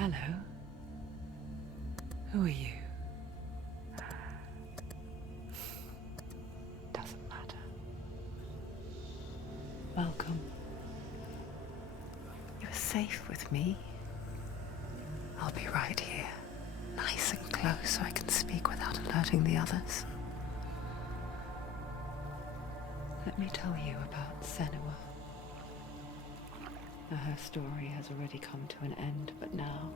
Hello. Who are you? Doesn't matter. Welcome. You're safe with me. I'll be right here, nice and close so I can speak without alerting the others. Let me tell you about Senua. Her story has already come to an end, but now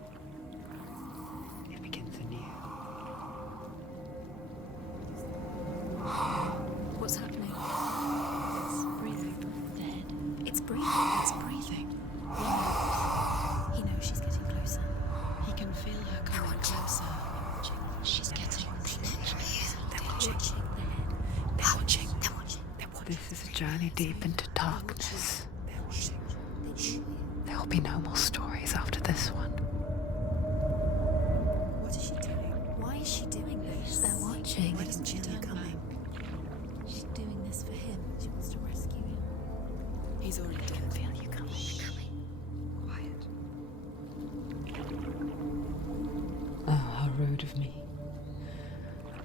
it begins anew. What's happening? It's breathing. Dead. It's breathing. It's breathing. He knows she's getting closer. He can feel her coming closer. She's getting closer. They're watching. They're watching. They're watching. This is a journey deep into darkness. There will be no more stories after this one. What is she doing? Why is she doing this? They're watching. Why doesn't she turn coming? She's doing this for him. She wants to rescue him. He's already dead. I can feel you coming. Quiet. Oh, how rude of me.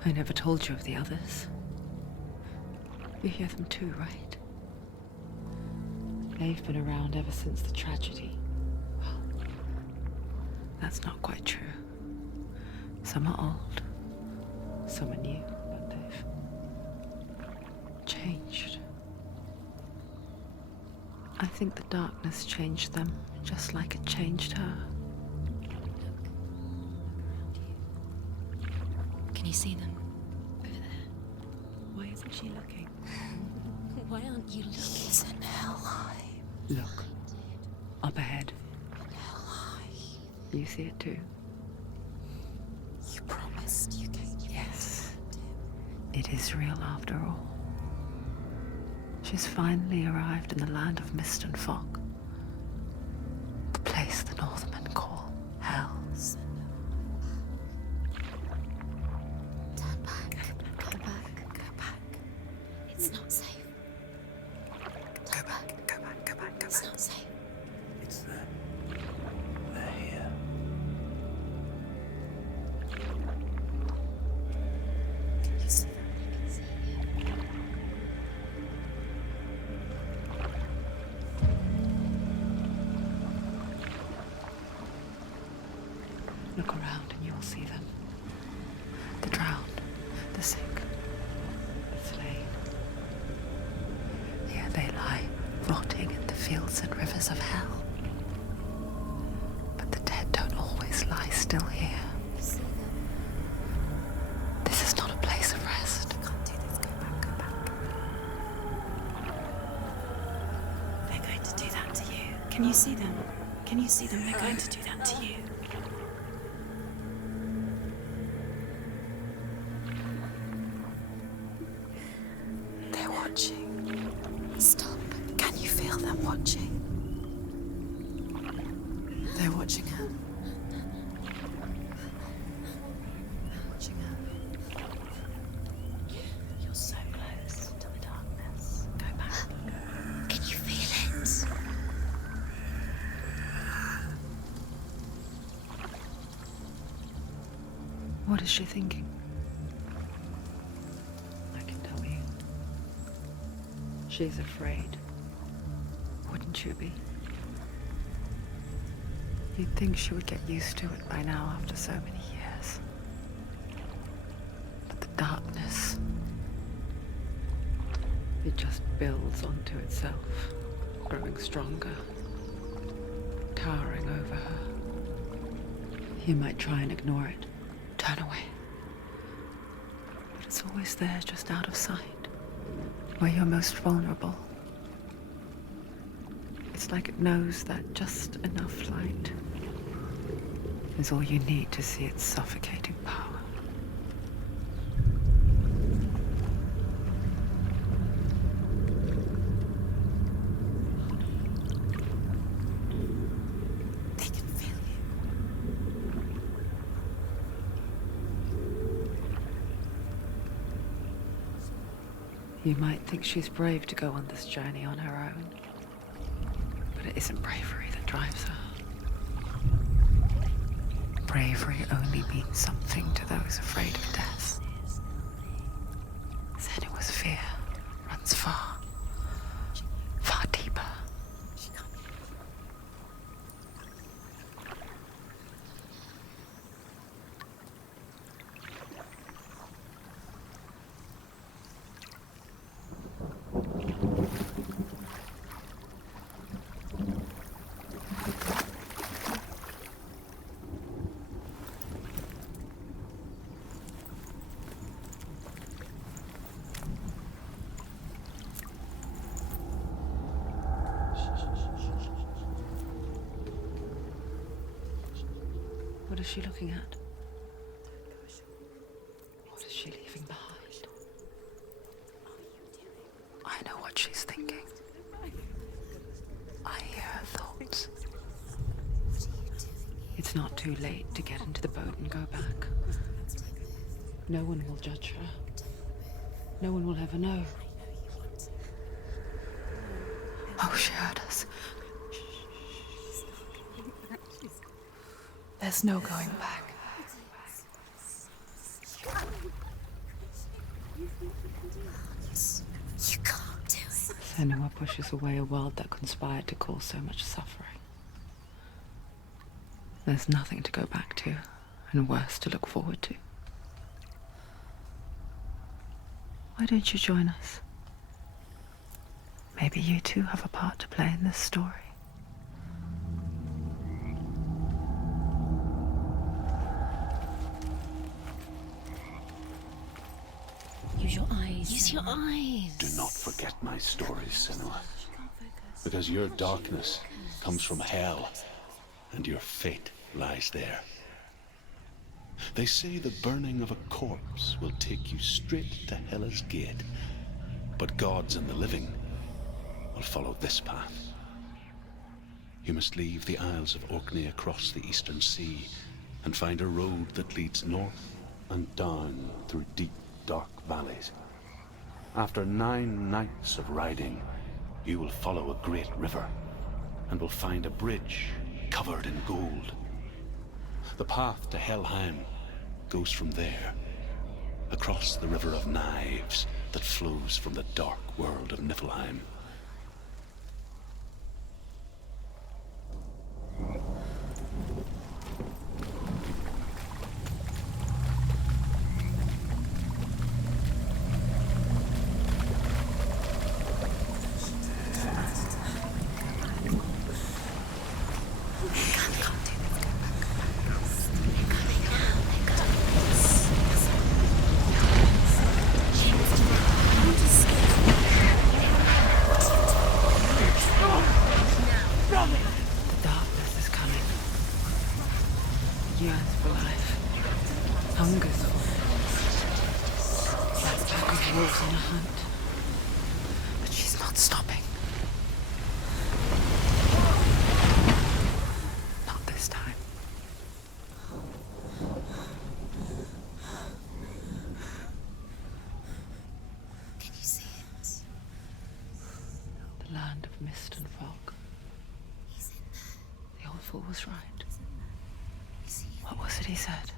I never told you of the others. You hear them too, right? They've been around ever since the tragedy. Well, that's not quite true. Some are old, some are new, but they've changed. I think the darkness changed them, just like it changed her. Can you see them? Over there. Why isn't she looking? Why aren't you looking? He's in Helheim. Look, up ahead. Helheim. You see it too? You promised you came. Yes. It is real after all. She's finally arrived in the land of mist and fog. The place the Northmen call Hell. Turn back. Go back. Go back. It's not safe. Go back. It's not safe. It's them. They're here. Can you see them? I can see you. Look around and you'll see them. The drowned, the sick, the slain. Here they lie, rotting in the fields and rivers of hell. But the dead don't always lie still here. You see them? This is not a place of rest. You can't do this. Go back. Go back. They're going to do that to you. Can you see them? Can you see them? They're going to do that to you. They're watching. Stop. Can you feel them watching? They're watching her. They're watching her. You're so close to the darkness. Go back. Can you feel it? What is she thinking? I can tell you. She's afraid. Wouldn't you be? You'd think she would get used to it by now after so many years. But the darkness, it just builds onto itself, growing stronger, towering over her. You might try and ignore it, turn away. But it's always there, just out of sight, where you're most vulnerable. It's like it knows that just enough light is all you need to see its suffocating power. They can feel you. You might think she's brave to go on this journey on her own, but it isn't bravery that drives her. bravery only means something to those afraid of death. Senua's fear runs far, far deeper. What is she looking at? What is she leaving behind? I know what she's thinking. I hear her thoughts. It's not too late to get into the boat and go back. No one will judge her. No one will ever know. Oh, she heard us. There's no going back. You can't do it. Senua pushes away a world that conspired to cause so much suffering. There's nothing to go back to, and worse to look forward to. Why don't you join us? Maybe you too have a part to play in this story. Use your eyes. Use your eyes. Do not forget my stories, Senua. Because your darkness comes from hell, and your fate lies there. They say the burning of a corpse will take you straight to Hela's gate, but gods and the living will follow this path. You must leave the Isles of Orkney across the eastern sea and find a road that leads north and down through deep, dark valleys. After 9 nights of riding, you will follow a great river and will find a bridge covered in gold. The path to Helheim goes from there, across the river of knives that flows from the dark world of Niflheim. Mist and fog. The old fool was right. What was it he said?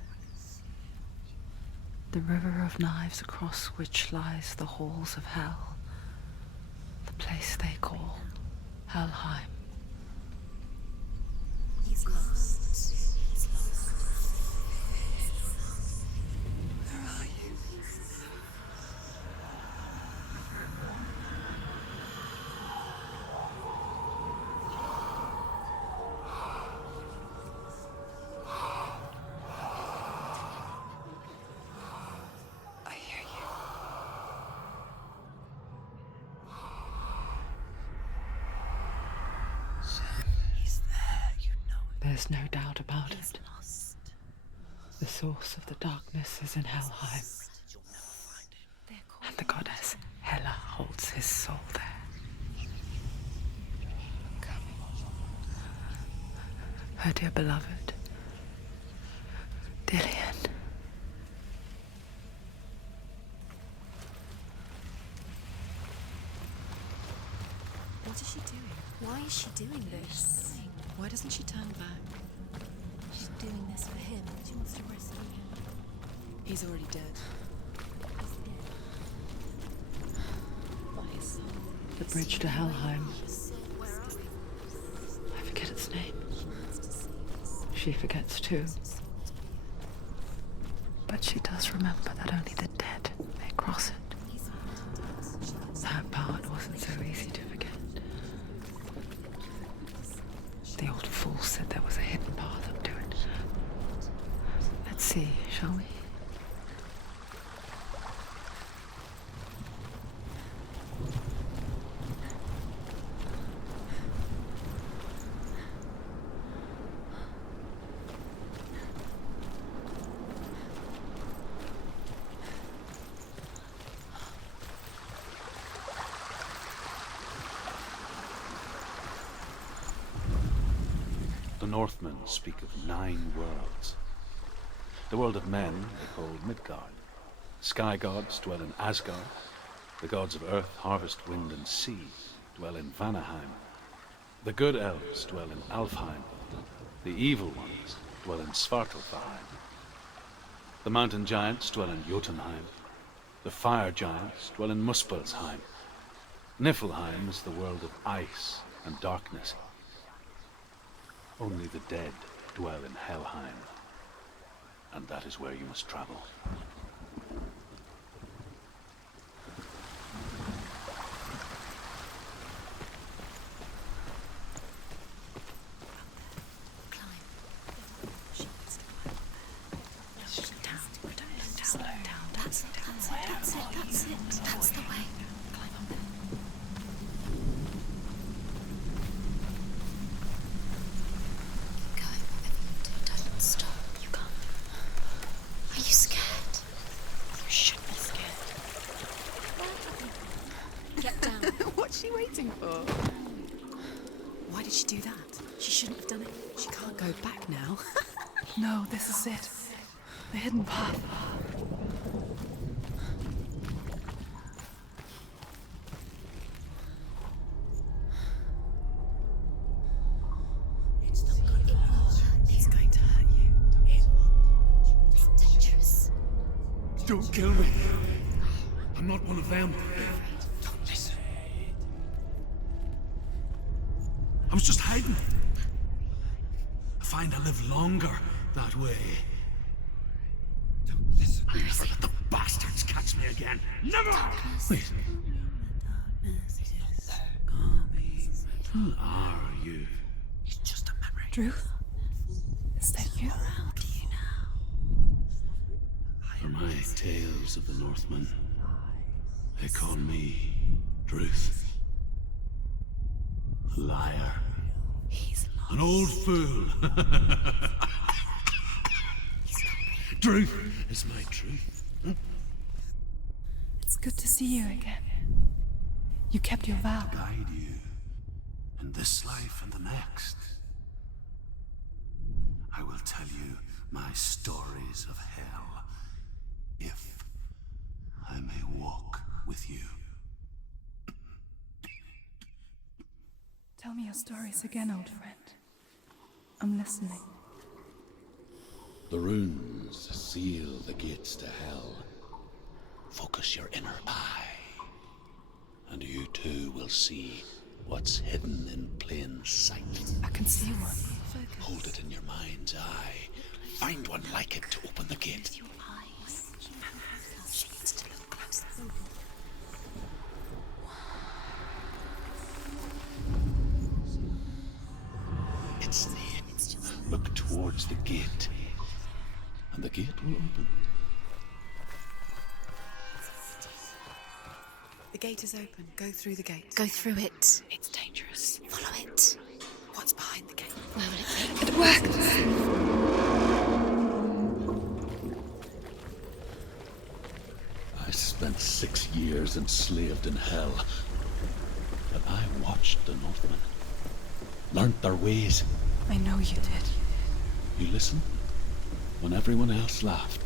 The river of knives across which lies the halls of hell. The place they call Helheim. He's lost. He's lost. Where are you? There's no doubt about it. The source of the darkness is in Helheim. And the goddess Hela holds his soul there. Her dear beloved, Dillian. What is she doing? Why is she doing this? Why doesn't she turn back? She's doing this for him. She wants to rescue him. He's already dead. By his soul. The bridge to Helheim. I forget its name. She forgets too. But she does remember that only the dead may cross it. That part wasn't so easy to forget. The old fool said there was a hidden path up to it. Let's see, shall we? The Northmen speak of 9 worlds. The world of men they call Midgard. Sky gods dwell in Asgard. The gods of earth, harvest, wind, and sea dwell in Vanaheim. The good elves dwell in Alfheim. The evil ones dwell in Svartalfheim. The mountain giants dwell in Jotunheim. The fire giants dwell in Muspelheim. Niflheim is the world of ice and darkness. Only the dead dwell in Helheim, and that is where you must travel. That's the way. Climb up there. Keep going, whatever you do, don't stop. You can't. Are you scared? You should be scared. Get down. What's she waiting for? Why did she do that? She shouldn't have done it. She can't go back now. No, this is it. The hidden path. It's going to hurt you. It's dangerous. Don't kill me. I'm not one of them. Don't listen. I was just hiding. I find I live longer that way. Don't listen. Never let the bastards catch me again. Never! Wait. Who are you? It's just a memory. Druth? Is that you? How do you know? For my tales of the Northmen, they call me Druth. Liar. He's lost. An old fool. Truth is my truth. It's good to see you again. You kept your vow. Guide you in this life and the next. I will tell you my stories of hell, if I may walk with you. Tell me your stories again, old friend. I'm listening. The runes seal the gates to hell. Focus your inner eye, and you too will see what's hidden in plain sight. I can see one. Hold it in your mind's eye. Find one like it to open the gate. Your eyes. She needs to look closer. It's there. Look towards the gate, and the gate will open. The gate is open. Go through the gate. Go through it. It's dangerous. Follow it. What's behind the gate? Where will it take? It worked! I spent 6 years enslaved in hell, but I watched the Northmen, learnt their ways. I know you did. You listened when everyone else laughed.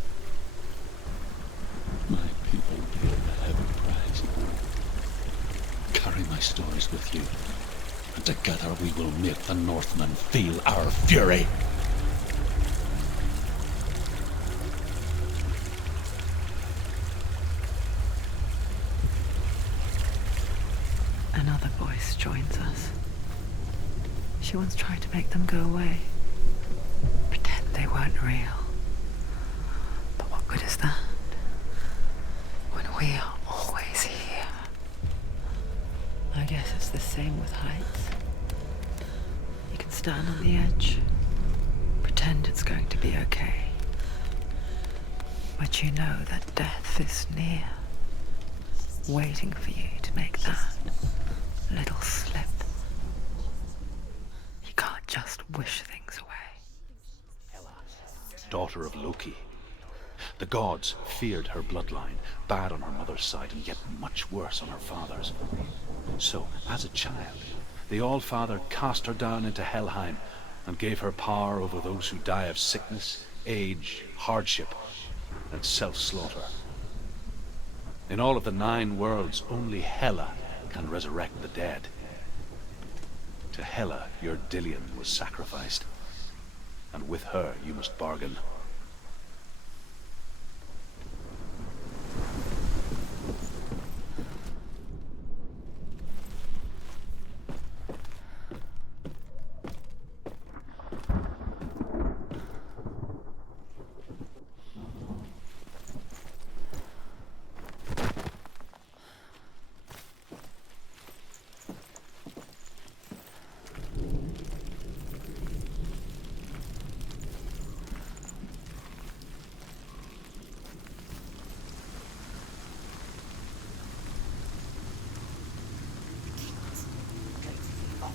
My people paid a heavy price. Carry my stories with you, and together we will make the Northmen feel our fury. voice joins us. She once tried to make them go away. Pretend they weren't real. But what good is that? When we are always here. I guess it's the same with heights. You can stand on the edge, pretend it's going to be okay. But you know that death is near, waiting for you to make that little slip. You can't just wish things away. Hela, daughter of Loki. The gods feared her bloodline, bad on her mother's side and yet much worse on her father's. So, as a child, the All-Father cast her down into Helheim and gave her power over those who die of sickness, age, hardship, and self-slaughter. In all of the 9 worlds, only Hela can resurrect the dead. To Hela, your Dillion was sacrificed, and with her you must bargain.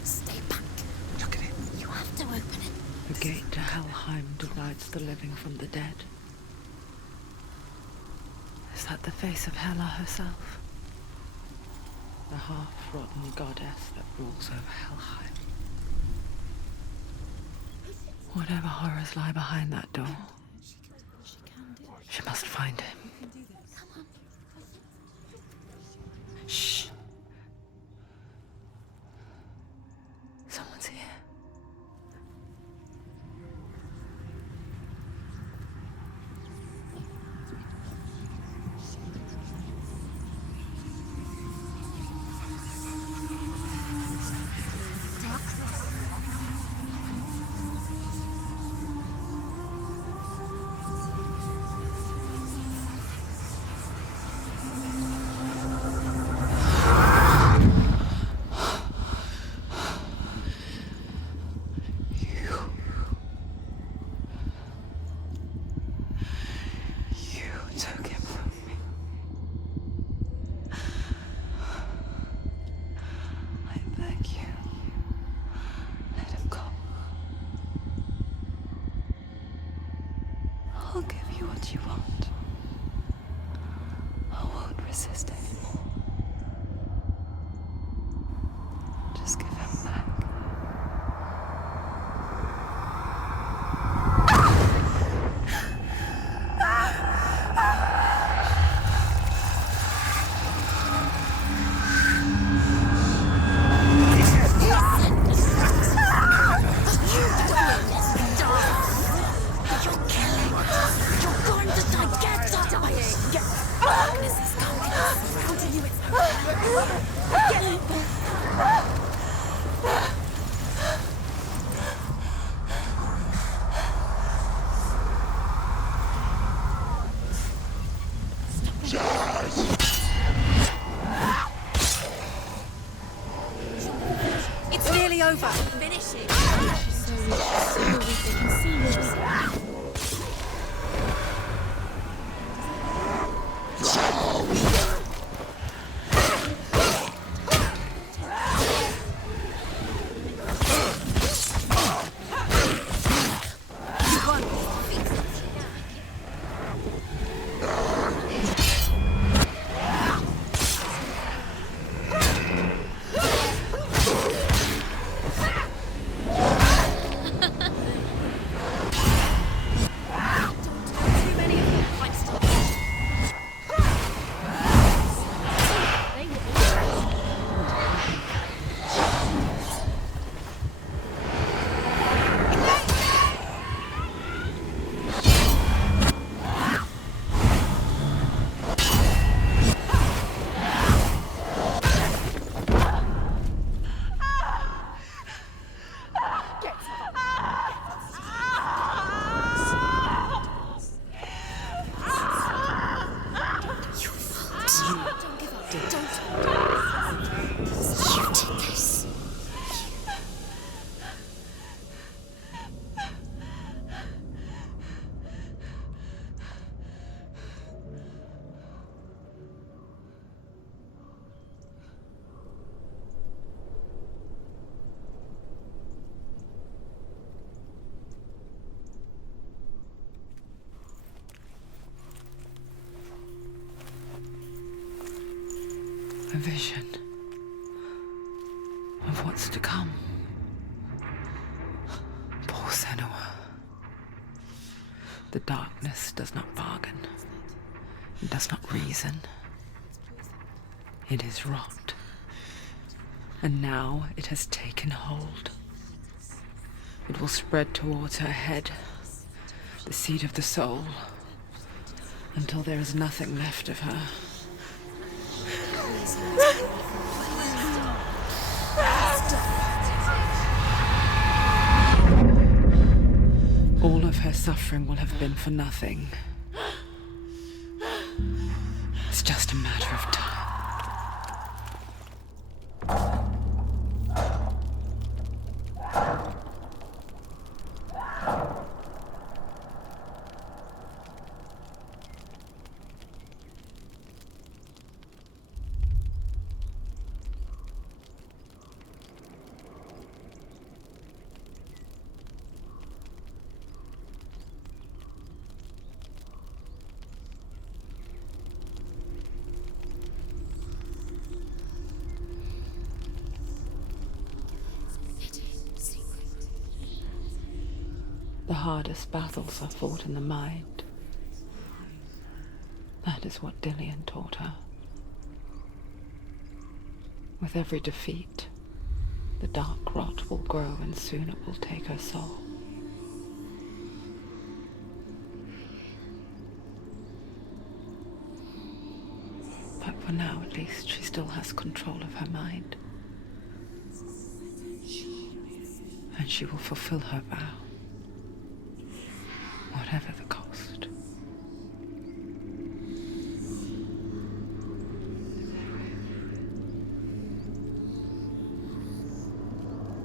Stay back. Look at it. You have to open it. The gate to Helheim divides the living from the dead. Is that the face of Hela herself? The half-rotten goddess that rules over Helheim. Whatever horrors lie behind that door, she must find him. Shh. Someone's here. I'll give you what you want. I won't resist anymore. Just give him back. It's nearly over. Finish it. So weak they can see you. vision of what's to come. Poor Senua. The darkness does not bargain. It does not reason. It is rot. And now it has taken hold. It will spread towards her head, the seat of the soul, until there is nothing left of her. All of her suffering will have been for nothing. It's just a matter of time. The hardest battles are fought in the mind. That is what Dillian taught her. With every defeat, the dark rot will grow and soon it will take her soul. But for now, at least, she still has control of her mind. And she will fulfill her vow. Whatever the cost.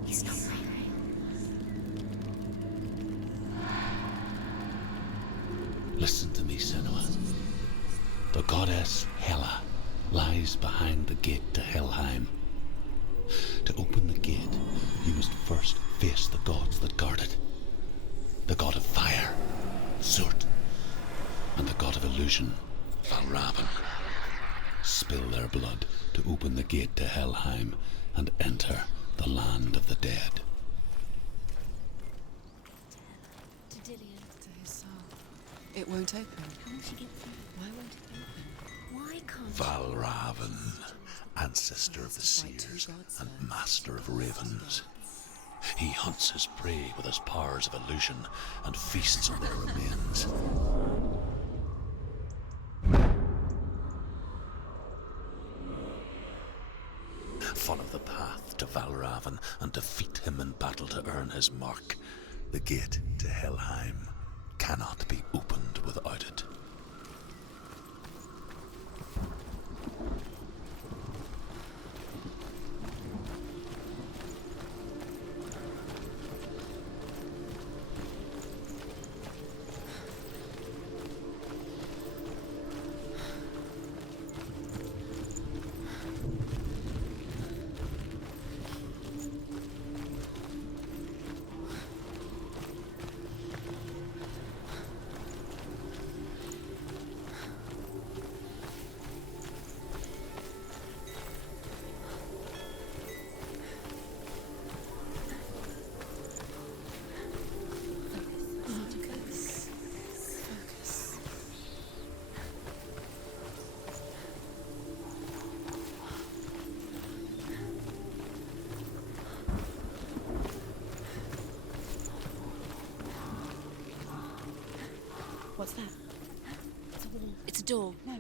He's not right. Listen to me, Senua. The goddess Hela lies behind the gate to Helheim. To open the gate, you must first face the gods that guard it. The god of fire, Surtr, and the god of illusion, Valravyn. Spill their blood to open the gate to Helheim and enter the land of the dead. To Dillian. To his soul. It won't open. How will she get through? Why won't it open? Why can't Valravyn, ancestor of the seers and master of ravens. He hunts his prey with his powers of illusion and feasts on their remains. Follow the path to Valravyn and defeat him in battle to earn his mark. The gate to Helheim cannot be opened without it. What's that? It's a wall. It's a door. No,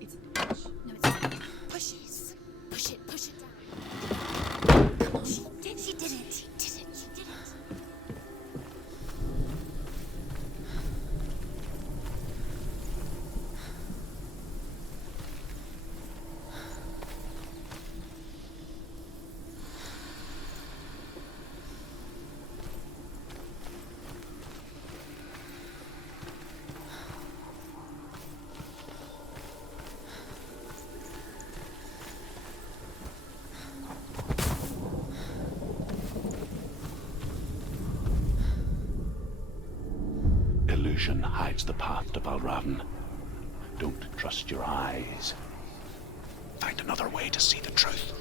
it's a push. No, it's not. Push it. Push it down. Come on. She did it. She did it. She did it. Illusion hides the path to Valravyn. Don't trust your eyes. Find an another way to see the truth.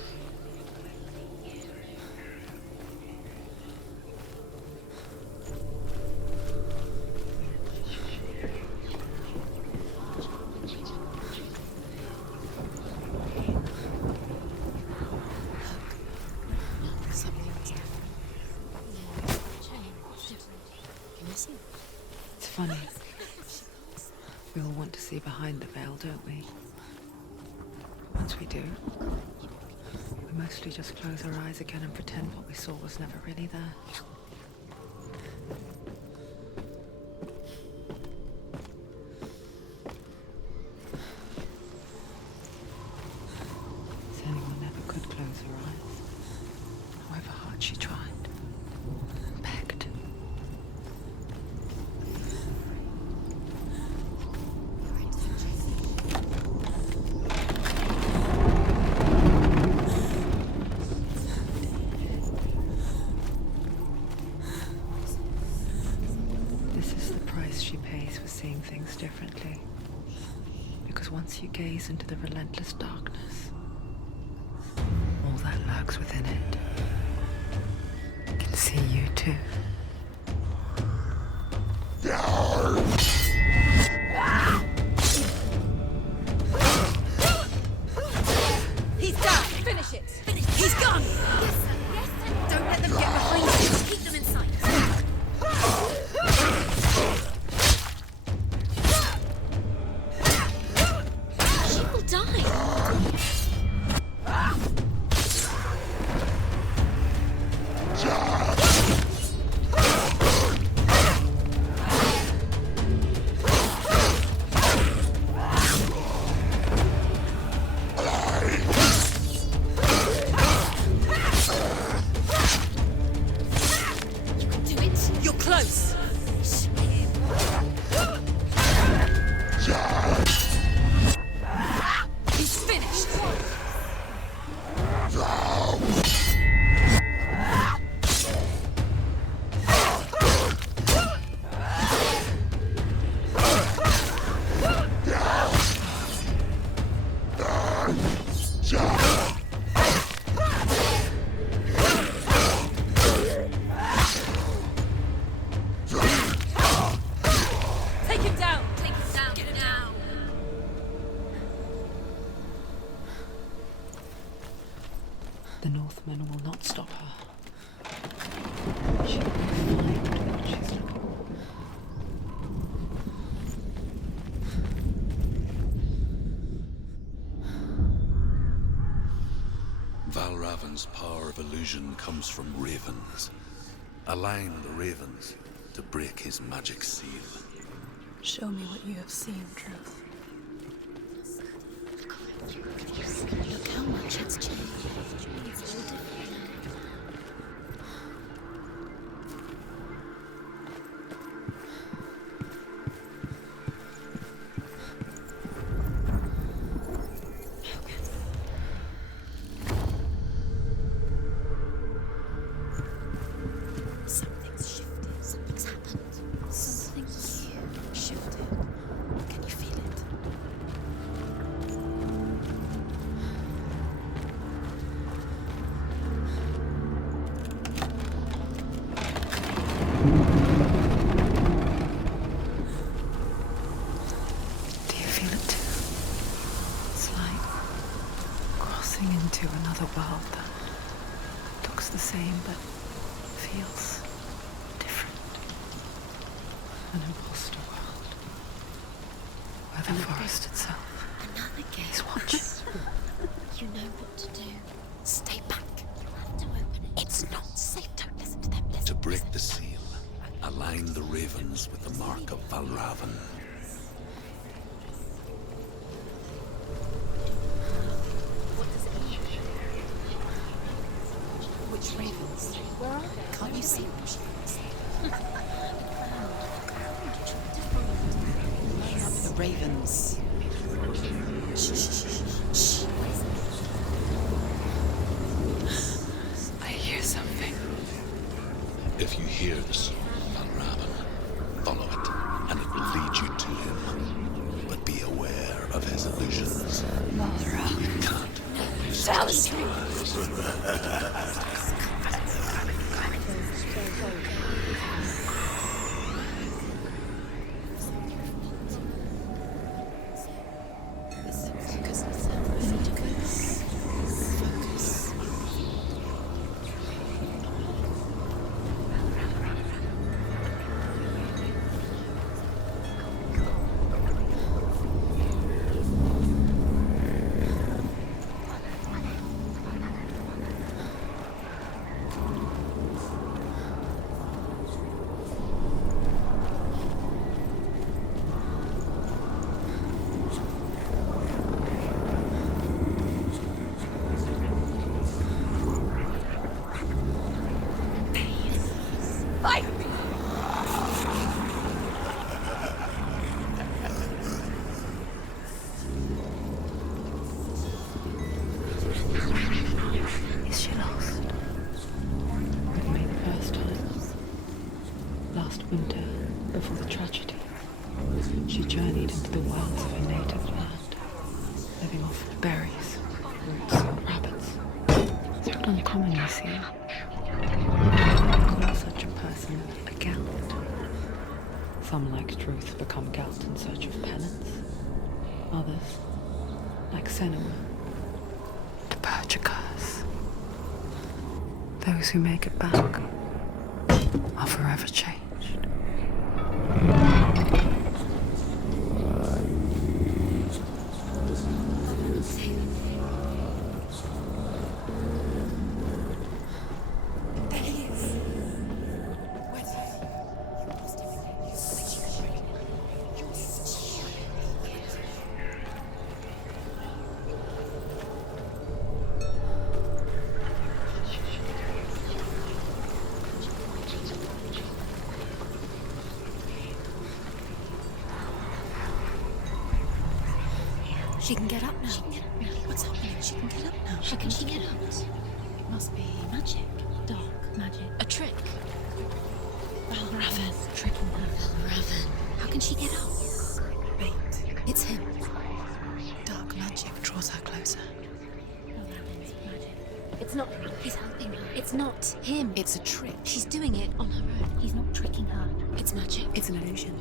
Something's different. Can you see? It's funny. We all want to see behind the veil, don't we? Once we do, we mostly just close our eyes again and pretend what we saw was never really there. Senua never could close her eyes, however hard she tried. Begged. This is the price she pays for seeing things differently. Because once you gaze into the relentless darkness, all that lurks within it can see you too. He's down! Finish it! He's gone! Yes, sir. Yes, sir. Don't let them get behind you. Keep them in sight. She will die. Do it. You're close. He's finished. Take him down. Take him down. Get him down. The Northmen will not stop her. She will find what she's looking for. Valravyn's power of illusion comes from ravens. Align the ravens to break his magic seal. Show me what you have seen, Truth. Look how much it's changed. It's all different now. Something's shifted. Something's happened. Something huge shifted. Can you feel it? Do you feel it too? It's like crossing into another world that looks the same but feels different. An imposter world where the forest itself Another game. is watching. You know what to do. Stay back. You have to open it. It's not safe. Don't listen to them. Listen. To break the seal, align the ravens with the mark of Valravyn. What does it mean? Which ravens? Where are they? Can't you see them? The ravens. Shh, shh, shh, shh. I hear something. If you hear the song of Valravyn, follow it, and it will lead you to him. But be aware of his illusions. Valravyn. You can't Is she lost? With me the first time. Last winter, before the tragedy, she journeyed into the wilds of her native land, living off berries, roots, and rabbits. It's not uncommon, you see. Call such a person a Gelt. Some, like Truth, become Gelt in search of penance. Others, like Senua, to purge a curse. Those who make it back are forever changed. She can get up now. What's happening? She can get up now. How can she get up? It must be magic. Dark magic. A trick. Valravyn. Tricking her. Valravyn. How can she get up? Wait. It's him. Dark magic draws her closer. Valravyn's magic. It's not him. He's helping her. It's not him. It's a trick. She's doing it on her own. He's not tricking her. It's magic. It's an illusion.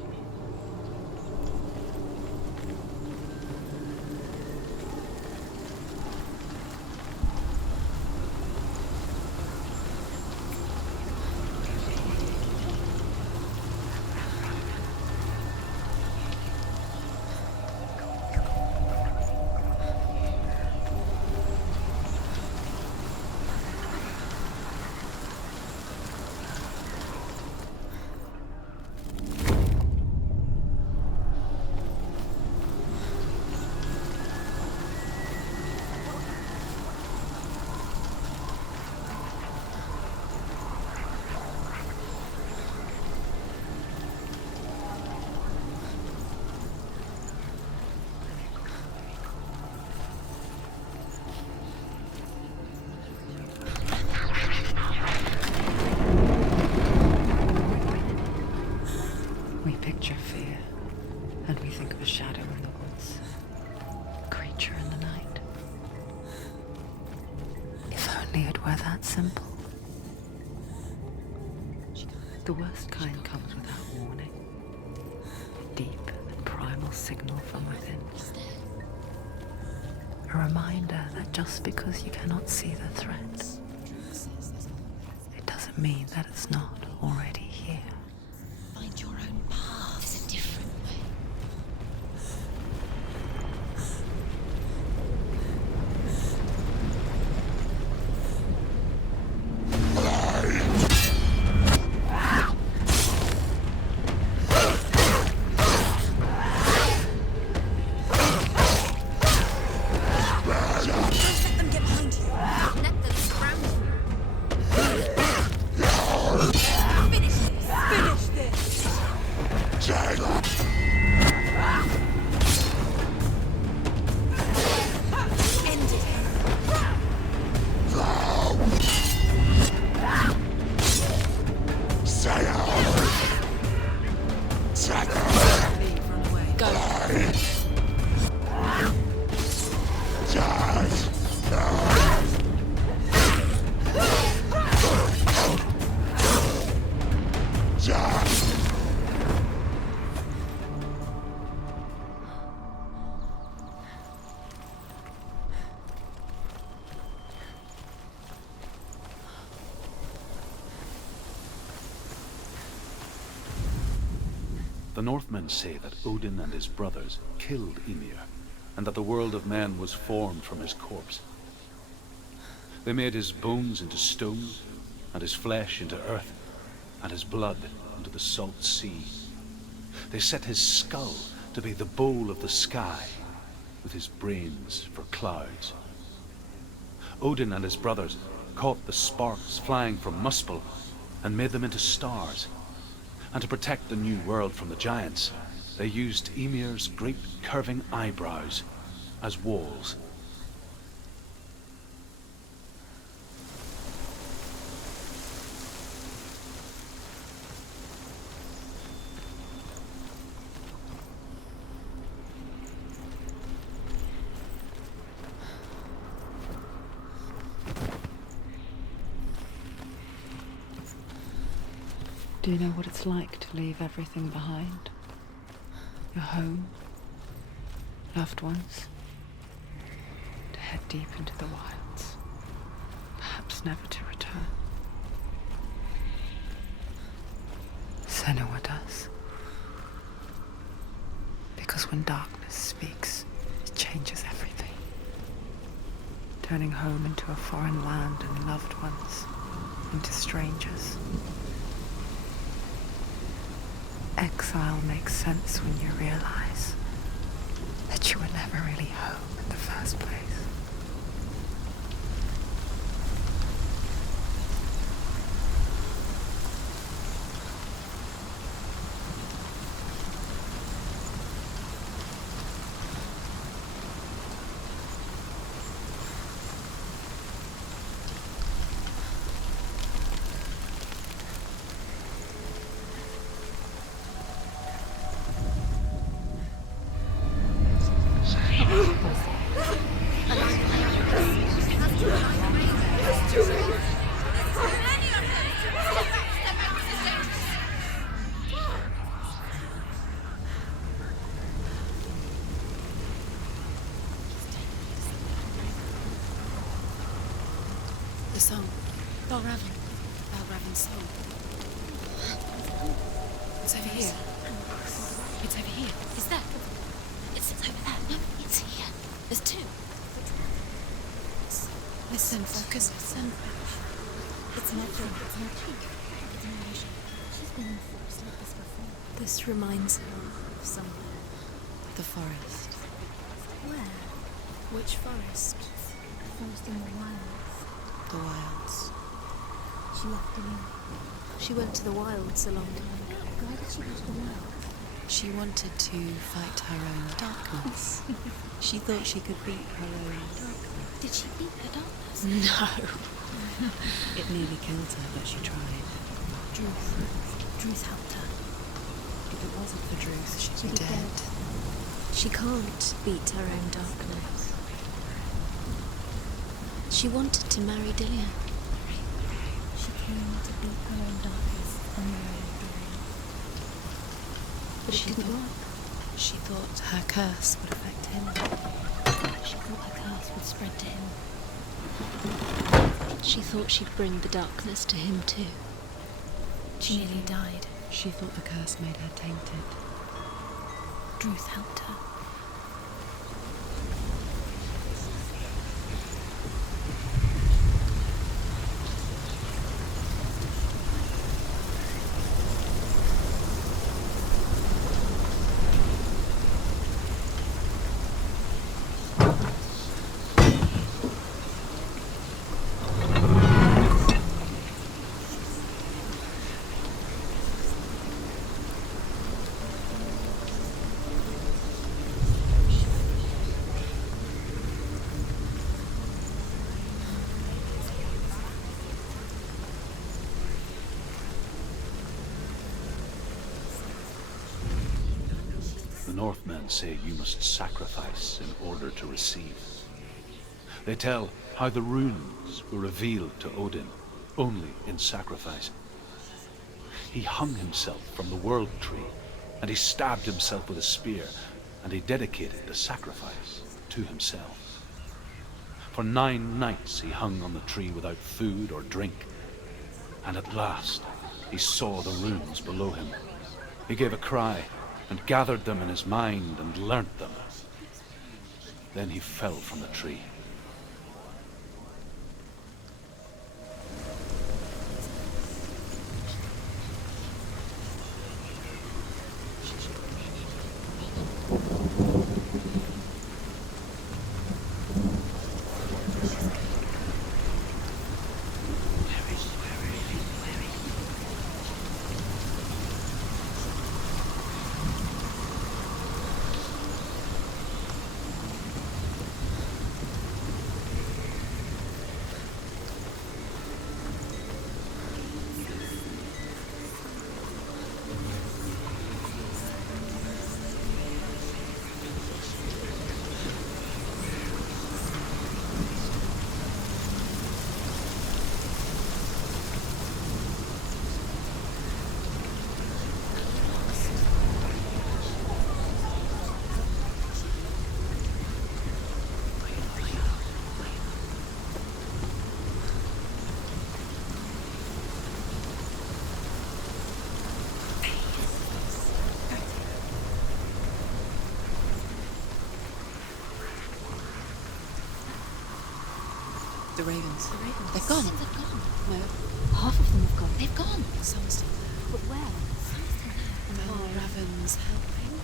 We picture fear, and we think of a shadow in the woods, a creature in the night. If only it were that simple. The worst kind comes without warning. A deep and primal signal from within. A reminder that just because you cannot see the threat, it doesn't mean that it's not already here. Find your own path. There's a different way. Let them get behind you. Let them surround you. The Northmen say that Odin and his brothers killed Ymir, and that the world of men was formed from his corpse. They made his bones into stone, and his flesh into earth, and his blood into the salt sea. They set his skull to be the bowl of the sky, with his brains for clouds. Odin and his brothers caught the sparks flying from Muspel and made them into stars. And to protect the new world from the giants, they used Ymir's great curving eyebrows as walls. Do you know what it's like to leave everything behind? Your home, loved ones, to head deep into the wilds, perhaps never to return. Senua does. Because when darkness speaks, it changes everything, turning home into a foreign land and loved ones into strangers. Exile makes sense when you realize that you were never really home in the first place. The song. Valravyn's song. It's over here. It's over here. Is that? It's over there. No, it's here. There's two. Listen, focus, listen. It's magic. It's magic. It's an illusion. She's been in the forest like this before. This reminds her of somewhere. The forest. Where? Which forest? The forest in the wilds. The wilds. She left Dillian. She went to the wilds a long time ago. Why did she go to the wilds? She wanted to fight her own darkness. She thought she could beat her own darkness. Did she beat her darkness? No. It nearly killed her, but she tried. Druth helped her. If it wasn't for Druth, she'd She'd be be dead. She can't beat her own darkness. She wanted to marry Dillian. She came to beat her own darkness and marry Dillian. But it didn't work. She thought her curse would affect him. She thought her curse would spread to him. She thought she'd bring the darkness to him too. She nearly died. She thought the curse made her tainted. Druth helped her. The Northmen say you must sacrifice in order to receive. They tell how the runes were revealed to Odin only in sacrifice. He hung himself from the world tree, and he stabbed himself with a spear, and he dedicated the sacrifice to himself. For 9 nights he hung on the tree without food or drink, and at last he saw the runes below him. He gave a cry, and gathered them in his mind and learnt them. Then he fell from the tree. The ravens. The ravens. They've gone. They've gone. No. Half of them have gone. They've gone. Some are still there. But where? Some are still there. Valravyn's helping.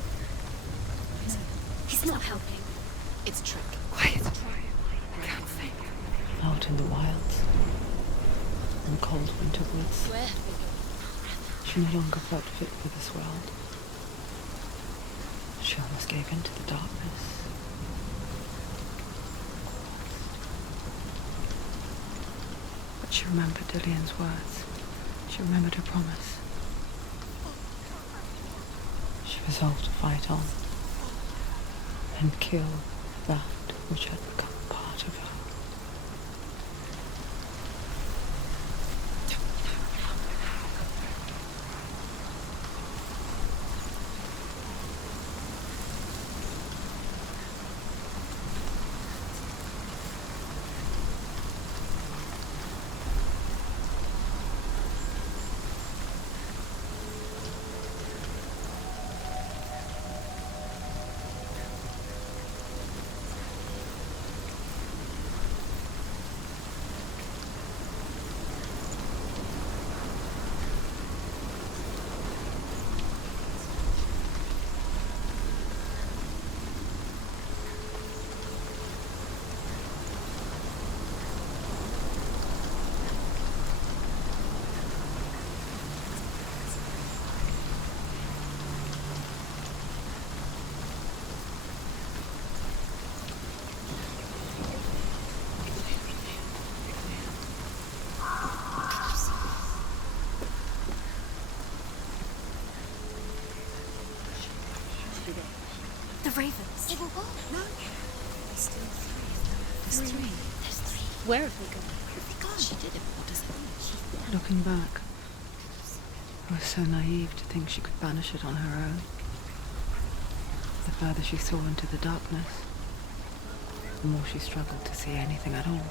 No. He's not helping. It's a trick. Quiet. Can't think. Out in the wilds. In cold winter woods. Where have we gone? She no longer felt fit for this world. She almost gave in to the darkness. But she remembered Dillian's words. She remembered her promise. She resolved to fight on and kill that which had become part of her. The ravens. They were gone. No. There's still three of them. There's three. There's three. Where have they gone? Where have they gone? She did it. What does it mean? Looking back, I was so naive to think she could banish it on her own. The further she saw into the darkness, the more she struggled to see anything at all.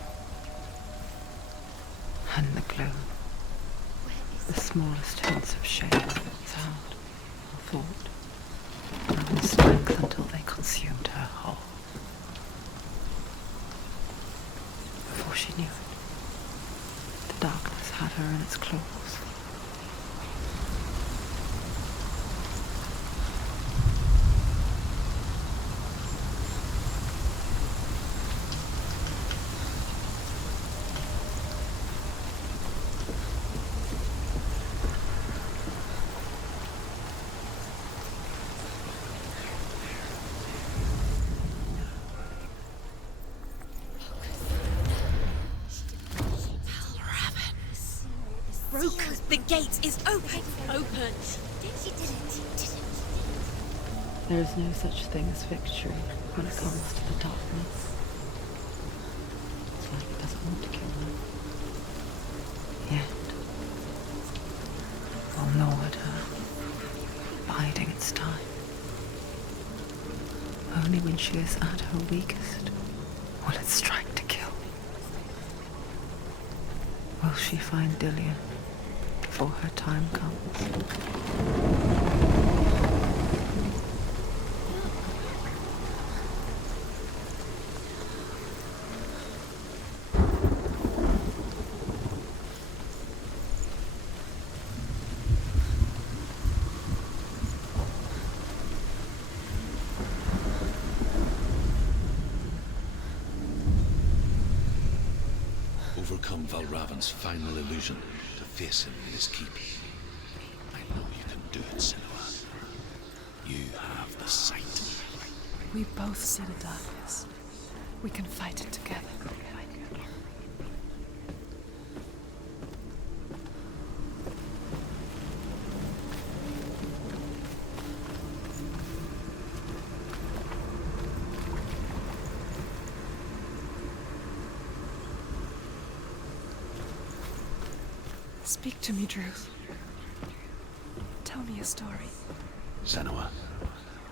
And the gloom, the smallest hints of shape, sound, or thought, and the strength until they consumed her whole. Before she knew it, the darkness had her in its claws. Broken. The gate is open. Open. She did it. There is no such thing as victory when it comes to the darkness. It's like it doesn't want to kill her. Yet, will gnaw at her, biding its time. Only when she is at her weakest will it strike to kill. Will she find Dillian before her time comes? on Valravyn's final illusion to face him in his keep. I know you can do it, Senua. You have the sight. We both see the darkness. We can fight it together. Speak to me, Druth. Tell me a story. Senua,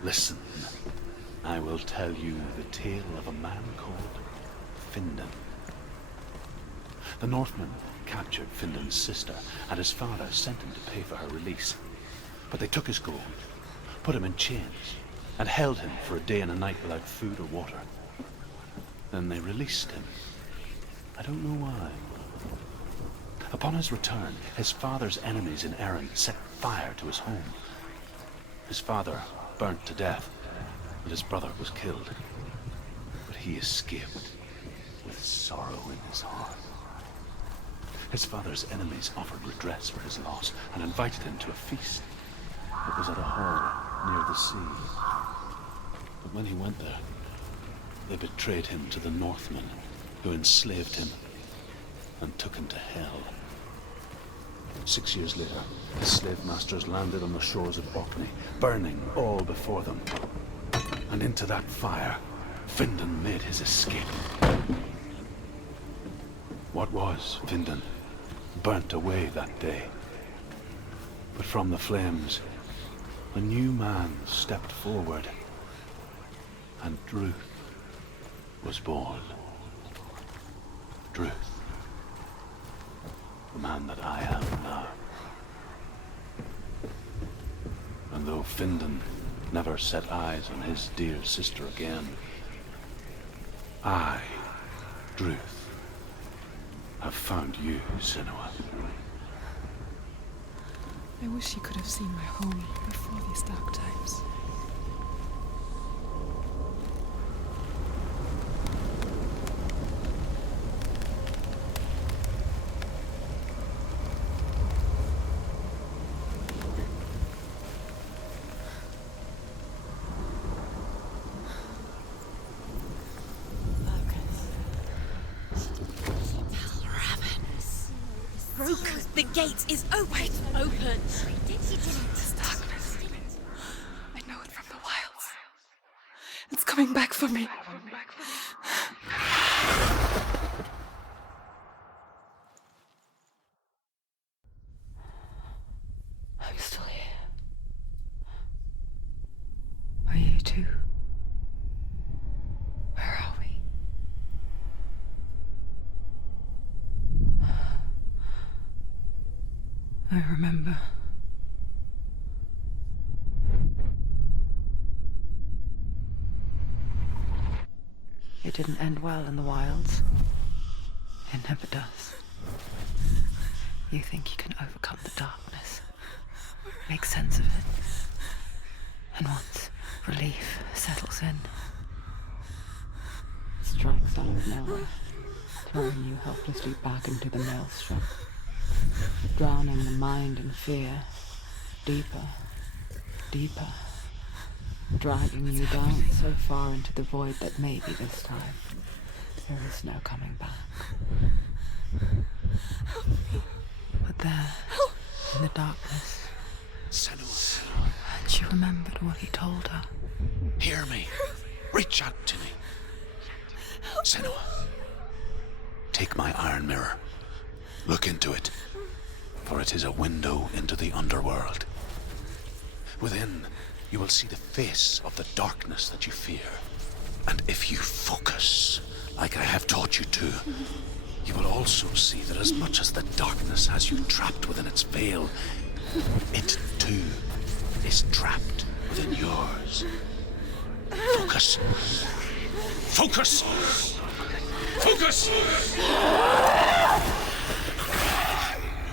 listen. I will tell you the tale of a man called Findan. The Northmen captured Findan's sister, and his father sent him to pay for her release. But they took his gold, put him in chains, and held him for a day and a night without food or water. Then they released him. I don't know why. Upon his return, his father's enemies in Erin set fire to his home. His father burnt to death, and his brother was killed. But he escaped with sorrow in his heart. His father's enemies offered redress for his loss and invited him to a feast. It was at a hall near the sea. But when he went there, they betrayed him to the Northmen, who enslaved him and took him to Hell. 6 years later, his slave masters landed on the shores of Orkney, burning all before them. And into that fire, Findan made his escape. What was Findan burnt away that day. But from the flames, a new man stepped forward, and Druth was born. Druth. The man that I am now. And though Findan never set eyes on his dear sister again, I, Druth, have found you, Senua. I wish you could have seen my home before these dark times. The gate is open. Open. This darkness. I know it from the wilds. It's coming back for me. I'm still here. Are you too? Where are we? I remember. It didn't end well in the wilds. It never does. You think you can overcome the darkness, make sense of it, and once relief settles in, it strikes out of nowhere, throwing you helplessly back into the maelstrom, drowning the mind in fear, deeper, deeper, dragging you down so far into the void that maybe this time there is no coming back. But there, in the darkness, Senua, and she remembered what he told her. hear me. Reach out to me. Senua, take my iron mirror. Look into it, for it is a window into the underworld. Within, you will see the face of the darkness that you fear. And if you focus, like I have taught you to, you will also see that as much as the darkness has you trapped within its veil, it too is trapped within yours. Focus. Focus! Focus!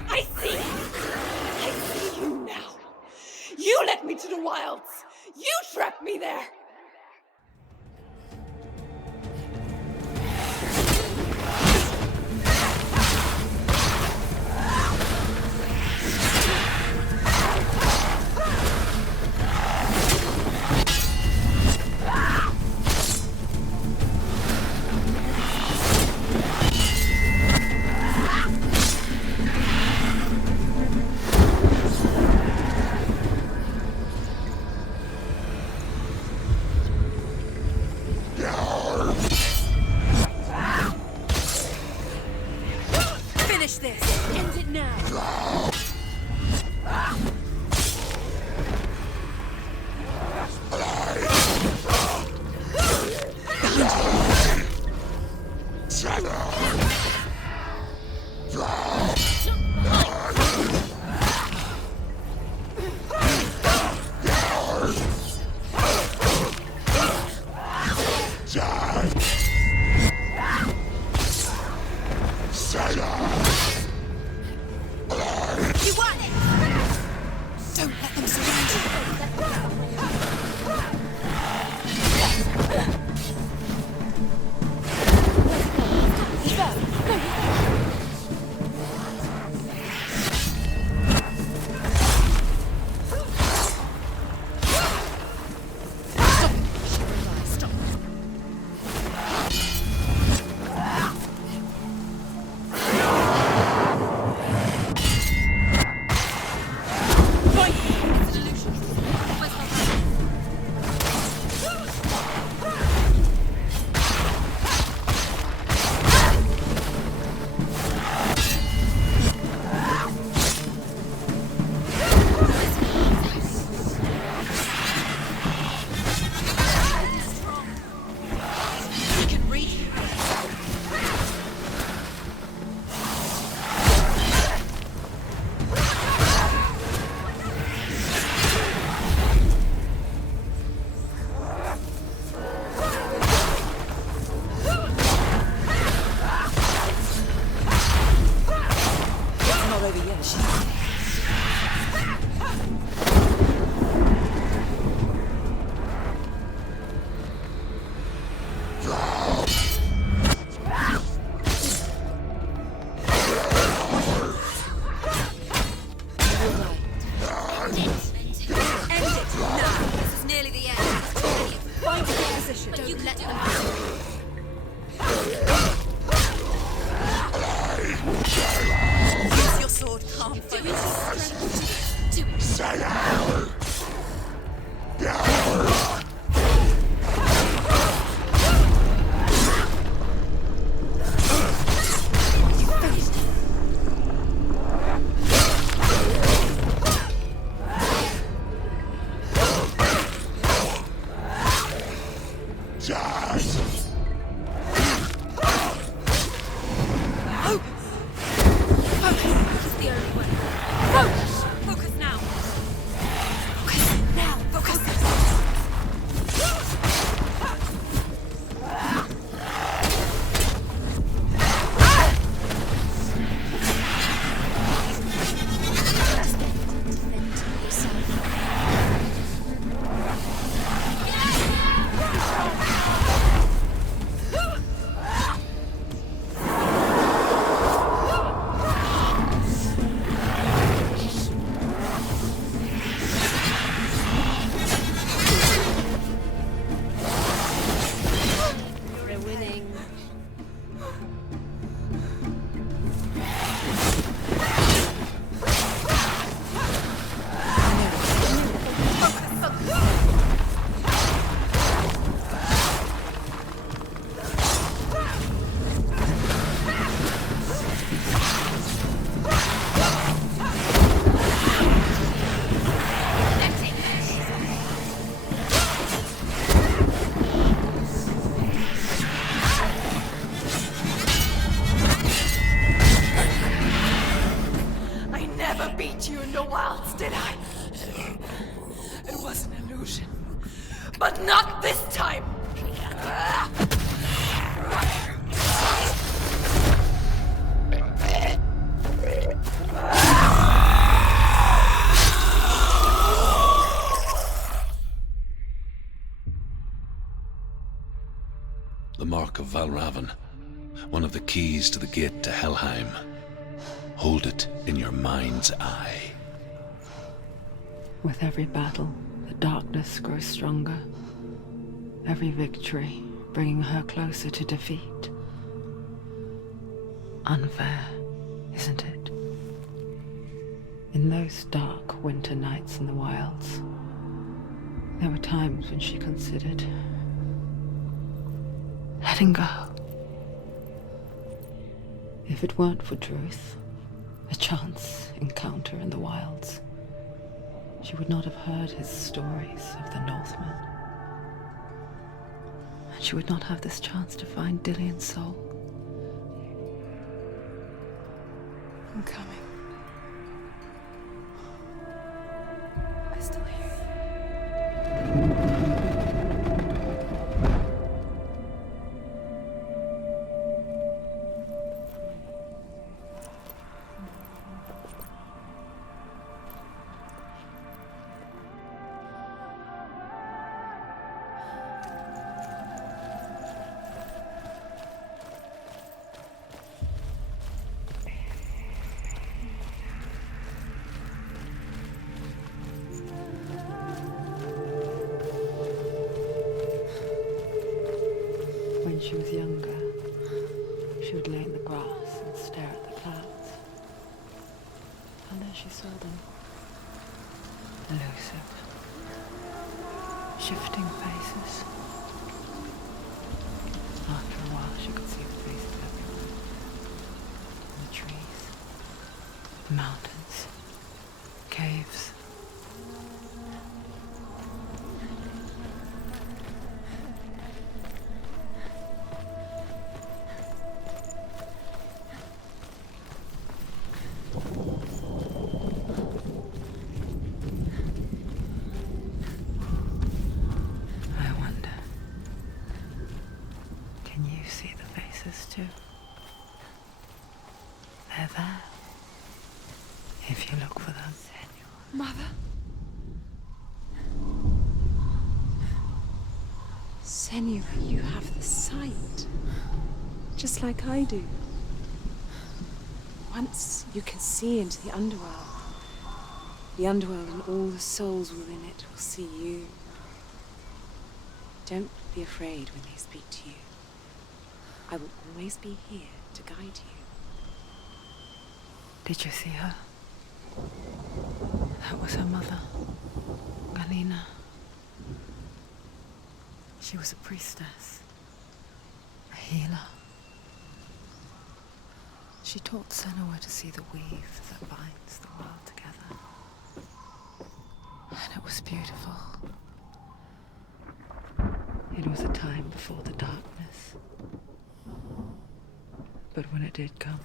I see you! I see you now! You led me to the wilds! You trapped me there! over yet. But not this time! The mark of Valravyn, one of the keys to the gate to Helheim. Hold it in your mind's eye. With every battle, the darkness grows stronger. Every victory bringing her closer to defeat. Unfair, isn't it? In those dark winter nights in the wilds, there were times when she considered letting go. If it weren't for Druth, a chance encounter in the wilds, she would not have heard his stories of the Northmen. And she would not have this chance to find Dillion's soul. I'm coming. I still hear you. When she was younger, she would lay in the grass and stare at the clouds. And there she saw them. Elusive, shifting faces. After a while, she could see the faces everywhere. In the trees, mountains, caves. Too. They're there. if you look for them. Mother? Senua, you have the sight. Just like I do. Once you can see into the underworld. The underworld and all the souls within it will see you. Don't be afraid when they speak to you. I will always be here to guide you. Did you see her? That was her mother, Galina. She was a priestess, a healer. She taught Senua to see the weave that binds the world together. And it was beautiful. It was a time before the darkness. But when it did come,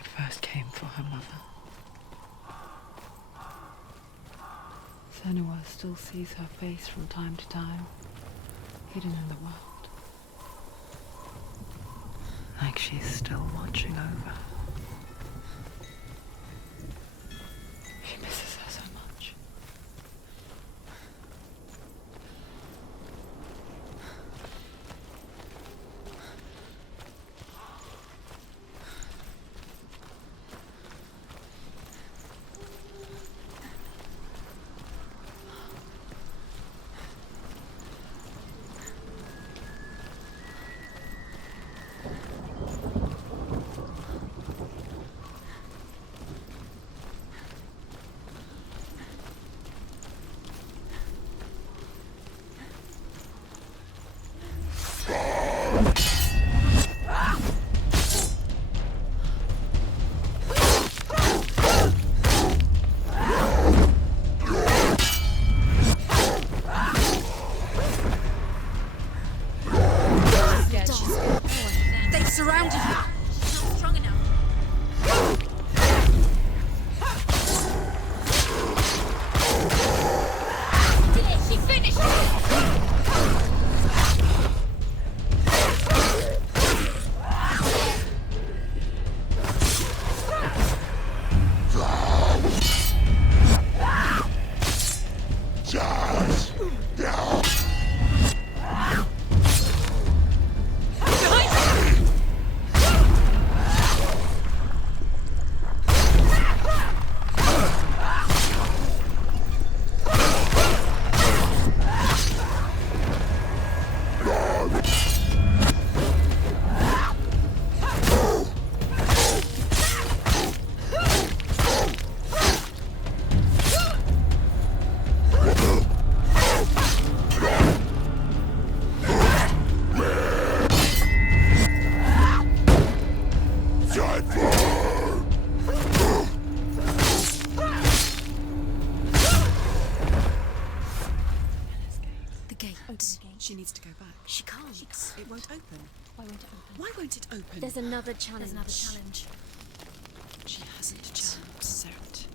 it first came for her mother. Senua still sees her face from time to time, hidden in the world. Like she's still watching over her. She misses her so much. She needs to go back. She can't. It won't open. Why won't it open? Why won't it open? There's another challenge. She hasn't challenged Surtr.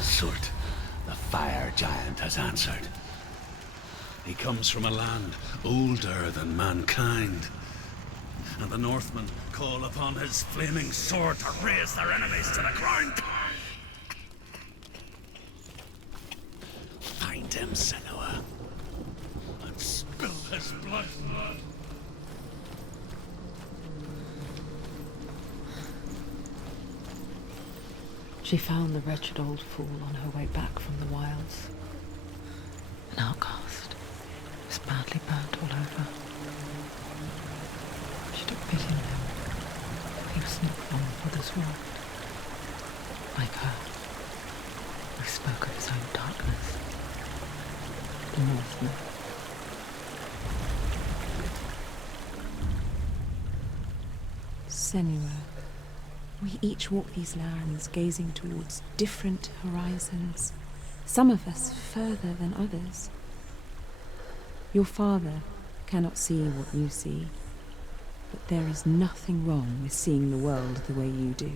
Surtr, the fire giant, has answered. He comes from a land older than mankind. And the Northmen call upon his flaming sword to raise their enemies to the ground. Find him, Senua, and spill his blood. She found the wretched old fool on her way back from the wilds. An outcast. Was badly burnt all over. She took pity on him. He was not from her mother's world. Like her, he spoke of his own darkness. The Northman. Senua, we each walk these lands gazing towards different horizons, some of us further than others. Your father cannot see what you see, but there is nothing wrong with seeing the world the way you do.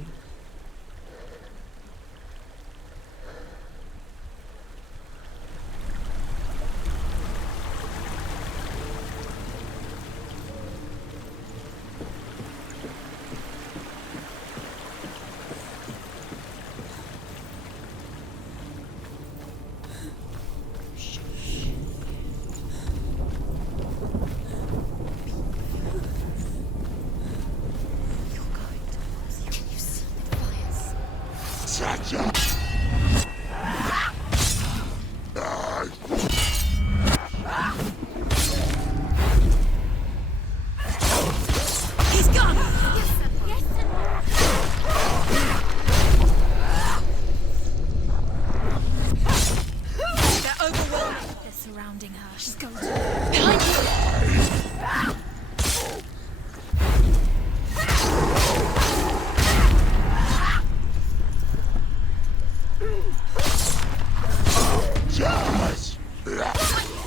surrounding her. She's going to... Behind you!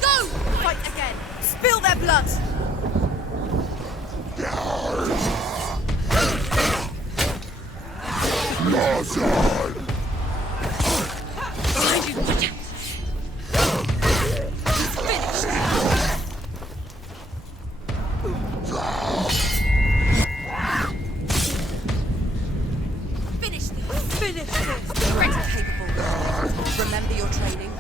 Go! Fight again! Spill their blood! Behind you, watch out! Finish this! Finish this! You're capable. Remember your training.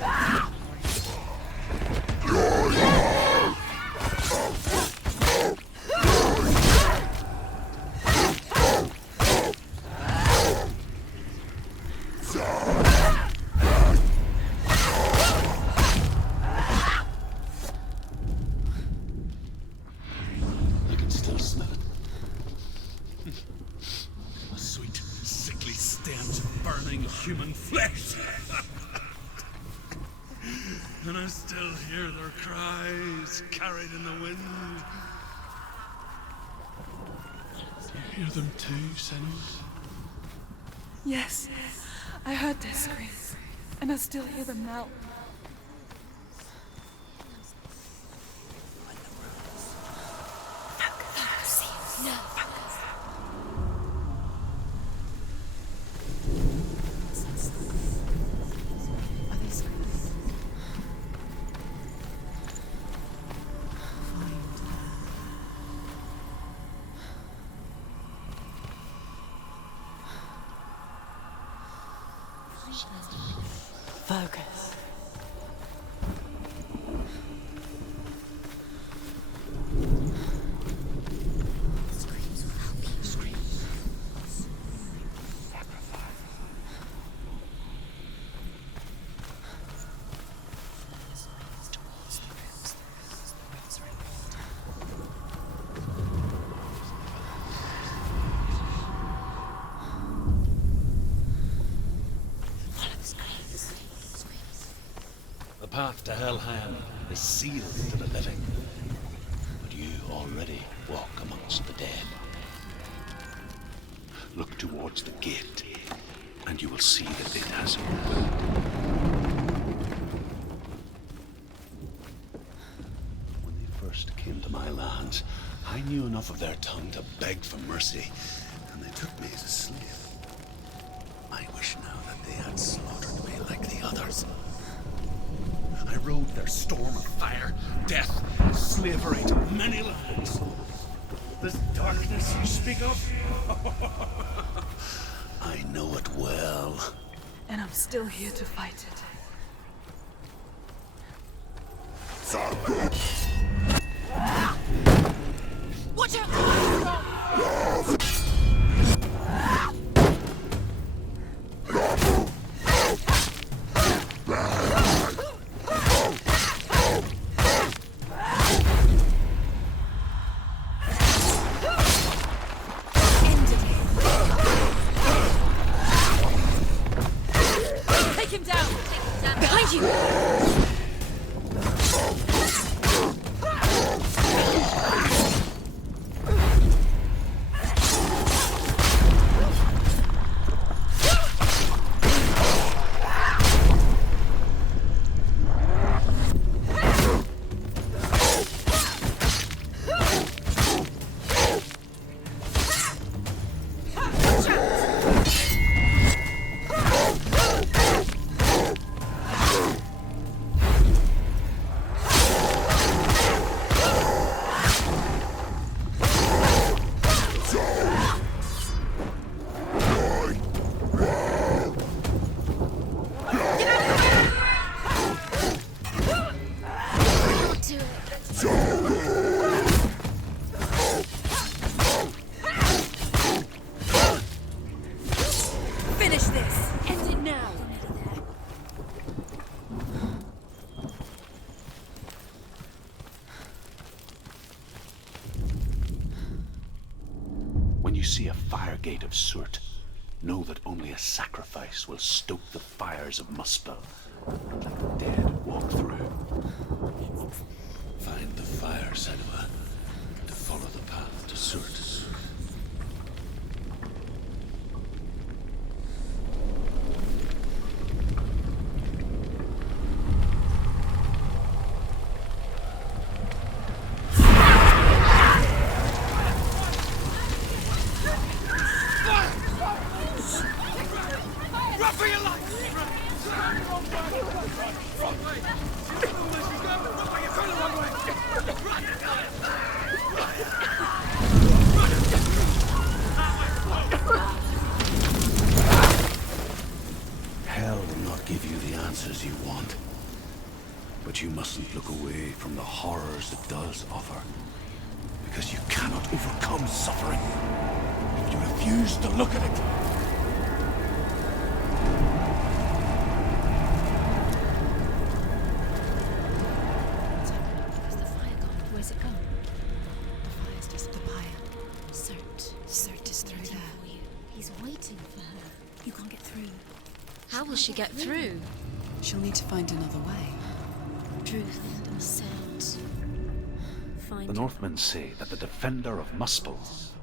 I can still smell it. A sweet, sickly stench of burning human flesh. And I still hear their cries carried in the wind. Do you hear them too, Senua? Yes, I heard their screams, and I still hear them now. No. Are they screaming? Focus. Screams will help you. Screams. Sacrifice. Towards the rooms. Follow the screams. The path to Helheim is sealed to the living, but you already walk amongst the dead. Look towards the gate, and you will see that it has opened. When they first came to my lands, I knew enough of their tongue to beg for mercy, and they took me as a slave. I wish now that they had slaughtered me like the others. I rode their storm of fire, death, and slavery to many lands. This darkness you speak of? I know it well. And I'm still here to fight it. Watch out! Take him down! Behind you! When you see a fire gate of Surtr, know that only a sacrifice will stoke the fires of Muspel and let the dead walk through. But you mustn't look away from the horrors it does offer. Because you cannot overcome suffering if you refuse to look at it. Where's the fire gone? Where's it gone? The fire's disappeared. Surtr is through there. For you. He's waiting for her. You can't get through. How will she get through? She'll need to find another way. Truth and sound. The Northmen say that the defender of Muspel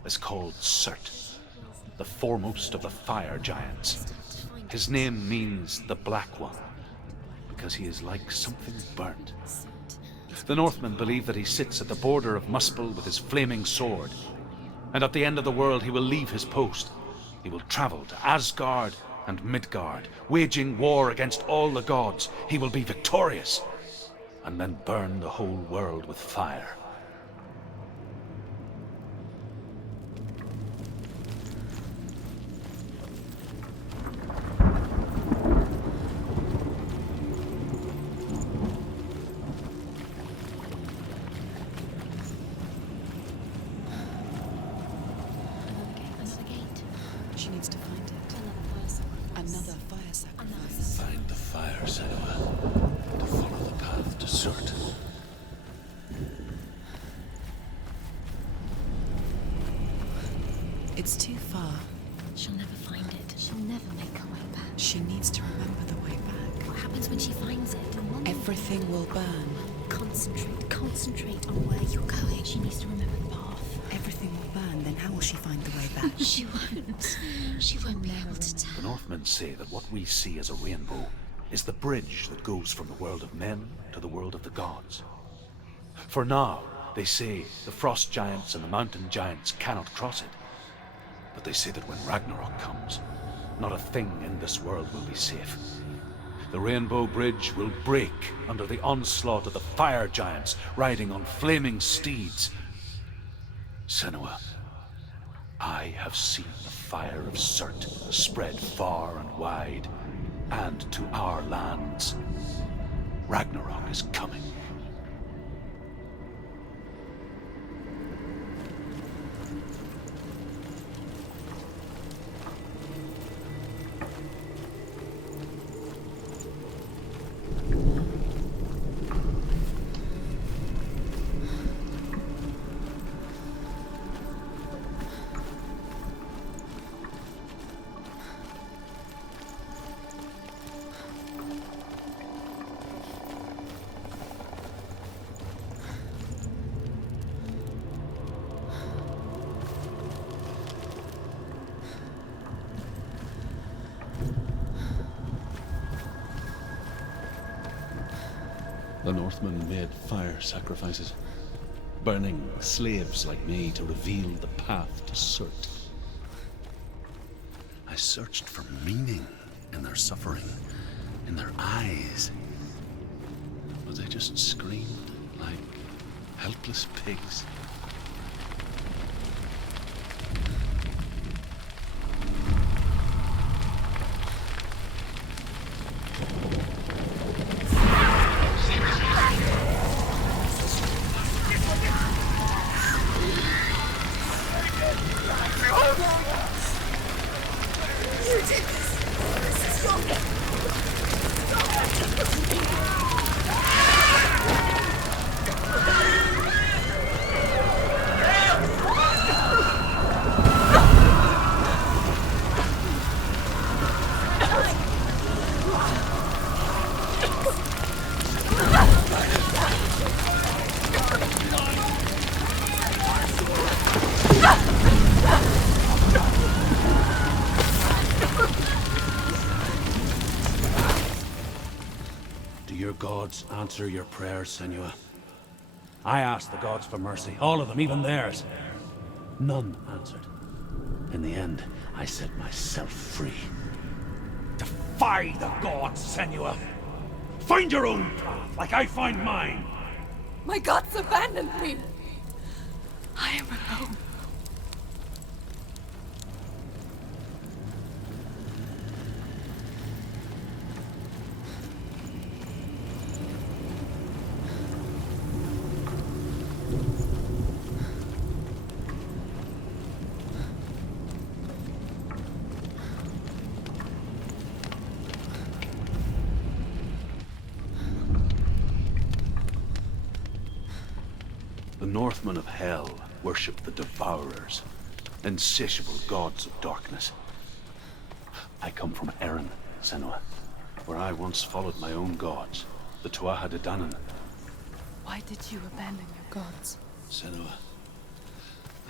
is called Surtr, the foremost of the fire giants. His name means the Black One, because he is like something burnt. The Northmen believe that he sits at the border of Muspel with his flaming sword, and at the end of the world he will leave his post. He will travel to Asgard and Midgard, waging war against all the gods. He will be victorious, and then burn the whole world with fire. Another gate. She needs to find it. Another fire sacrifice. Find the fire, Senua, to follow the path to Surtr. It's too far. She'll never find it. She'll never make her way back. She needs to remember the way back. What happens when she finds it? Everything will burn. Concentrate on where you're going. She needs to remember the path. Everything will burn, then how will she find the way back? She won't. She won't be able to tell. The Northmen say that what we see as a rainbow is the bridge that goes from the world of men to the world of the gods. For now, they say the frost giants and the mountain giants cannot cross it. But they say that when Ragnarok comes, not a thing in this world will be safe. The Rainbow Bridge will break under the onslaught of the fire giants riding on flaming steeds. Senua, I have seen the fire of Surtr spread far and wide, and to our lands. Ragnarok is coming. The Northmen made fire sacrifices, burning slaves like me to reveal the path to Surtr. I searched for meaning in their suffering, in their eyes. But they just screamed like helpless pigs. Answer your prayers, Senua. I asked the gods for mercy, all of them, even theirs. None answered. In the end, I set myself free. Defy the gods, Senua! Find your own path, like I find mine! My gods abandoned me! I am alone. The Northmen of Hell worship the Devourers, insatiable gods of darkness. I come from Erin, Senua, where I once followed my own gods, the Tuatha De Danann. Why did you abandon your gods? Senua,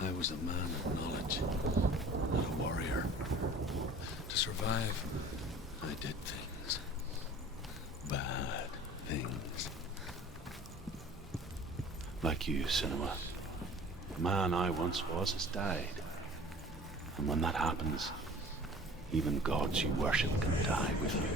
I was a man of knowledge, not a warrior. To survive, I did things. Bad things. Like you, Senua. The man I once was has died. And when that happens, even gods you worship can die with you.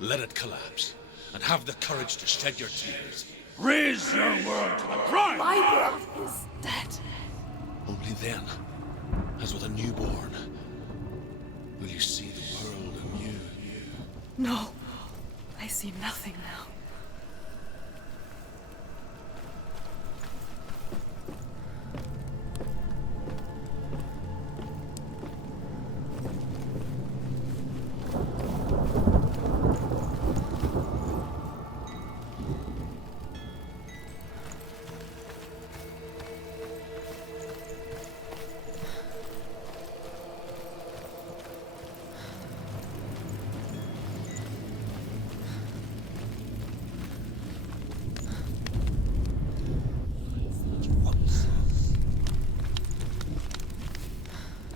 Let it collapse, and have the courage to shed your tears. Raise your world to the ground! My world is dead. Only then, as with a newborn, will you see the world anew. No, I see nothing now.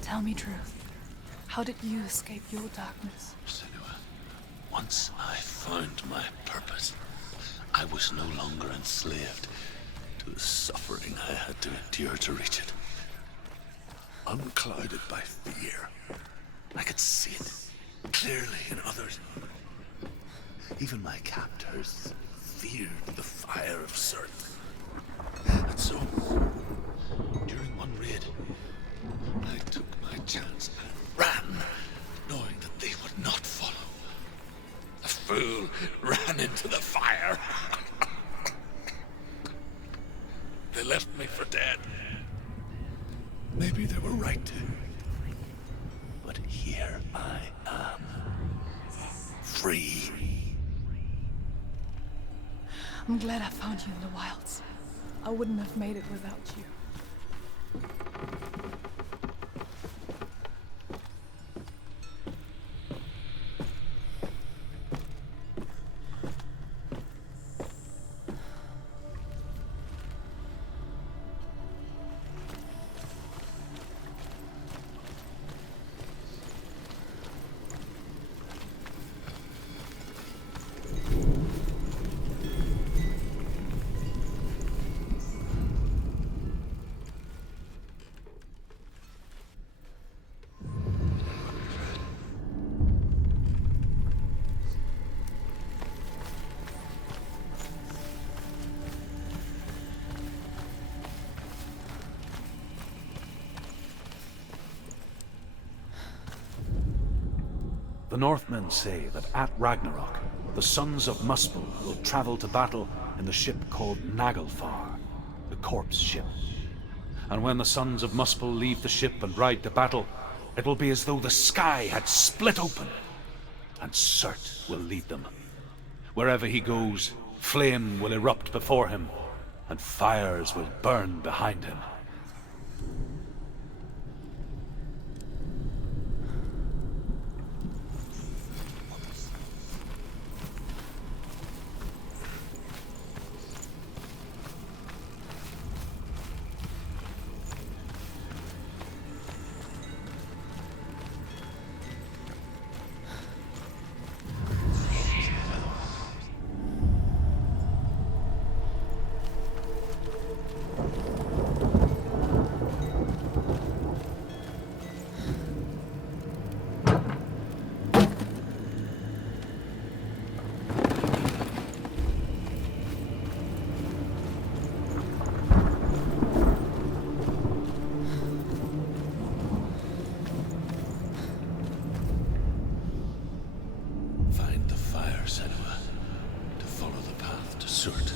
Tell me truth. How did you escape your darkness? Senua, once I found my purpose, I was no longer enslaved to the suffering I had to endure to reach it. Unclouded by fear, I could see it clearly in others. Even my captors feared the fire of Surtr. And so, during one raid, I took my chance Maybe they were right to. But here I am. Free. I'm glad I found you in the wilds. I wouldn't have made it without you. The Northmen say that at Ragnarok, the sons of Muspel will travel to battle in the ship called Naglfar, the corpse ship. And when the sons of Muspel leave the ship and ride to battle, it will be as though the sky had split open, and Surtr will lead them. Wherever he goes, flame will erupt before him, and fires will burn behind him. Find the fire, Senua, to follow the path to Surtr.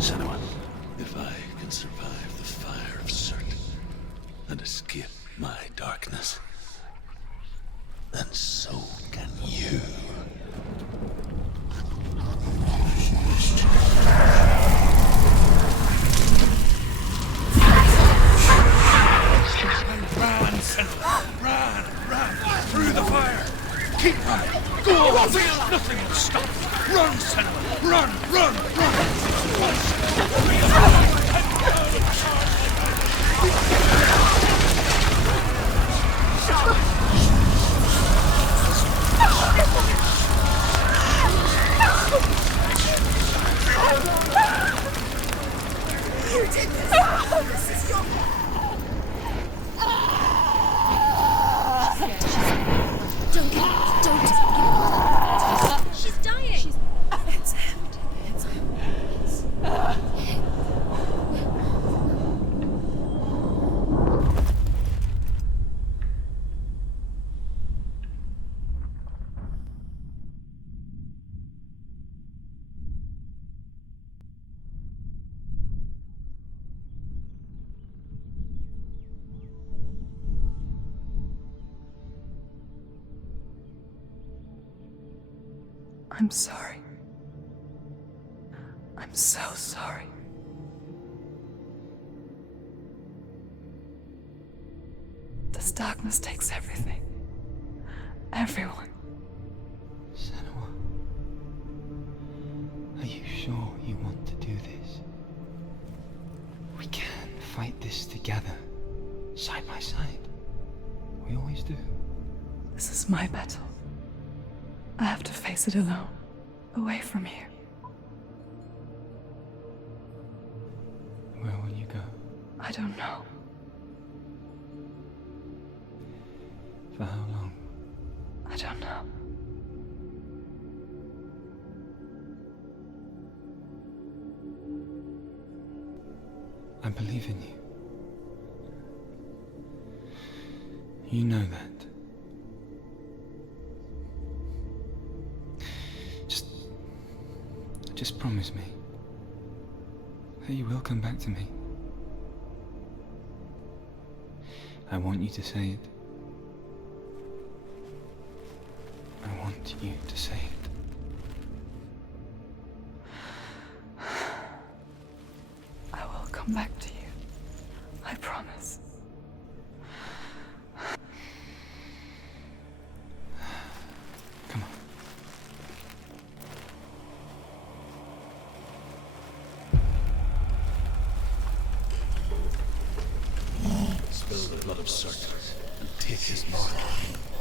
Senua, if I can survive the fire of Surtr and escape my darkness, then so can you. Run, Senua! Run! Through the fire! Keep running! Go on! Nothing will stop! Run, Senua! Run! You did this! This is your... Don't give up. Don't give up. She's dying. It's him. It's him. I'm sorry. I'm so sorry. This darkness takes everything. Everyone. Senua, are you sure you want to do this? We can fight this together, side by side. We always do. This is my battle. I have to face it alone, away from here. Where will you go? I don't know. For how long? I don't know. I believe in you. You know that. Just promise me that you will come back to me. I want you to say it. I want you to say it. I will come back to you. I promise. Come on. Spill the blood of Surtr and take his mark,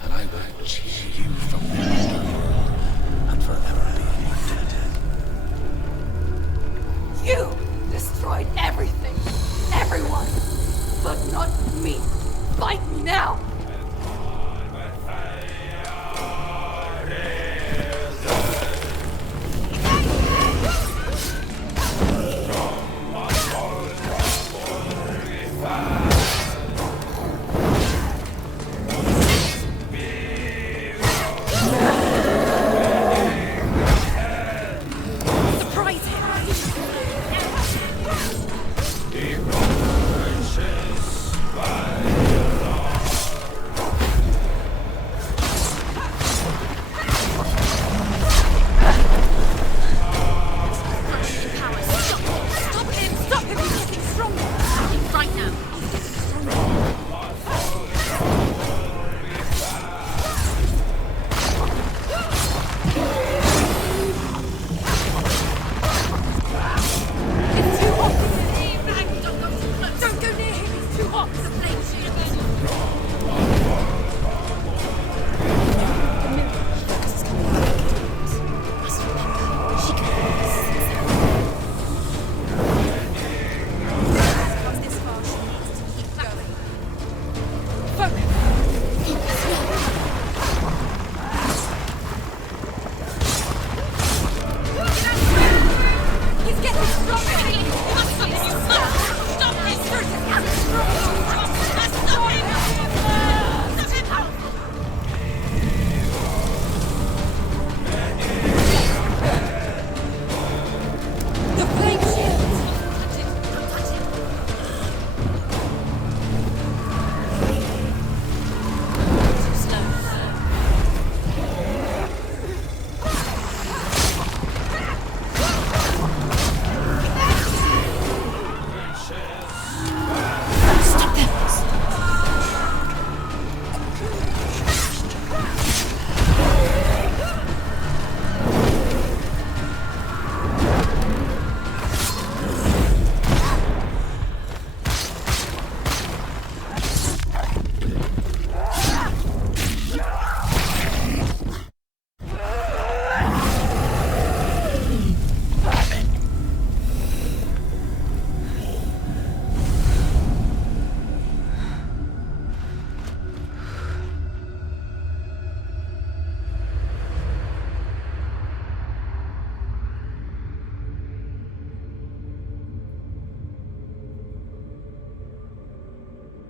and I will chain you from the underworld and forever be your dead. You destroyed everything, everyone, but not me. Fight me now!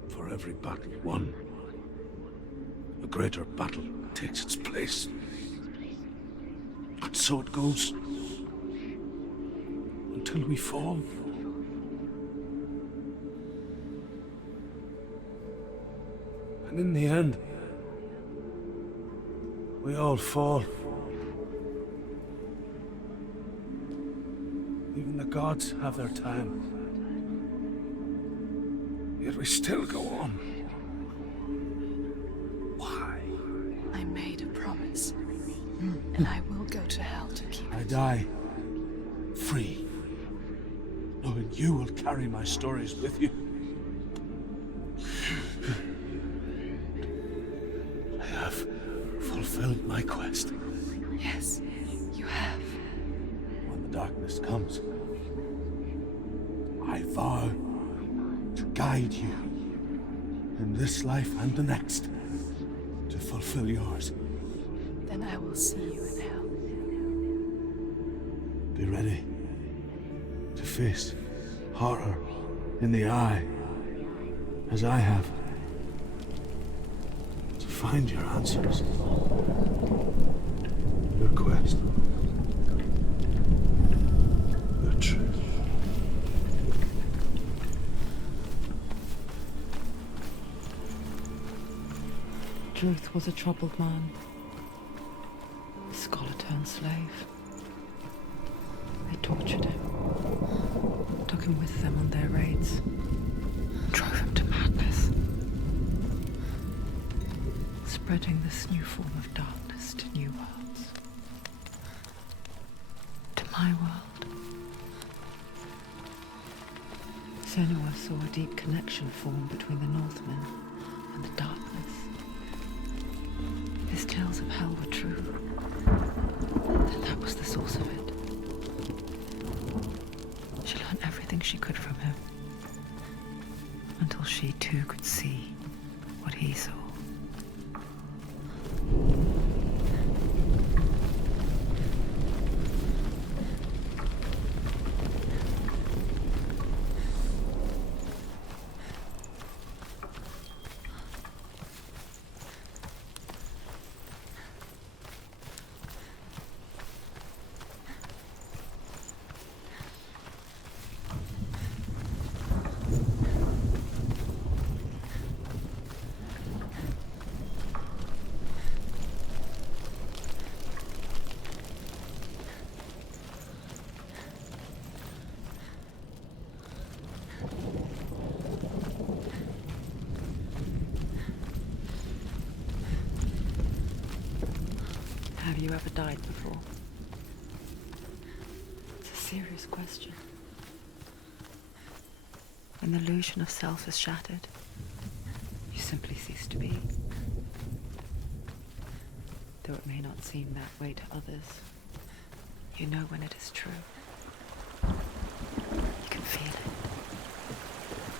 For every battle won, a greater battle takes its place. And so it goes. Until we fall. And in the end, we all fall. Even the gods have their time. Yet we still go on. Why? I made a promise, and I will go to hell to keep I it. die free, knowing you will carry my stories with you. I have fulfilled my quest. Yes, you have. When the darkness comes, I vow to guide you in this life and the next to fulfill yours. Then I will see you in hell. Be ready to face horror in the eye, as I have, to find your answers, your quest, the truth. Truth was a troubled man, a scholar turned slave. They tortured him, took him with them on their raids, drove him to madness, spreading this new form of darkness to new worlds, to my world. Senua saw a deep connection form between the Northmen and the darkness. His tales of hell were true, and that was the source of it. She learned everything she could from him, until she too could see what he saw. Have you ever died before? It's a serious question. When the illusion of self is shattered, you simply cease to be. Though it may not seem that way to others, you know when it is true. You can feel it.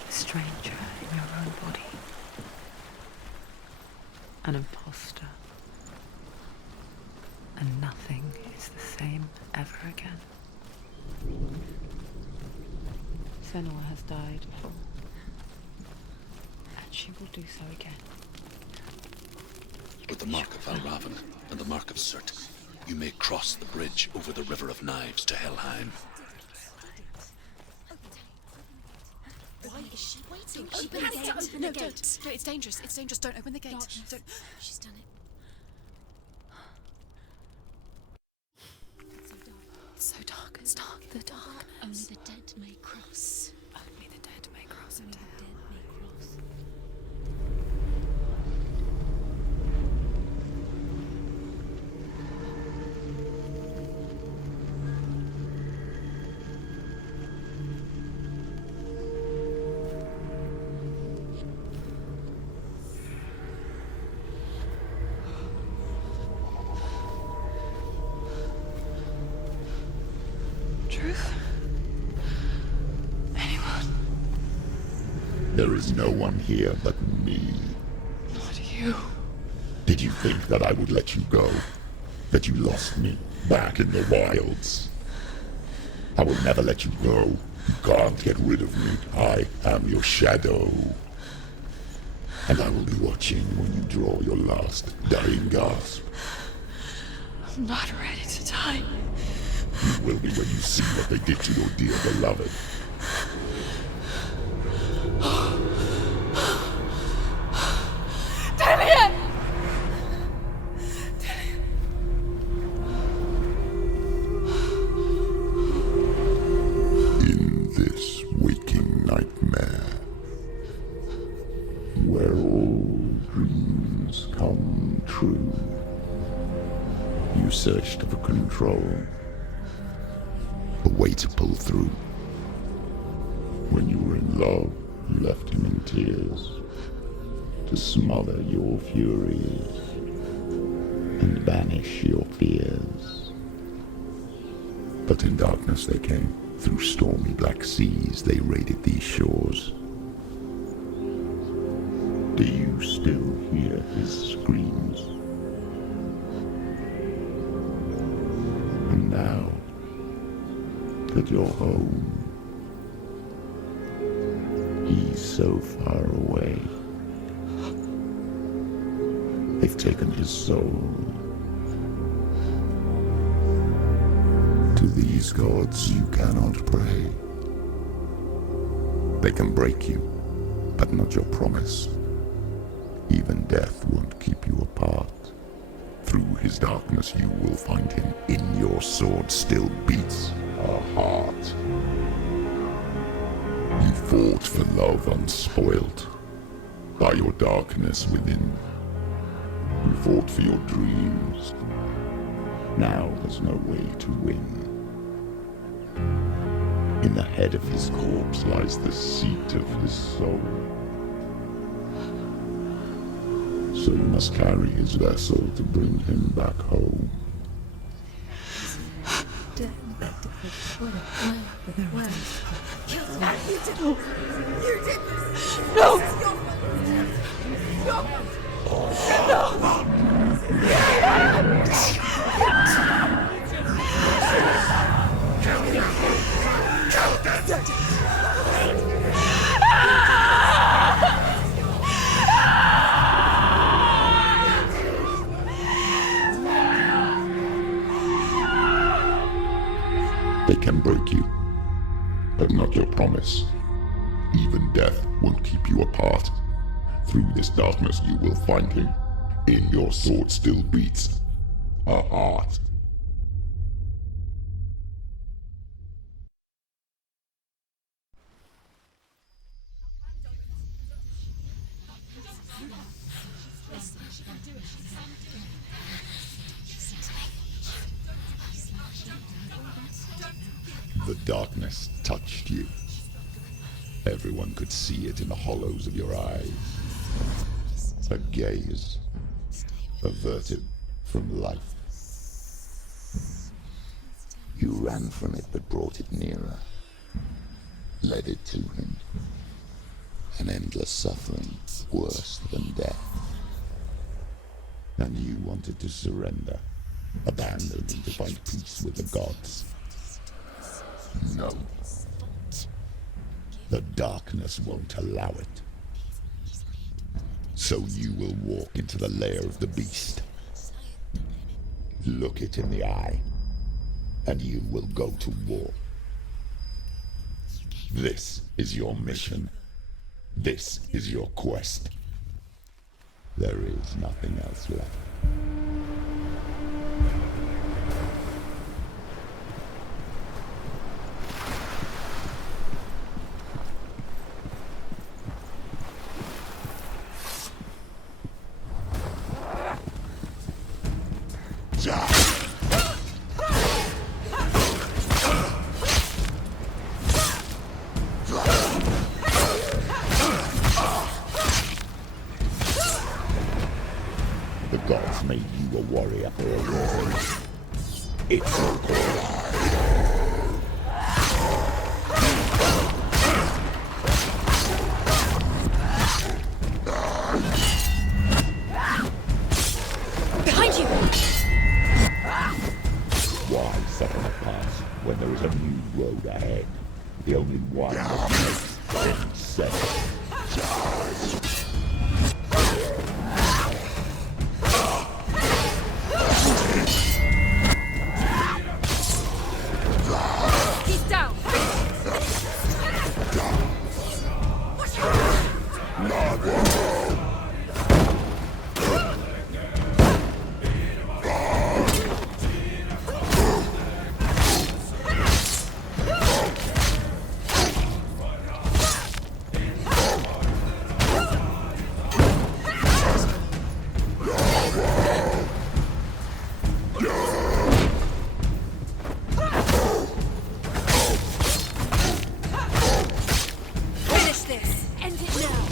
A stranger in your own body. An imposter. And nothing is the same ever again. Senua has died before, and she will do so again. With the mark of Valravyn and the mark of Surtr, you may cross the bridge over the River of Knives to Helheim. Why is she waiting? Open the gate. Open the gate. No, it's dangerous. It's dangerous. Don't open the gate. Don't. She's done it. It's so dark. It's dark. The dark. Only the dead may cross. Only the dead may cross Only into the hell. dead may cross. Truth? Anyone? There is no one here but me. Not you. Did you think that I would let you go? That you lost me back in the wilds? I will never let you go. You can't get rid of me. I am your shadow. And I will be watching when you draw your last dying gasp. I'm not ready to die. You will be when you see what they did to your dear beloved. In this waking nightmare, where all dreams come true, you searched for control. A way to pull through. When you were in love, you left him in tears to smother your furies and banish your fears. But in darkness they came. Through stormy black seas they raided these shores. Do you still hear his screams? And now that you're home, He's so far away. They've taken his soul. To these gods you cannot pray. They can break you, but not your promise. Even death won't keep you apart. Through his darkness you will find him. In your sword still beats a heart. You fought for love unspoilt by your darkness within. You fought for your dreams. Now there's no way to win. In the head of his corpse lies the seat of his soul. So you must carry his vessel to bring him back home. You did this! No! They can break you, but not your promise. Even death won't keep you apart. Through this darkness you will find him. In your sword still beats a heart. The darkness touched you. Everyone could see it in the hollows of your eyes. A gaze averted from life. You ran from it but brought it nearer. Led it to him. An endless suffering worse than death. And you wanted to surrender, abandoning to find peace with the gods. No. The darkness won't allow it. So you will walk into the lair of the beast. Look it in the eye, and you will go to war. This is your mission. This is your quest. There is nothing else left. The gods made you a warrior for a reason. It's your call. Behind you! Why suffer the past when there is a new road ahead? The only one that makes sense. He's down! Finish this! End it now!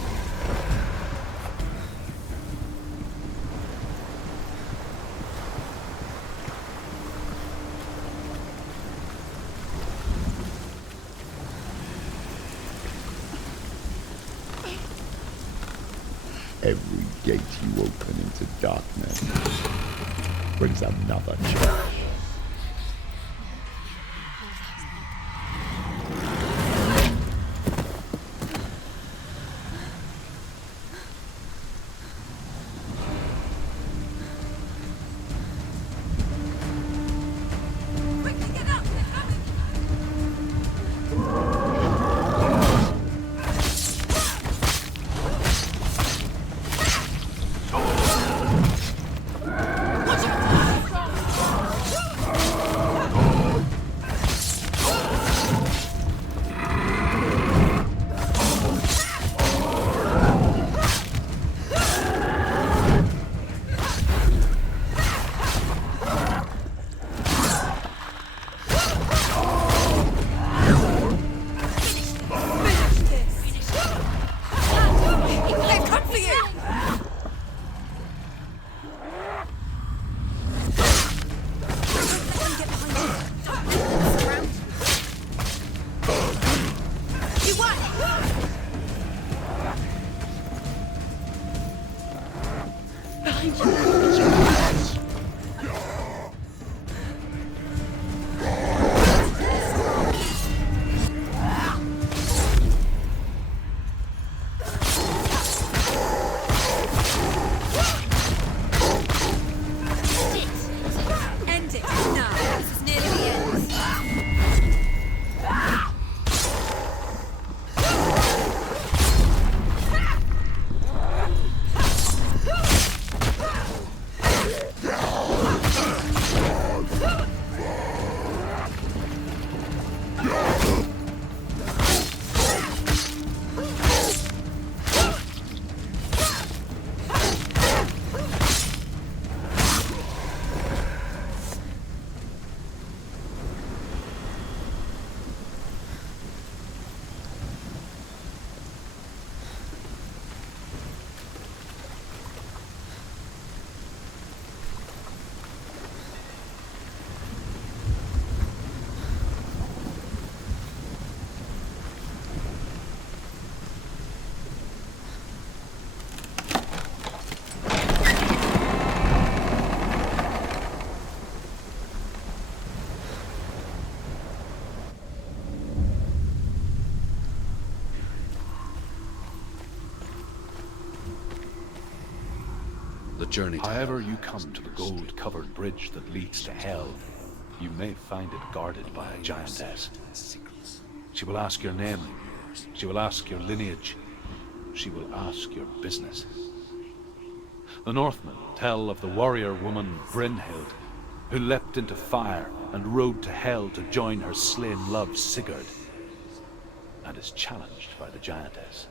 Every gate you open into darkness brings another church. journey to However you come to the gold-covered bridge that leads to Hell, you may find it guarded by a giantess. She will ask your name. She will ask your lineage. She will ask your business. The Northmen tell of the warrior woman Brynhild, who leapt into fire and rode to Hell to join her slain love Sigurd, and is challenged by the giantess.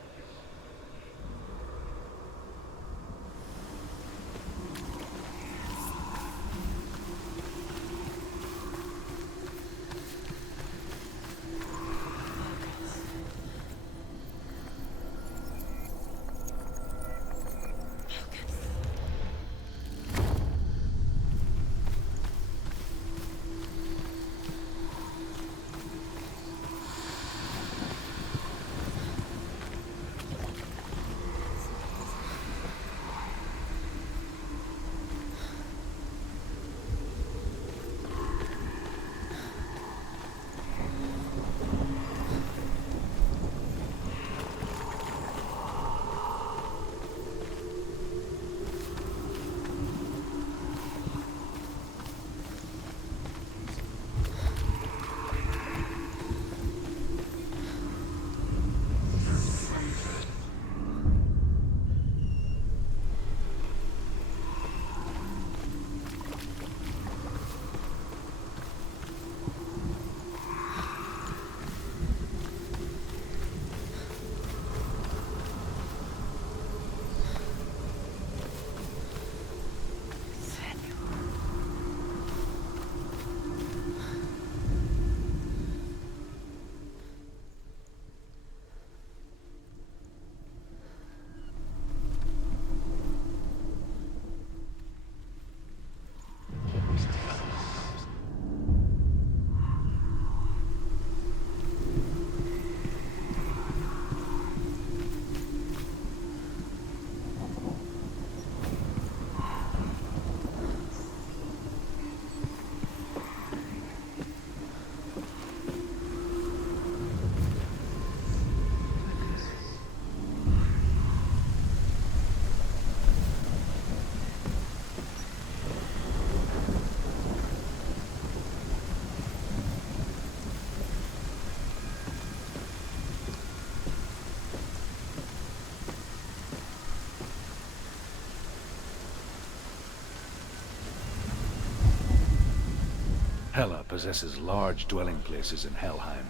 Hela possesses large dwelling places in Helheim.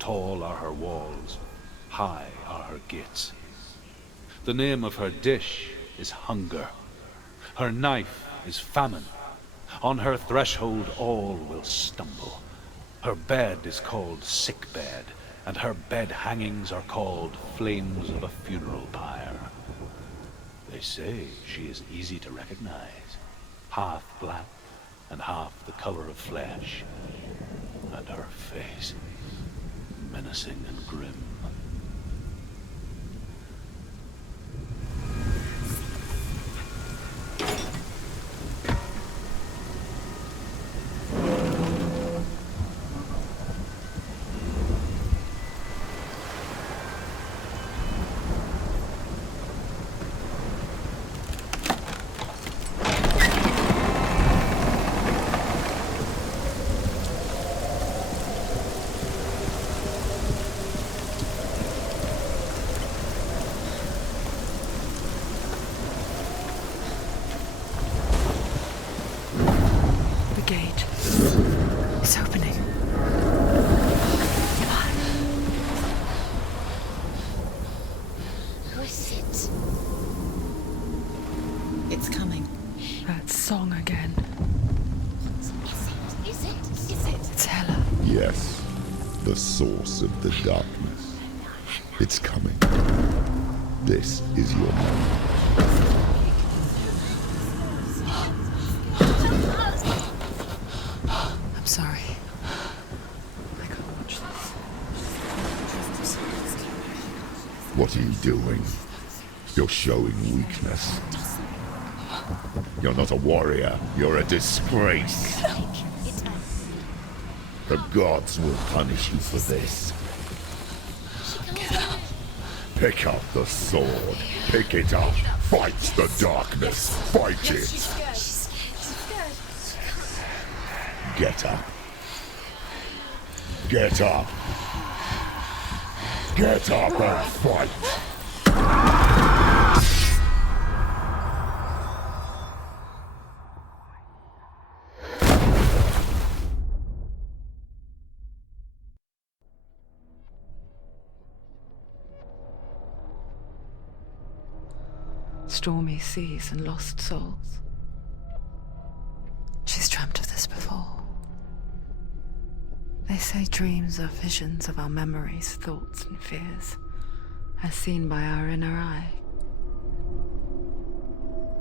Tall are her walls, high are her gates. The name of her dish is hunger. Her knife is famine. On her threshold all will stumble. Her bed is called sick bed, and her bed hangings are called flames of a funeral pyre. They say she is easy to recognize, half black and half the color of flesh, and her face menacing and grim. Source of the darkness. It's coming. This is your moment. I'm sorry. I can't watch this. What are you doing? You're showing weakness. You're not a warrior. You're a disgrace. The gods will punish you for this. Get up. Pick up the sword. Pick it up. fights the darkness. Fight it. She's scared. Get up. Get up. Get up and fight. Stormy seas and lost souls. She's dreamt of this before. They say dreams are visions of our memories, thoughts, and fears, as seen by our inner eye.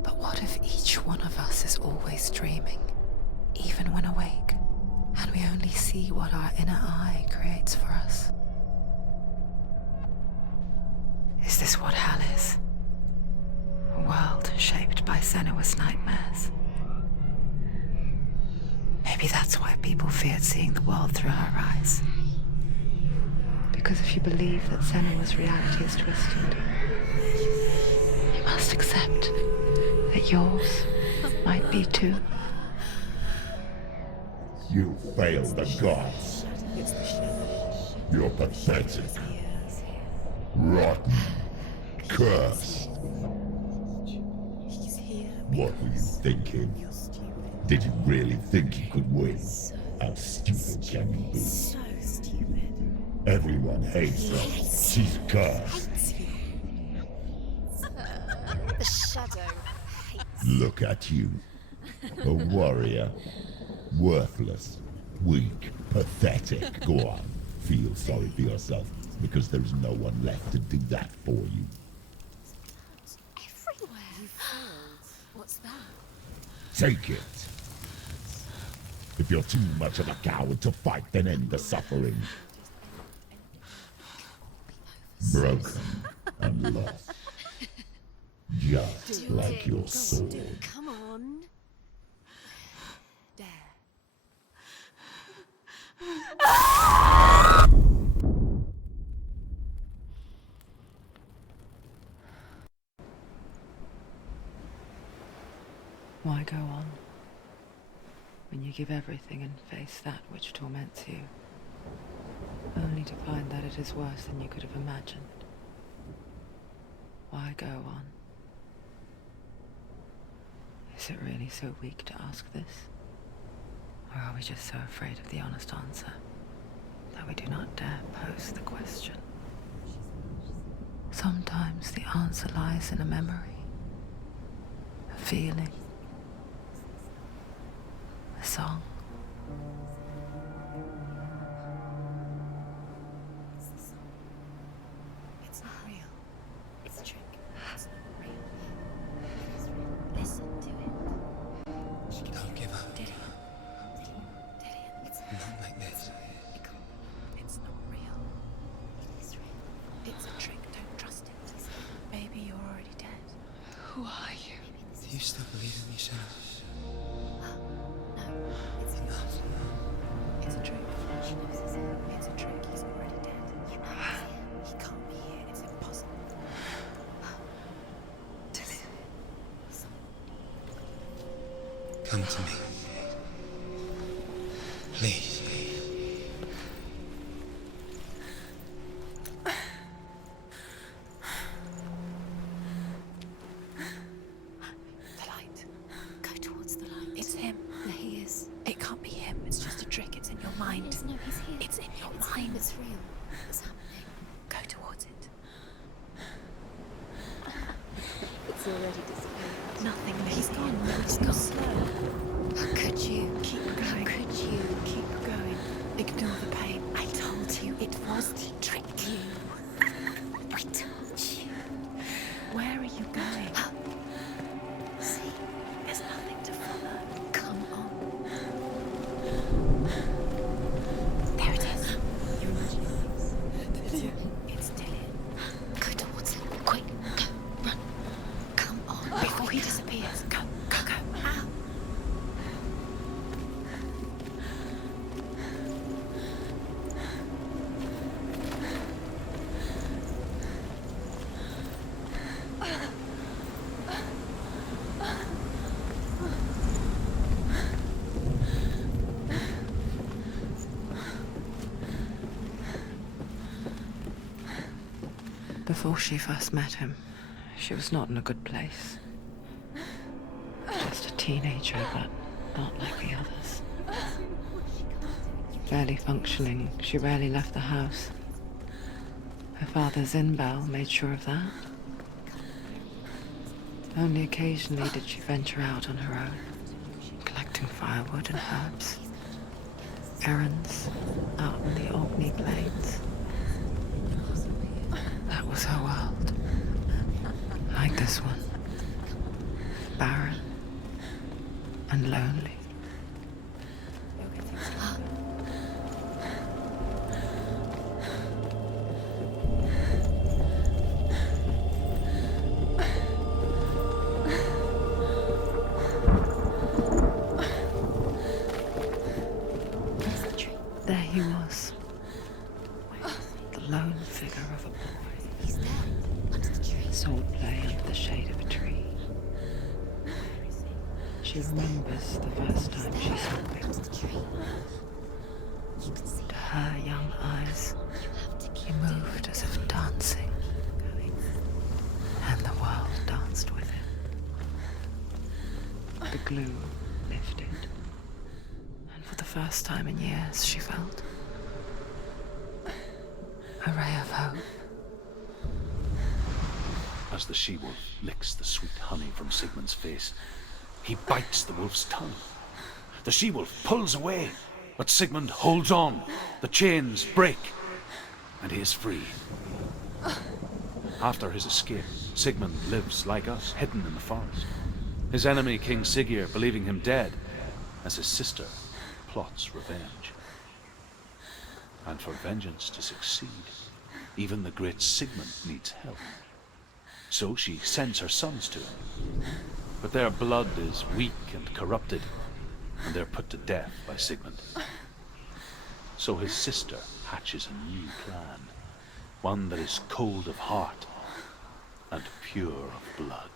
But what if each one of us is always dreaming, even when awake, and we only see what our inner eye creates for us? Is this what hell is? A world shaped by Senua's nightmares. Maybe that's why people feared seeing the world through her eyes. Because if you believe that Senua's reality is twisted, you must accept that yours might be too. You failed the gods. You're pathetic. Rotten. Cursed. What were you thinking? Did you really think you could win? How stupid can you be? So stupid. Everyone hates her. She's cursed. The shadow hates. Look at you. A warrior. Worthless. Weak. Pathetic. Go on. Feel sorry for yourself, because there is no one left to do that for you. Everywhere. You failed. What's that? Take it. If you're too much of a coward to fight, then end the suffering. Broken and lost. Just like your sword. Come on. There. Why go on when you give everything and face that which torments you, only to find that it is worse than you could have imagined? Why go on? Is it really so weak to ask this? Or are we just so afraid of the honest answer that we do not dare pose the question? Sometimes the answer lies in a memory, a feeling, a song. It's not real. It's a trick. It's not real. It is real. Listen to it. Don't give up. Did it? It's Not like this. It's not real. It is real. It's a trick. Don't trust it. Maybe you're already dead. Who are you? Do you still believe in me, Senua? No, it's not. It's a trick. She knows it's him. It's a trick. He's already dead. He can't be here. It's impossible. Come to me. Please. The light. Go towards the light. It's him. There he is. It can't be him. It's just a trick. It's in your mind. Yes, no, he's here. It's in your mind. It's real. It's happening. Go towards it. It's already disappeared. Nothing. He's He's gone. gone. No, It's it's gone. not slow. How could you? Keep going. How could you? Keep going. Ignore the pain. I told you it was to trick you. I told you. Where are you going? See, there's nothing to follow. Come on. There it is. You're imagining this. It's Dillian. Go towards him. Quick. Go. Run. Come on. Before he disappears. Go. Go. Go. Ow. Before she first met him, she was not in a good place. Just a teenager, but not like the others. Barely functioning, she rarely left the house. Her father's in-bell made sure of that. Only occasionally did she venture out on her own, collecting firewood and herbs. Errands out in the Orkney Plains. That was her world. Like this one. Barren and lonely. There he was. The lone figure of a boy. He's there, under the tree. Swordplay under the shade of a tree. She remembers the first time she saw him. Under the tree. To her young eyes, he moved as if dancing. And the world danced with him. The glue lifted. And for the first time in years, she felt a ray of hope. As the she-wolf licks the sweet honey from Sigmund's face, he bites the wolf's tongue. The she-wolf pulls away, but Sigmund holds on. The chains break, and he is free. After his escape, Sigmund lives like us, hidden in the forest. His enemy, King Siggeir, believing him dead, as his sister plots revenge. And for vengeance to succeed, even the great Sigmund needs help. So she sends her sons to him. But their blood is weak and corrupted, and they're put to death by Sigmund. So his sister hatches a new plan, one that is cold of heart and pure of blood.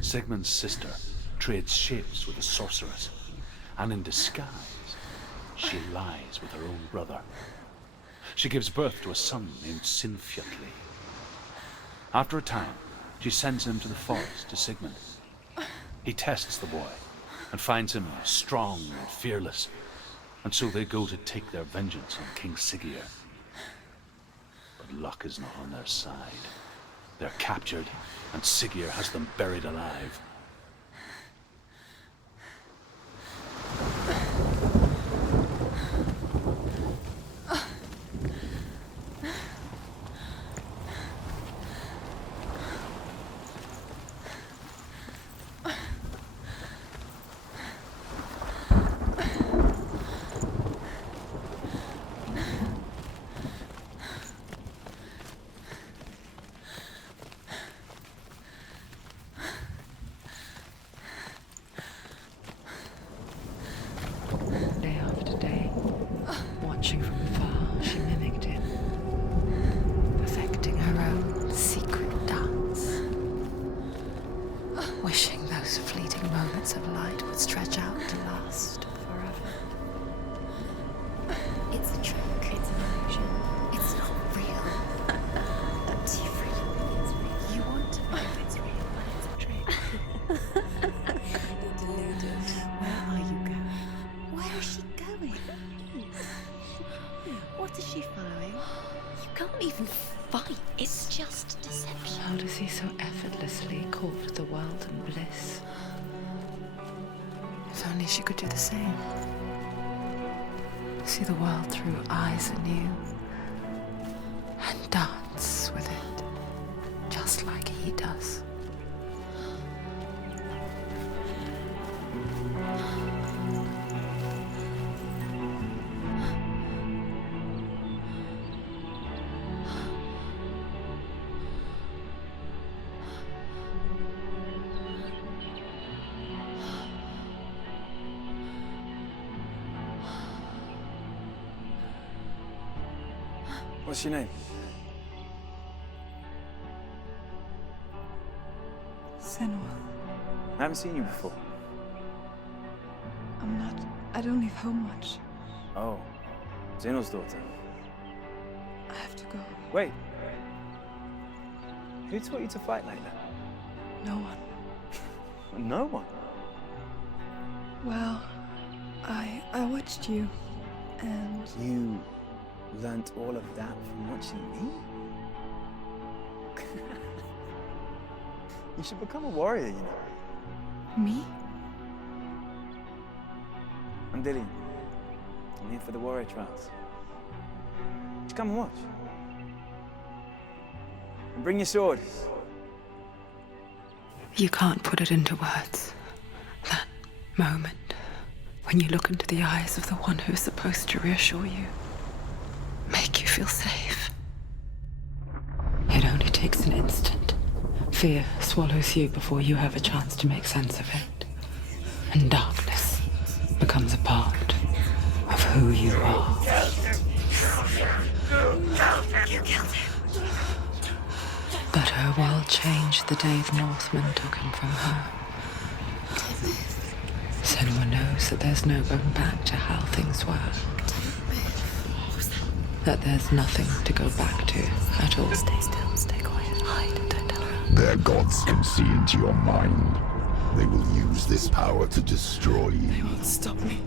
Sigmund's sister trades shapes with a sorceress, and in disguise, she lies with her own brother. She gives birth to a son named Sinfjotli. After a time, she sends him to the forest to Sigmund. He tests the boy and finds him strong and fearless, and so they go to take their vengeance on King Siggeir. But luck is not on their side. They're captured, and Siggeir has them buried alive. Day after day, watching from afar, she mimicked him, perfecting her own secret dance, wishing those fleeting moments of light would stretch out to last forever. It's a trick. It's an illusion. It's not real. But you really think it's real. You want to believe it's real, but it's a trick. You're deluded. Where are you going? Where is she going? What is she following? You can't even fight. It's just deception. How does he so effortlessly court the world and bliss? If only she could do the same. See the world through eyes anew and dance with it, just like he does. What's your name? Senua. I haven't seen you before. I don't leave home much. Oh, Zeno's daughter. I have to go. Wait. Who taught you to fight like that? No one. No one? Well, I watched you, and... You learnt all of that from watching me? You should become a warrior, you know. Me? I'm Dillian. I'm here for the warrior trials. Just come and watch. And bring your sword. You can't put it into words. That moment, when you look into the eyes of the one who is supposed to reassure you, make you feel safe. It only takes an instant. Fear swallows you before you have a chance to make sense of it. And darkness becomes a part of who you are. You killed him. But her world changed the day the Northmen took him from her. Senua knows that there's no going back to how things were. That there's nothing to go back to at all. Stay still, stay quiet, hide, don't tell her. Their gods can see into your mind. They will use this power to destroy you. They won't stop me.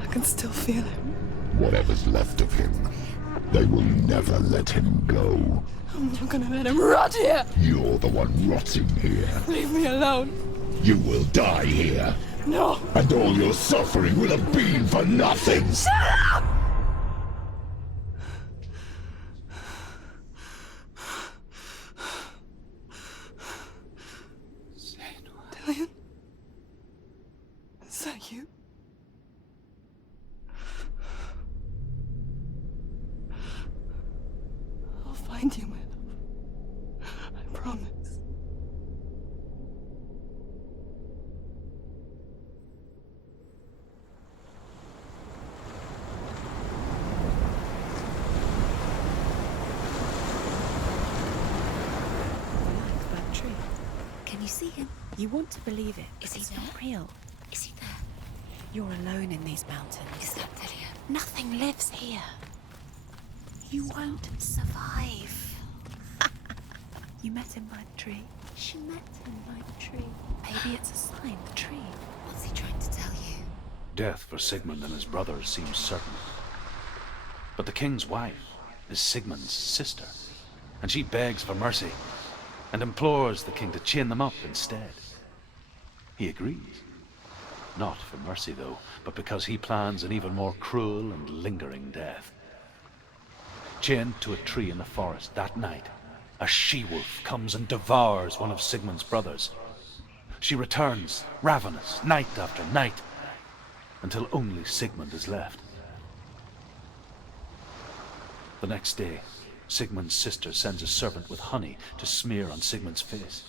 I can still feel him. Whatever's left of him, they will never let him go. I'm not gonna let him rot here! You're the one rotting here. Leave me alone. You will die here. No! And all your suffering will have been for nothing. Shut up! Dillian? Is that you? I'll find you, my love. I promise. Can you see him? You want to believe it. Is he It's there? not real. Is he there? You're alone in these mountains. Is that Dillian? Nothing lives here. You won't survive. You met him by the tree. She met him by the tree. Maybe it's a sign, the tree. What's he trying to tell you? Death for Sigmund and his brothers seems certain. But the king's wife is Sigmund's sister, and she begs for mercy and implores the king to chain them up instead. He agrees. Not for mercy, though, but because he plans an even more cruel and lingering death. Chained to a tree in the forest that night, a she-wolf comes and devours one of Sigmund's brothers. She returns, ravenous, night after night, until only Sigmund is left. The next day, Sigmund's sister sends a servant with honey to smear on Sigmund's face.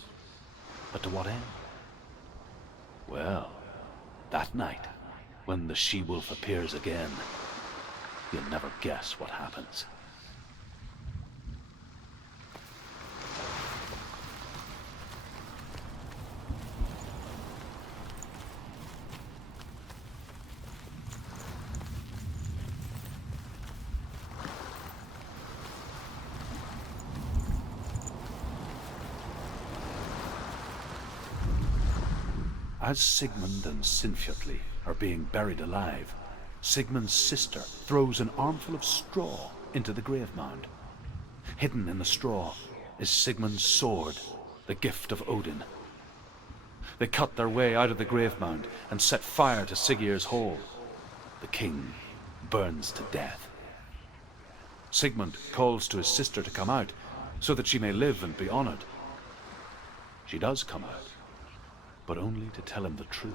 But to what end? Well, that night, when the she-wolf appears again, you'll never guess what happens. As Sigmund and Sinfjotli are being buried alive, Sigmund's sister throws an armful of straw into the grave mound. Hidden in the straw is Sigmund's sword, the gift of Odin. They cut their way out of the grave mound and set fire to Siggeir's hole. The king burns to death. Sigmund calls to his sister to come out so that she may live and be honored. She does come out, but only to tell him the truth.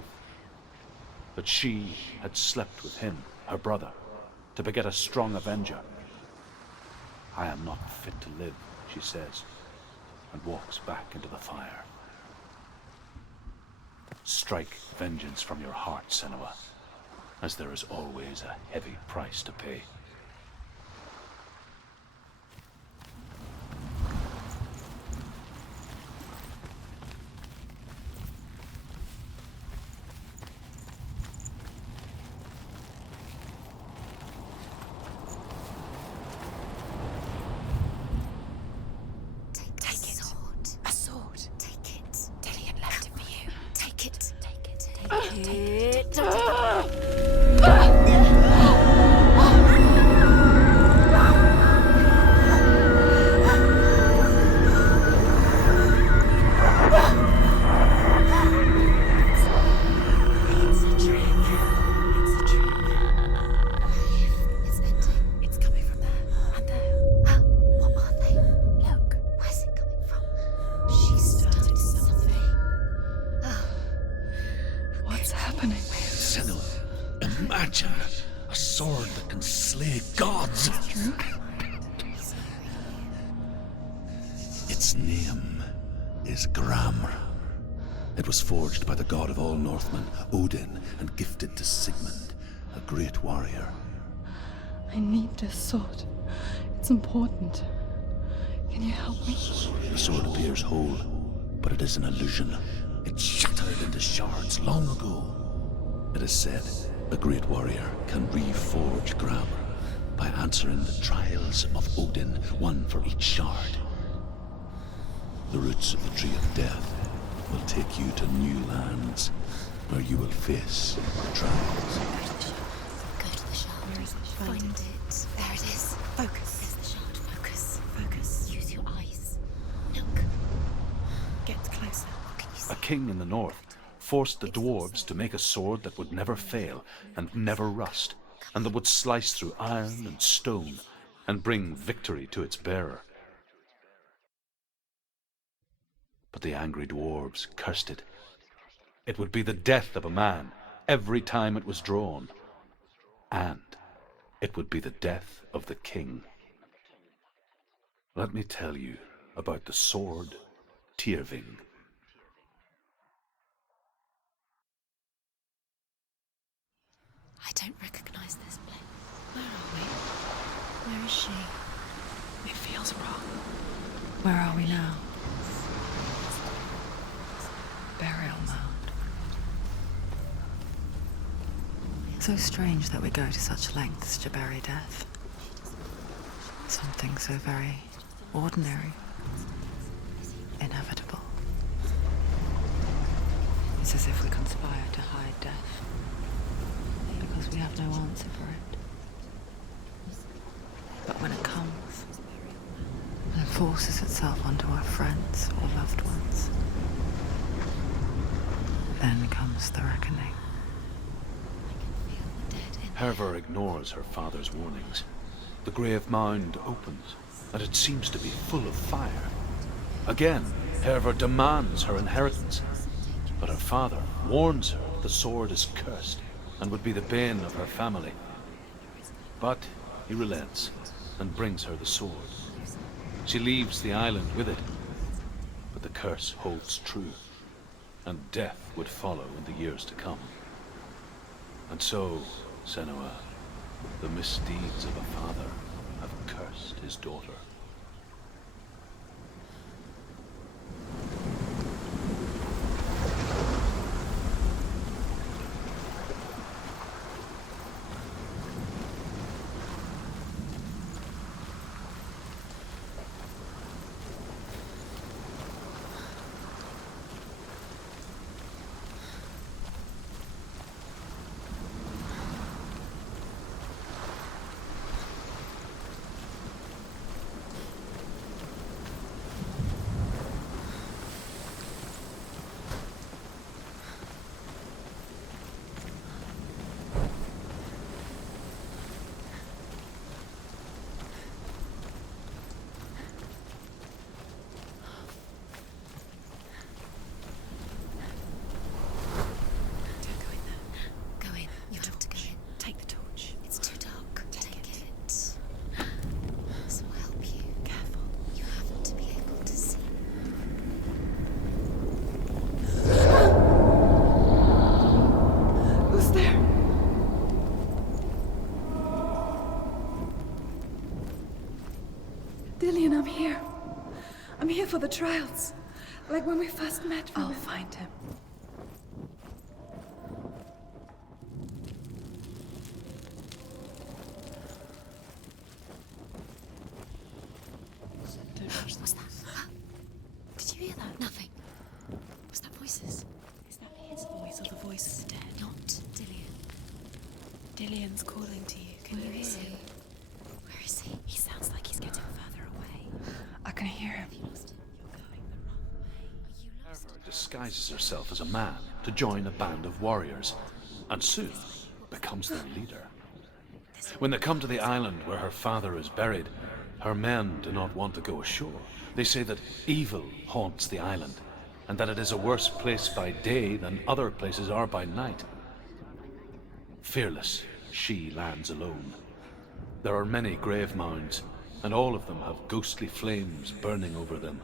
That she had slept with him, her brother, to beget a strong avenger. I am not fit to live, she says, and walks back into the fire. Strike vengeance from your heart, Senua, as there is always a heavy price to pay. Imagine a sword that can slay gods. Its name is Gramr. It was forged by the god of all Northmen, Odin, and gifted to Sigmund, a great warrior. I need this sword. It's important. Can you help me? The sword appears whole, but it is an illusion. It shattered into shards long ago. It is said a great warrior can reforge Gramr by answering the trials of Odin, one for each shard. The roots of the Tree of Death will take you to new lands where you will face trials. Go to the shard. Find it. There it is. Focus. There's the shard. Focus. Focus. Use your eyes. Look. Get closer. What can you see? A king in the north forced the dwarves to make a sword that would never fail and never rust, and that would slice through iron and stone and bring victory to its bearer. But the angry dwarves cursed it. It would be the death of a man every time it was drawn, and it would be the death of the king. Let me tell you about the sword Tyrving. I don't recognize this place. Where are we? Where is she? It feels wrong. Where are we now? Burial mound. So strange that we go to such lengths to bury death. Something so very ordinary, inevitable. It's as if we conspire to hide death, because we have no answer for it. But when it comes, and forces itself onto our friends or loved ones, then comes the reckoning. Hervor ignores her father's warnings. The grave mound opens, and it seems to be full of fire. Again, Hervor demands her inheritance, but her father warns her the sword is cursed and would be the bane of her family. But he relents and brings her the sword. She leaves the island with it, but the curse holds true, and death would follow in the years to come. And so, Senua, the misdeeds of a father have cursed his daughter. I'm here. I'm here for the trials. Like when we first met. I'll find him. What's that? Did you hear that? Nothing. Was that voices? Is that his voice? These are the voices of the dead. Not Dillion. Dillion's calling to you. Can you hear him? Where is he? He sounds like he's getting further away. I can hear him. Have you lost him? You're going the wrong way. Are you lost? Fenrir disguises herself as a man to join a band of warriors, and soon becomes their leader. When they come to the island where her father is buried, her men do not want to go ashore. They say that evil haunts the island, and that it is a worse place by day than other places are by night. Fearless, she lands alone. There are many grave mounds, and all of them have ghostly flames burning over them.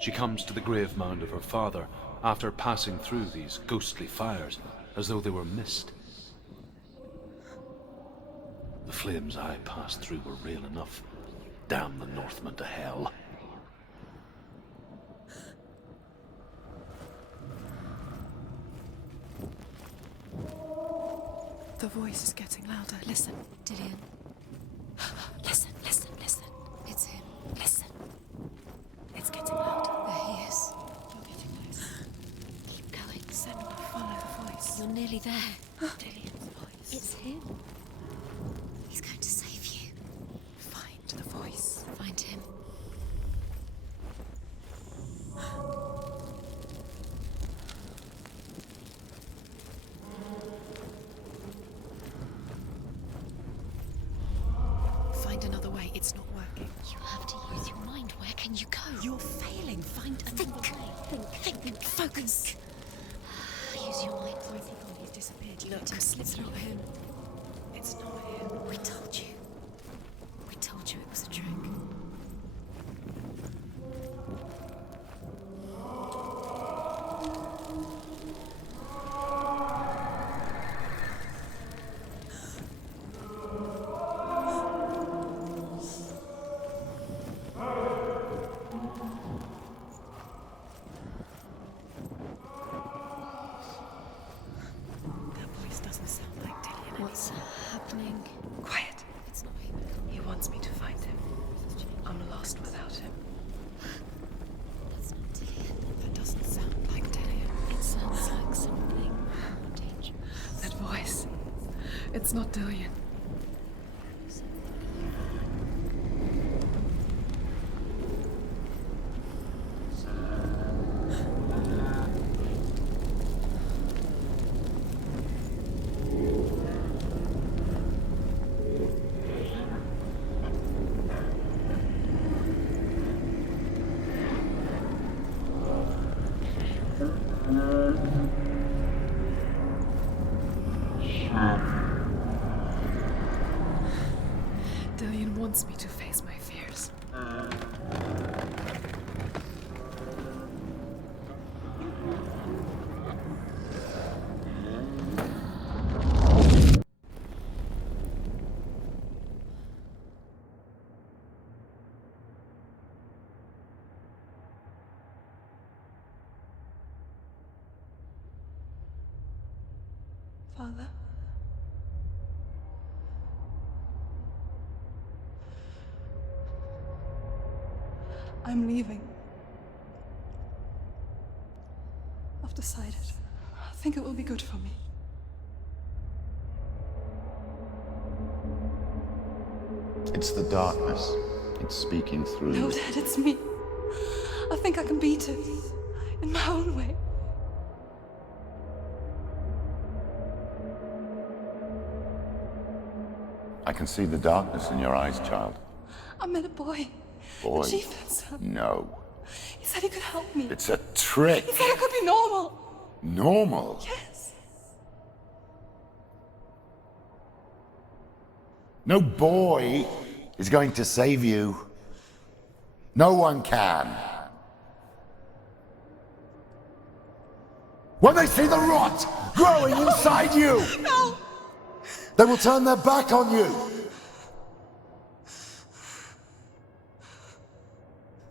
She comes to the grave mound of her father after passing through these ghostly fires, as though they were mist. The flames I passed through were real enough. Damn the Northmen to hell. The voice is getting louder. Listen, Dillion. Listen, listen, listen. It's him. Listen. It's getting louder. There he is. You're getting closer. Keep going. Senua, follow the voice. You're nearly there. Dillion's voice. It's him. He's going to save you. Find the voice. Find him. Find another way. It's not working. You have to use your mind. Where can you go? You're failing. Find another way. Think. Focus. Use your mind. Where's he gone? He's disappeared. You let him slip. It's not him. It's not him. We told you. We told you it was a trick. What's happening? Quiet. It's not him. He wants me to find him. I'm lost without him. That's not Dillion. That doesn't sound like Dillion. It sounds like something more dangerous. That voice. It's not Dillion. Dillion wants me to face my fears. Father? I'm leaving. I've decided. I think it will be good for me. It's the darkness. It's speaking through. No, Dad, it's me. I think I can beat it. In my own way. I can see the darkness in your eyes, child. I met a boy. Boy. The chieftain's son. No. He said he could help me. It's a trick. He said I could be normal. Normal? Yes. No boy is going to save you. No one can. When they see the rot growing inside you, No! they will turn their back on you.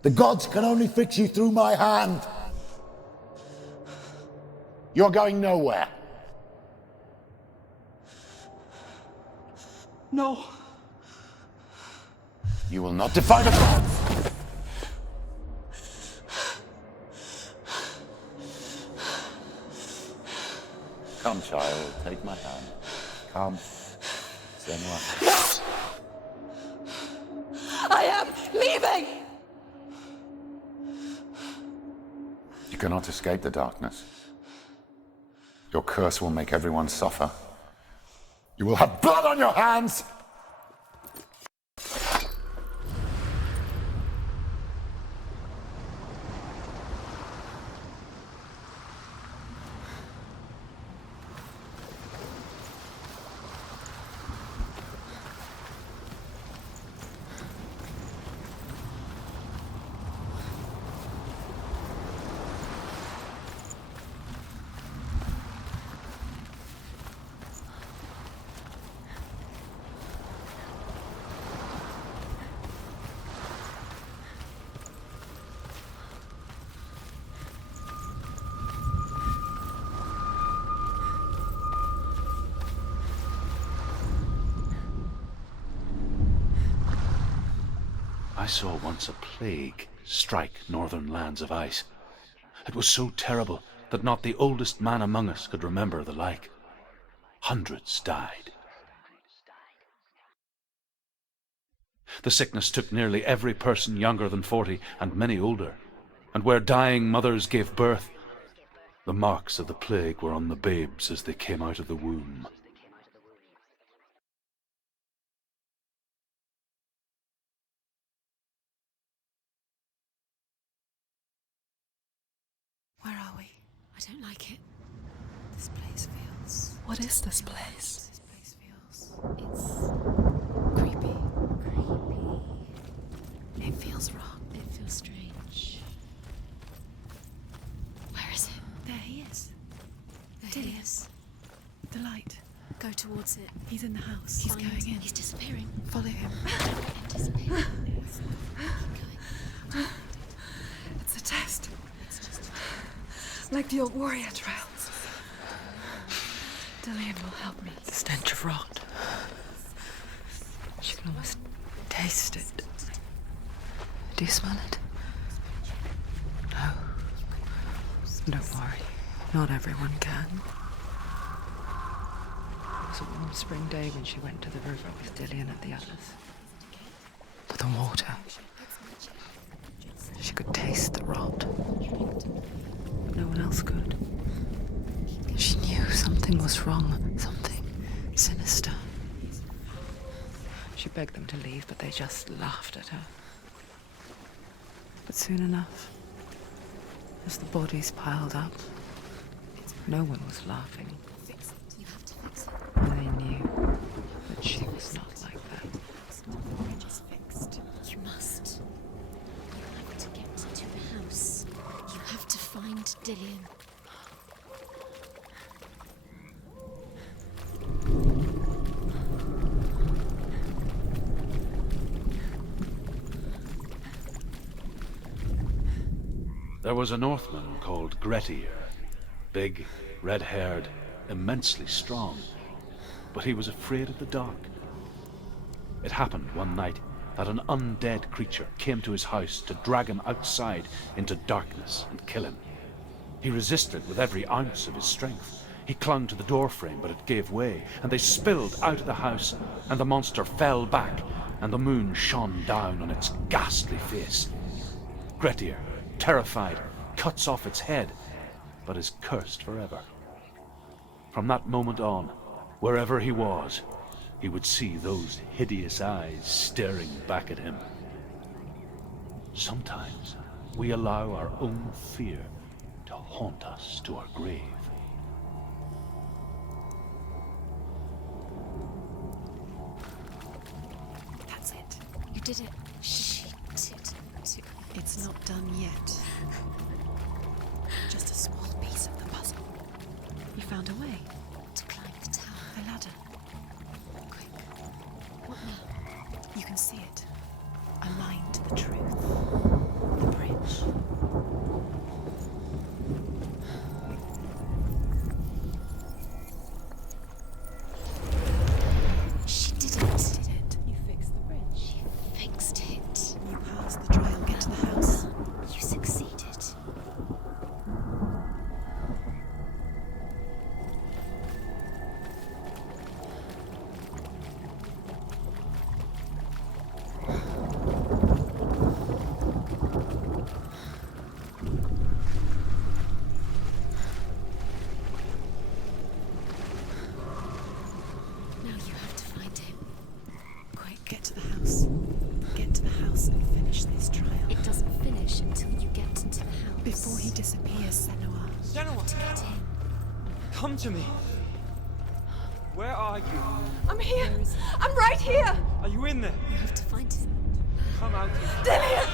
The gods can only fix you through my hand. You're going nowhere. No. You will not defy the gods. Come, child, take my hand. Come, Senua. I am leaving! You cannot escape the darkness. Your curse will make everyone suffer. You will have blood on your hands! I saw once a plague strike northern lands of ice. It was so terrible that not the oldest man among us could remember the like. Hundreds died. The sickness took nearly every person younger than 40 and many older, and where dying mothers gave birth, the marks of the plague were on the babes as they came out of the womb. Where are we? I don't like it. This place feels... What is this place? This place feels... It's... creepy. It feels wrong. It feels strange. Where is it? There he is. There he is. The light. Go towards it. He's in the house. He's going in. He's disappearing. Follow him. Disappearing. Keep going. It's a test. Like the old warrior trials. Dillian will help me. The stench of rot. She can almost taste it. Do you smell it? No. Don't worry. Not everyone can. It was a warm spring day when she went to the river with Dillian and the others. For the water. She could taste the rot. No one else could. She knew something was wrong, something sinister. She begged them to leave, but they just laughed at her. But soon enough, as the bodies piled up, no one was laughing. You have to fix it. And they knew that she was not like that. The bridge is fixed. You must. You have to get to the house. You have to find Dillian. There was a Northman called Grettir. Big, red-haired, immensely strong. But he was afraid of the dark. It happened one night that an undead creature came to his house to drag him outside into darkness and kill him. He resisted with every ounce of his strength. He clung to the doorframe, but it gave way, and they spilled out of the house, and the monster fell back, and the moon shone down on its ghastly face. Grettir, terrified, cuts off its head, but is cursed forever. From that moment on, wherever he was, he would see those hideous eyes staring back at him. Sometimes we allow our own fear to haunt us to our grave. That's it. You did it. She did it. It's not done yet. Just a small piece of the puzzle. You found a way To climb the tower. the ladder. Quick. What now? You can see it. A line to the truth. The bridge. She did it. You fixed the bridge. She fixed it. You passed the trial. Get to the house. You succeeded. Come to me. Where are you? I'm here. I'm right here. Are you in there? You have to find him. Come out here. Dillian!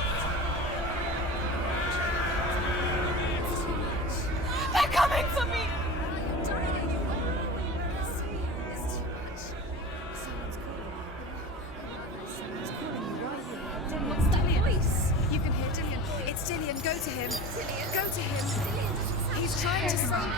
They're coming for me! What's that voice? You can hear Dillian. It's Dillian. Go to him. Go to him. He's trying to save them.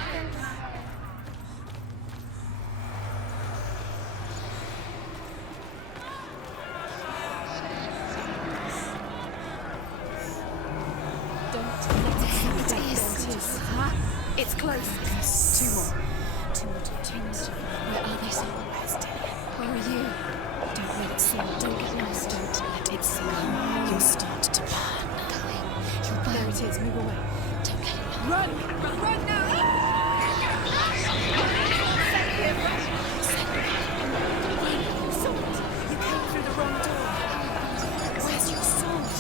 It's close. Two more. Where are they, Sam? Where are you? Don't let it see. Don't get lost. Don't let it see. You'll start to burn. You'll burn. There it is. Move away. Don't let it. Run! Run now! Sword. You came through the wrong door. Where's your sword?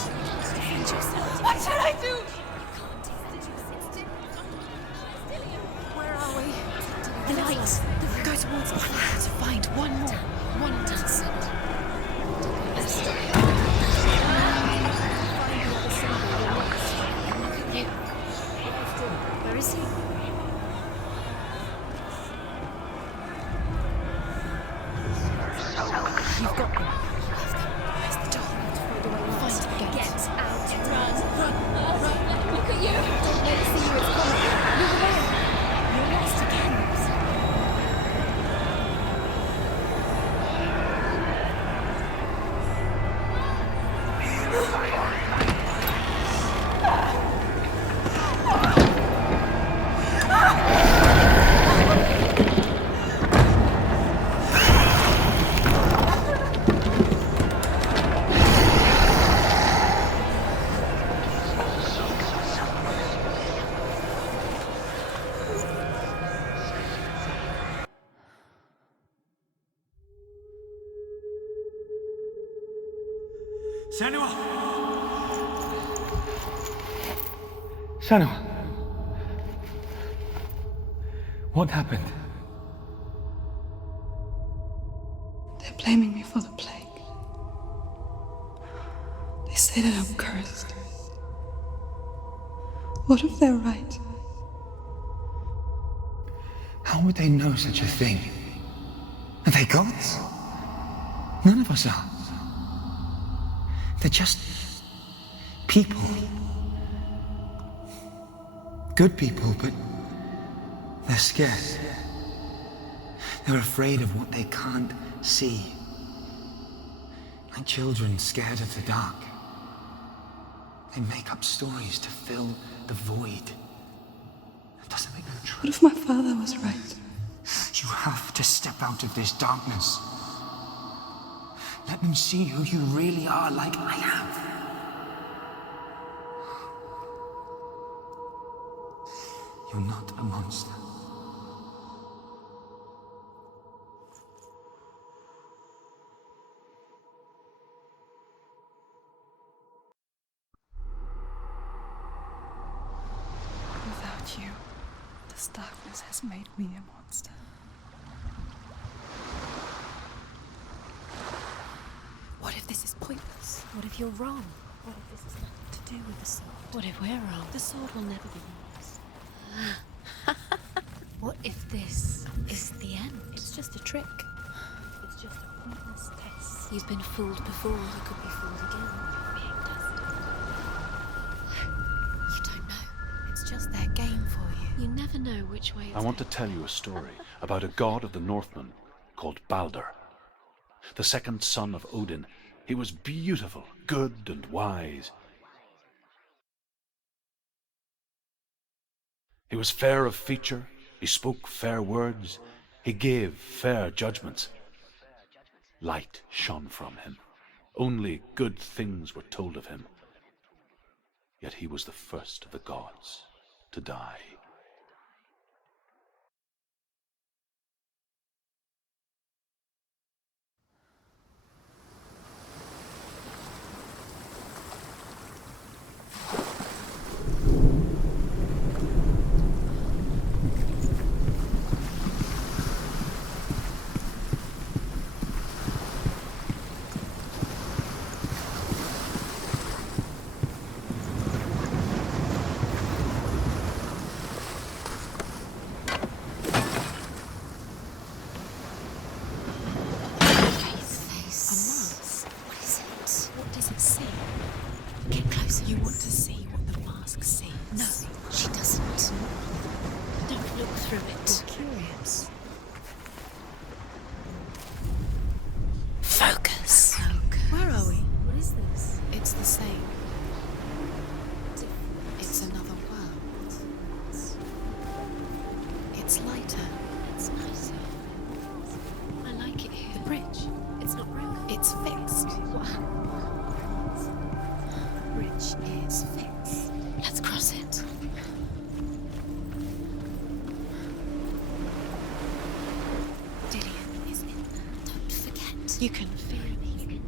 Defend yourself. What should I do? Light. Go towards it. To find one more. One does. Where is he? You've got them. Where's the door? Find it again. Get out. Run. Look at you. Don't let it see you. It's coming. Move away. You're lost again. Senua! Senua! What happened? They're blaming me for the plague. They say that I'm cursed. What if they're right? How would they know such a thing? Are they gods? None of us are. They're just people. Good people, but they're scared. They're afraid of what they can't see. Like children scared of the dark. They make up stories to fill the void. That doesn't make them true. What if my father was right? You have to step out of this darkness. Let them see who you really are, like I have. You're not a monster. Without you, this darkness has made me a monster. What if this is pointless? What if you're wrong? What if this has nothing to do with the sword? What if we're wrong? The sword will never be yours. What if this is the end? It's just a trick. It's just a pointless test. You've been fooled before. You could be fooled again. Being tested. You don't know. It's just their game for you. You never know which way it's I want to tell you a story about a god of the Northmen called Balder. The second son of Odin. He was beautiful, good and wise. He was fair of feature, he spoke fair words, he gave fair judgments. Light shone from him. Only good things were told of him. Yet he was the first of the gods to die. through it. Curious. Focus. Where are we? What is this? It's the same. It's another world. It's lighter. It's nicer. I like it here. The bridge. It's not broken. It's fixed. What happened? The bridge is fixed. Let's cross it. Dillian is in there. Don't forget. You can feel me. You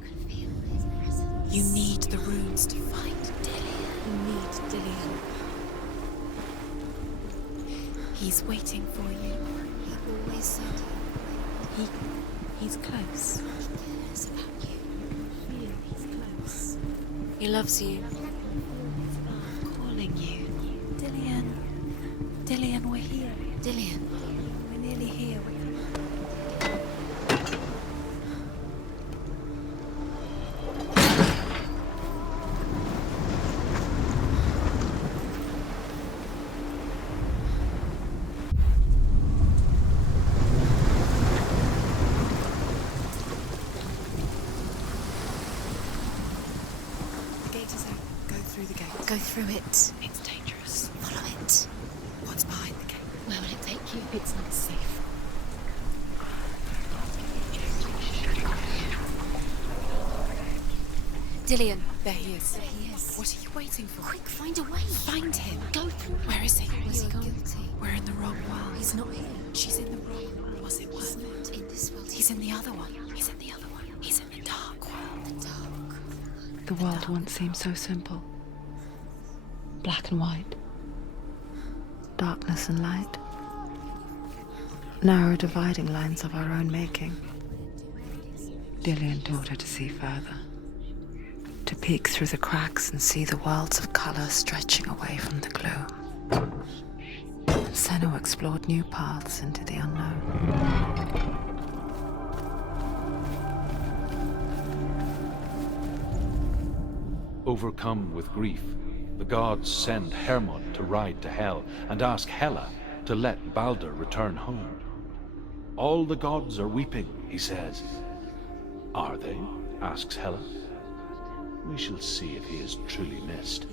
can feel his presence. You need the runes to fight Dillian. You need Dillian. He's waiting for you. He always said he's close. He cares about you. Feel he's close. He loves you. I'm calling you. Dillian. Dillian, we're here. Dillian. We're nearly here. Go through it. It's dangerous. Follow it. What's behind the gate? Where will it take you? It's not safe. Dillian. There he is. There he is. What are you waiting for? Quick, find a way. Find him. Go through. Where is he? Where's he gone? Guilty. We're in the wrong world. He's not here. She's in the wrong world. Was it worth it? Not in this world. He's in the other one. He's in the other one. He's in the dark world. The dark. The world once seemed so simple. Black and white. Darkness and light. Narrow dividing lines of our own making. Dillian taught her to see further. To peek through the cracks and see the worlds of color stretching away from the gloom. And Senua explored new paths into the unknown. Overcome with grief, the gods send Hermod to ride to Hell and ask Hela to let Baldur return home. All the gods are weeping, he says. Are they? Asks Hela. We shall see if he is truly missed.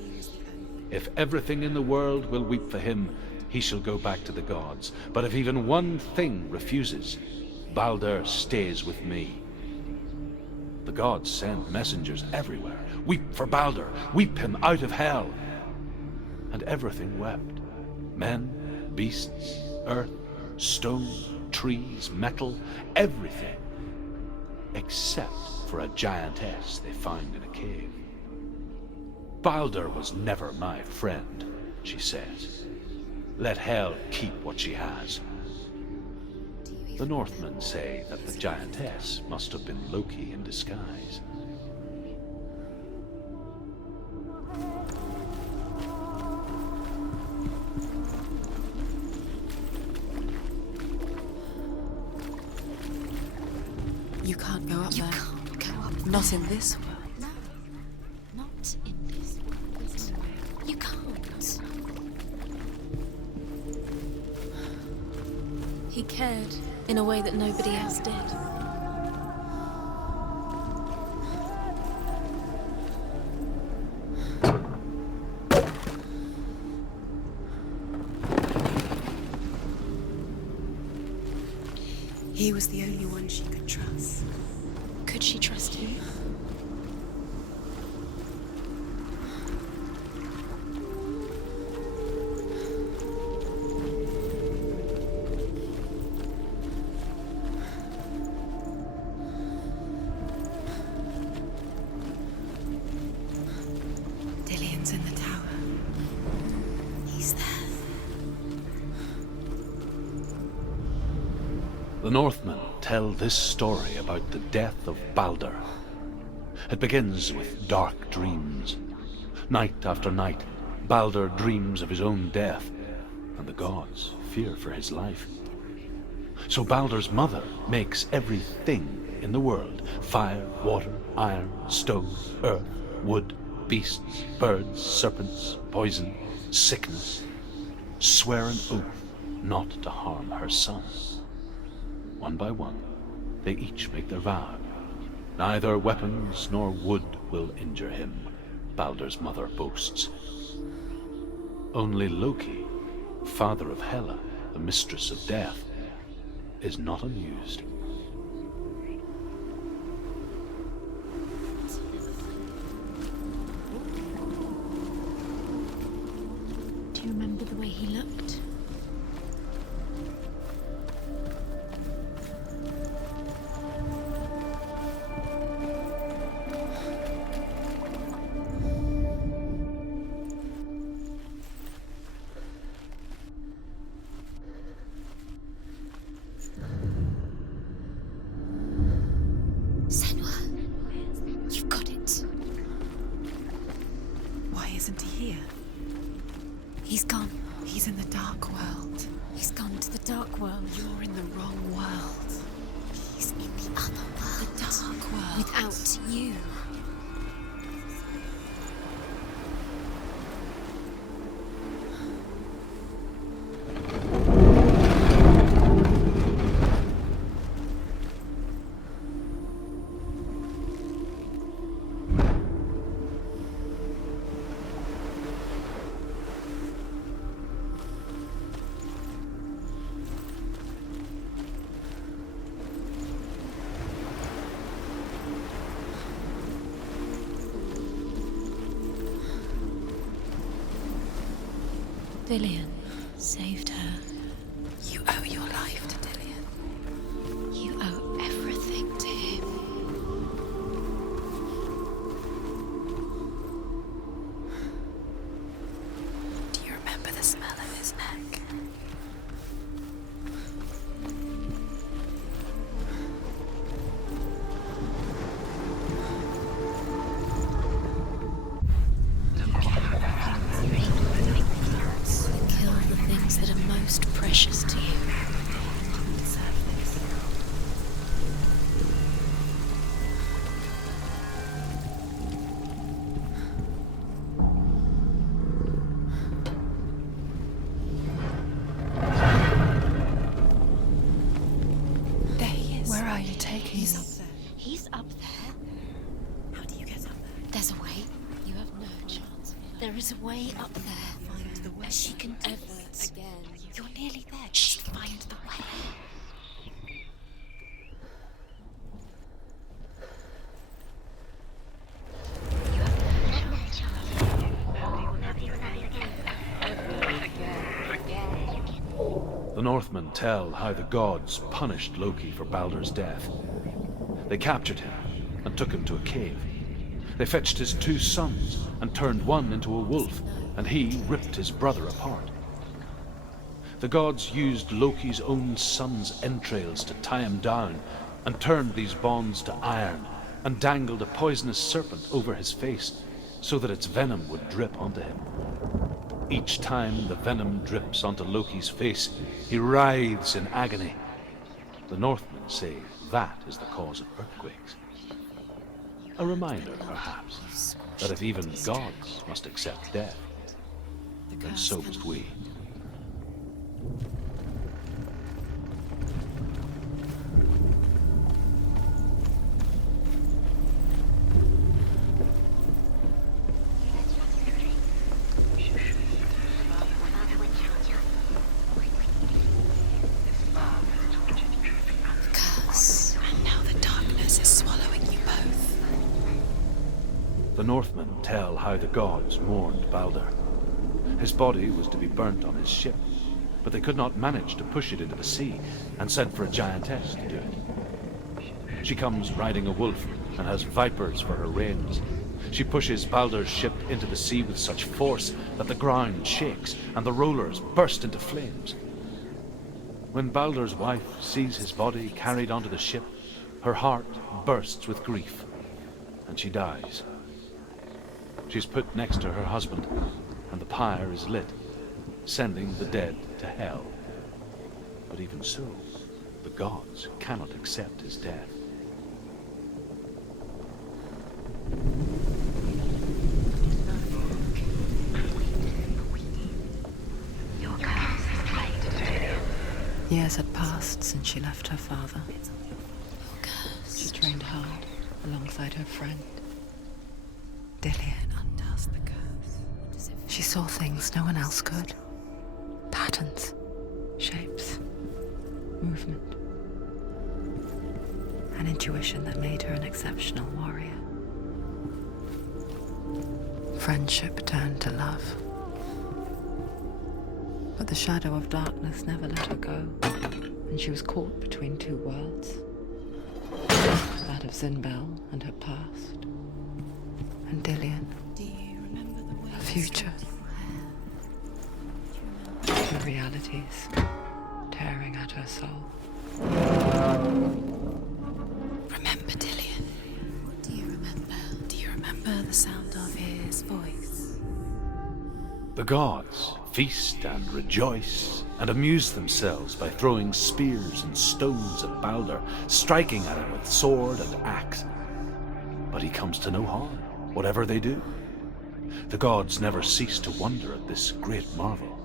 If everything in the world will weep for him, he shall go back to the gods. But if even one thing refuses, Baldur stays with me. The gods send messengers everywhere. Weep for Baldur, weep him out of Hell. And everything wept. Men, beasts, earth, stone, trees, metal, everything. Except for a giantess they find in a cave. Baldur was never my friend, she says. Let Hel keep what she has. The Northmen say that the giantess must have been Loki in disguise. You can't go up there. You can't go up there. Not in this world. No. Not in this world. You can't. He cared in a way that nobody else did. He was the only one she could trust. Could she trust him? Dillian's in the tower. He's there. The Northmen tell this story about the death of Baldur. It begins with dark dreams. Night after night, Baldur dreams of his own death, and the gods fear for his life. So Baldur's mother makes everything in the world, fire, water, iron, stone, earth, wood, beasts, birds, serpents, poison, sickness, swear an oath not to harm her son. One by one, they each make their vow. Neither weapons nor wood will injure him, Baldur's mother boasts. Only Loki, father of Hela, the mistress of death, is not amused. Do you remember the way he looked? Senua, you've got it. Why isn't he here? He's gone. He's in the dark world. He's gone to the dark world. You're in the wrong world. He's in the other world. The dark world. Without you. Dillion saved her. You owe your life to Dillion. You owe everything to him. Do you remember the smell of his neck? Kill the things that are most precious to you. There he is. Where are you taking He's him? up there. He's up there. How do you get up there? There's a way. You have no chance. There is a way up there. Find the way. She can do it again. You're nearly there. Just find the way. You have no chance. The Northmen tell how the gods punished Loki for Baldur's death. They captured him and took him to a cave. They fetched his 2 sons and turned one into a wolf, and he ripped his brother apart. The gods used Loki's own son's entrails to tie him down, and turned these bonds to iron, and dangled a poisonous serpent over his face, so that its venom would drip onto him. Each time the venom drips onto Loki's face, he writhes in agony. The Northmen say that is the cause of earthquakes. A reminder, perhaps, that if even gods must accept death, then so must we. Curse. And now the darkness is swallowing you both. The Northmen tell how the gods mourned Baldur. His body was to be burnt on his ship, but they could not manage to push it into the sea, and sent for a giantess to do it. She comes riding a wolf and has vipers for her reins. She pushes Baldur's ship into the sea with such force that the ground shakes and the rollers burst into flames. When Baldur's wife sees his body carried onto the ship, her heart bursts with grief, and she dies. She's put next to her husband, and the pyre is lit, sending the dead to hell. But even so, the gods cannot accept his death. Your curse is laid. Years had passed since she left her father. She trained hard alongside her friend, Dillian. She saw things no one else could. Patterns, shapes, movement. An intuition that made her an exceptional warrior. Friendship turned to love. But the shadow of darkness never let her go, and she was caught between two worlds. That of Zinbel and her past, and Dillian, her future. Two realities tearing at her soul. Remember Dillian? What do you remember? Do you remember the sound of his voice? The gods feast and rejoice and amuse themselves by throwing spears and stones at Baldur, striking at him with sword and axe. But he comes to no harm, whatever they do. The gods never cease to wonder at this great marvel.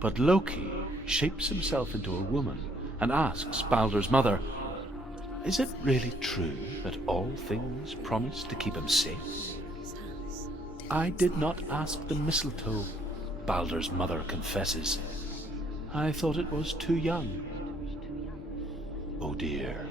But Loki shapes himself into a woman and asks Baldur's mother, "Is it really true that all things promise to keep him safe?" "I did not ask the mistletoe," Baldur's mother confesses. "I thought it was too young." Oh dear.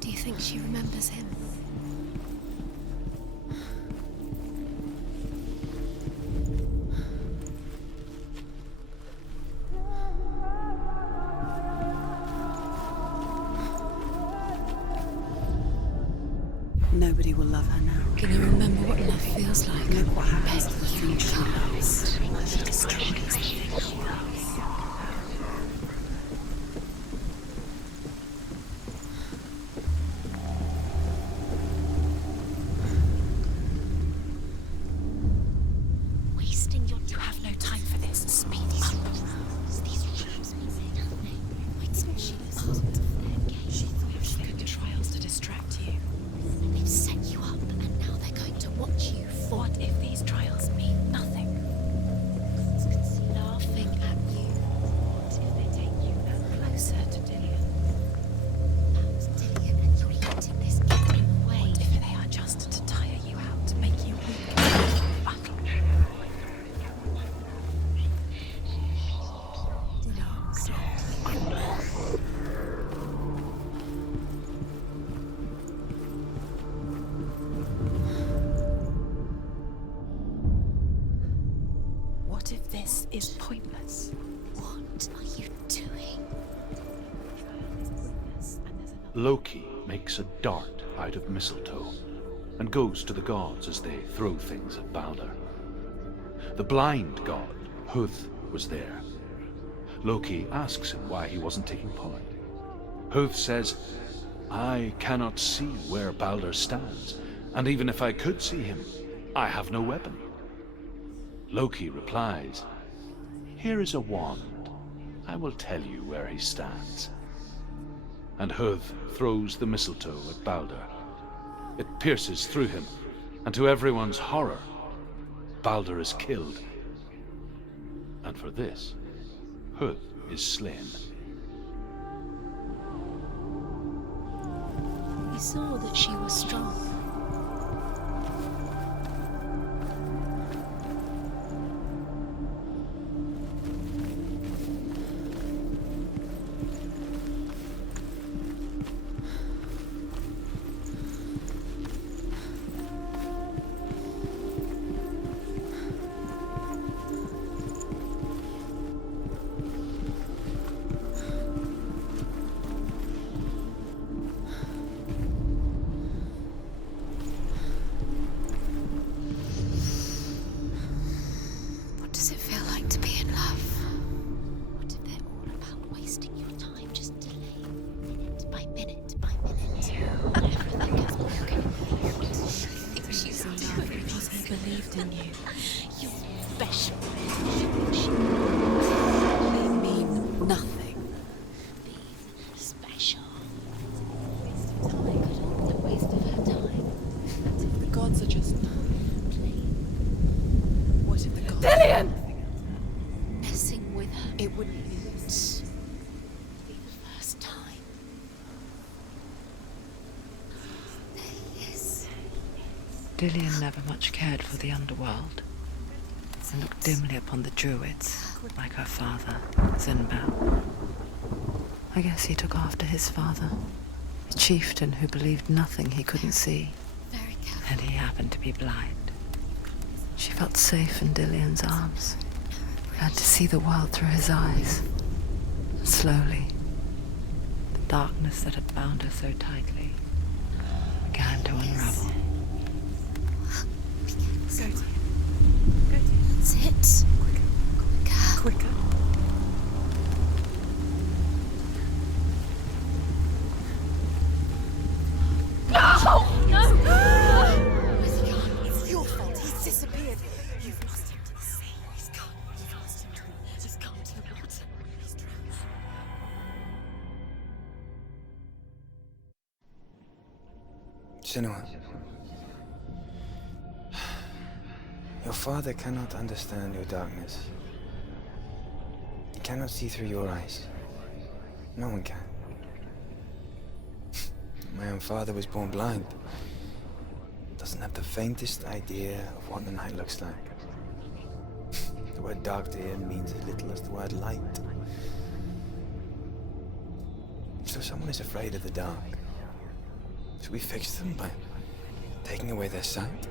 Do you think she remembers him? Nobody will love her now. Can you remember what love feels like? Look what happens to the things she loves. She destroys everything she loves. Wasting your... You have no time for this. Speed up. These rooms mean nothing. Why didn't she part of their game? She thought she could trials to distract you. They've set you up, and now they're going to watch you. What if these trials mean nothing? Laughing at you. What if they take you no closer to Dillian? About Dillian, and you're letting this get in the way. What if they are just to tire you out, to make you weak in battle? What if this is pointless? What are you doing? Loki makes a dart out of mistletoe and goes to the gods as they throw things at Baldur. The blind god, Huth, was there. Loki asks him why he wasn't taking part. Huth says, "I cannot see where Baldur stands, and even if I could see him, I have no weapon." Loki replies, "Here is a wand. I will tell you where he stands." And Huth throws the mistletoe at Baldur. It pierces through him, and to everyone's horror, Baldur is killed. And for this, Huth is slain. We saw that she was strong. Does it feel like to be in love? What if they're all about wasting your time, just delaying minute by minute by minute? Everything is broken. She's in love because he believed in you. You're special. with her, it wouldn't be this. Be the first time. There he is. Dillion never much cared for the underworld, and looked dimly upon the druids, like her father, Zinbao. I guess he took after his father, a chieftain who believed nothing he couldn't see, and he happened to be blind. She felt safe in Dillion's arms, learned to see the world through his eyes. And slowly, the darkness that had bound her so tightly began to unravel. Go to him. Go to him. That's it. Quicker. Quicker. It's your fault. He's disappeared. You've lost him to the sea. He's gone. You've lost him to it. He's gone to the water. He's drowned. Senua. Your father cannot understand your darkness. He cannot see through your eyes. No one can. My own father was born blind. Doesn't have the faintest idea of what the night looks like. The word dark to him means as little as the word light. So someone is afraid of the dark. Should we fix them by taking away their sight?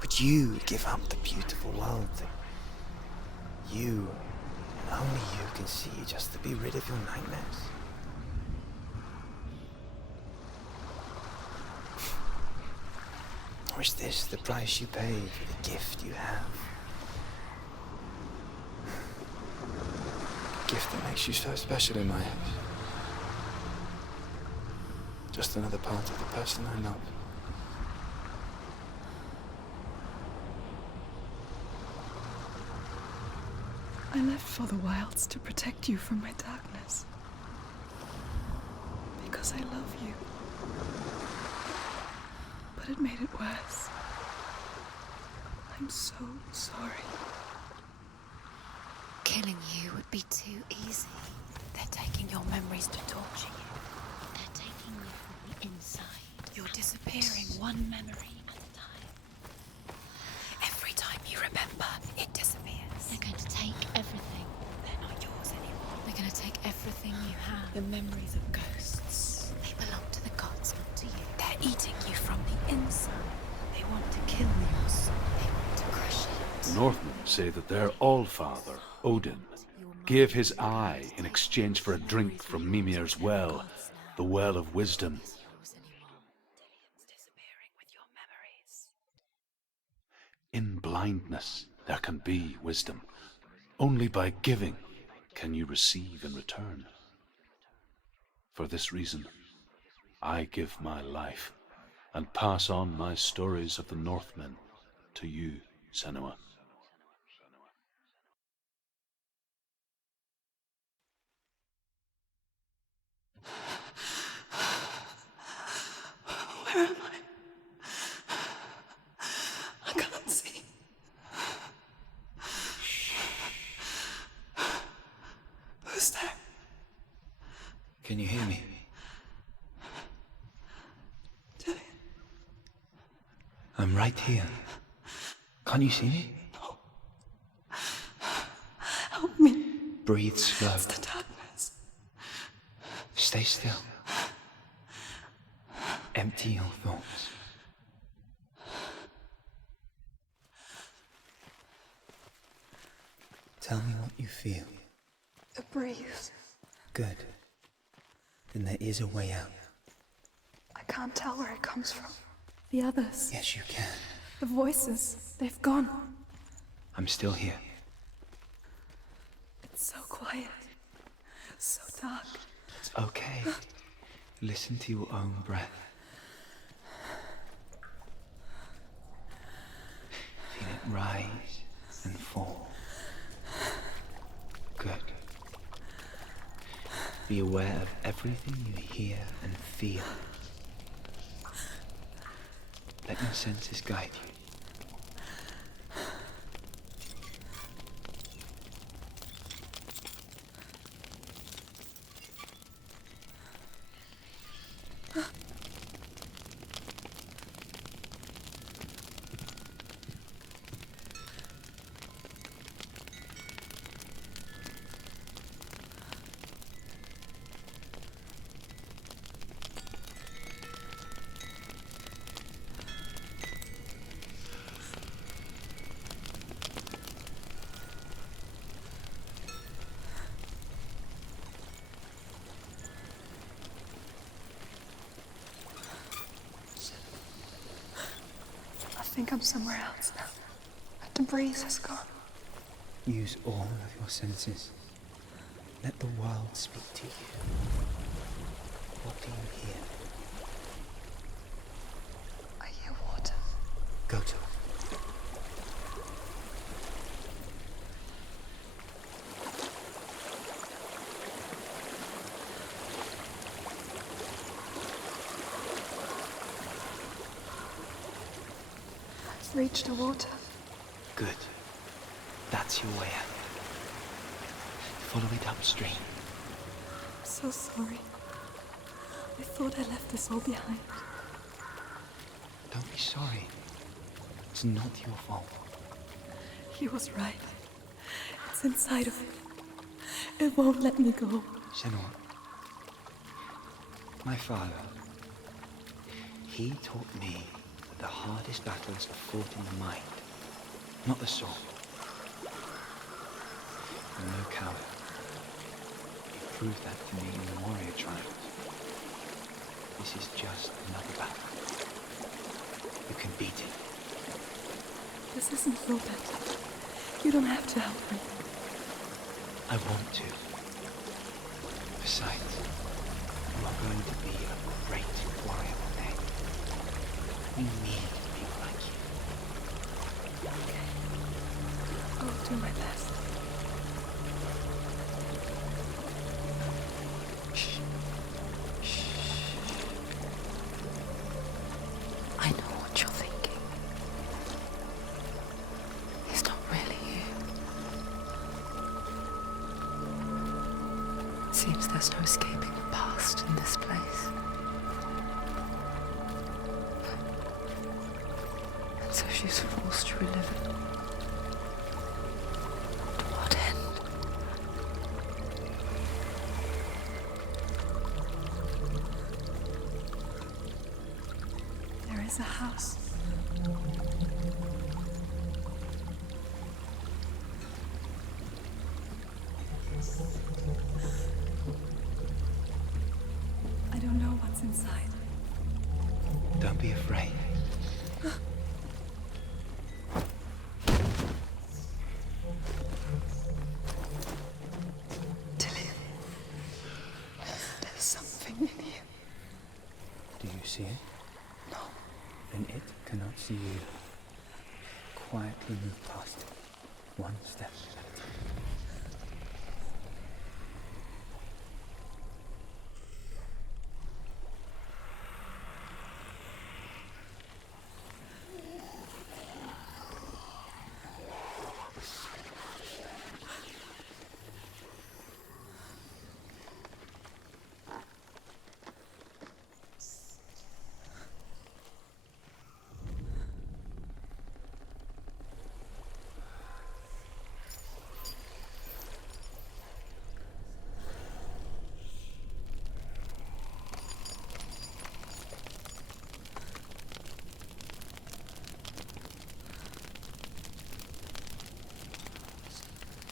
Would you give up the beautiful world that you, and only you, can see just to be rid of your nightmares? Or is this the price you pay for the gift you have? A gift that makes you so special in my eyes. Just another part of the person I love. I left for the wilds to protect you from my darkness. Because I love you. But it made it worse. I'm so sorry. Killing you would be too easy. They're taking your memories to torture you. They're taking you from the inside. You're disappearing one memory at a time. Every time you remember, it disappears. They're going to take everything. They're not yours anymore. They're going to take everything you have. The memories of ghosts. They belong to the gods, not to you. They're eating you from the inside. They want to kill your soul. They want to crush it. The Northmen say that their Allfather, Odin, gave his eye in exchange for a drink from Mimir's well, the Well of Wisdom. In blindness, there can be wisdom. Only by giving can you receive in return. For this reason, I give my life and pass on my stories of the Northmen to you, Senua. Where am I? I can't see. Who's there? Can you hear me? I'm right here. Can't you see me? No. Help me. Breathe slow. It's the darkness. Stay still. Empty your thoughts. Tell me what you feel. The breeze. Good. Then there is a way out. I can't tell where it comes from. The others. Yes, you can. The voices. They've gone. I'm still here. It's so quiet. So dark. It's okay. Listen to your own breath. Feel it rise and fall. Good. Be aware of everything you hear and feel. Let your senses guide you. think I'm somewhere else now. The breeze has gone. Use all of your senses. Let the world speak to you. What do you hear? I hear water. Go to it. I've reached the water. Good. That's your way out. Follow it upstream. I'm so sorry. I thought I left this all behind. Don't be sorry. It's not your fault. He was right. It's inside of me. It won't let me go. Senua, my father, he taught me that the hardest battles are fought in the mind, not the soul. I'm no coward. He proved that to me in the warrior trials. This is just another battle. You can beat it. This isn't your battle. You don't have to help me. I want to. Besides, you are going to be a great warrior one day. We need people like you. Okay. I'll do my best. I know what you're thinking. He's not really here. Seems there's no escaping the past in this place. And so she's forced to relive it. To what end? There is a house. I don't know what's inside. Don't be afraid. Tilly, there's something in here. Do you see it? No. Then it cannot see you. Quietly move past it, one step at a time.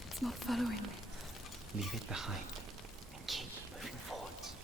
It's not following me. Leave it behind and keep moving forwards.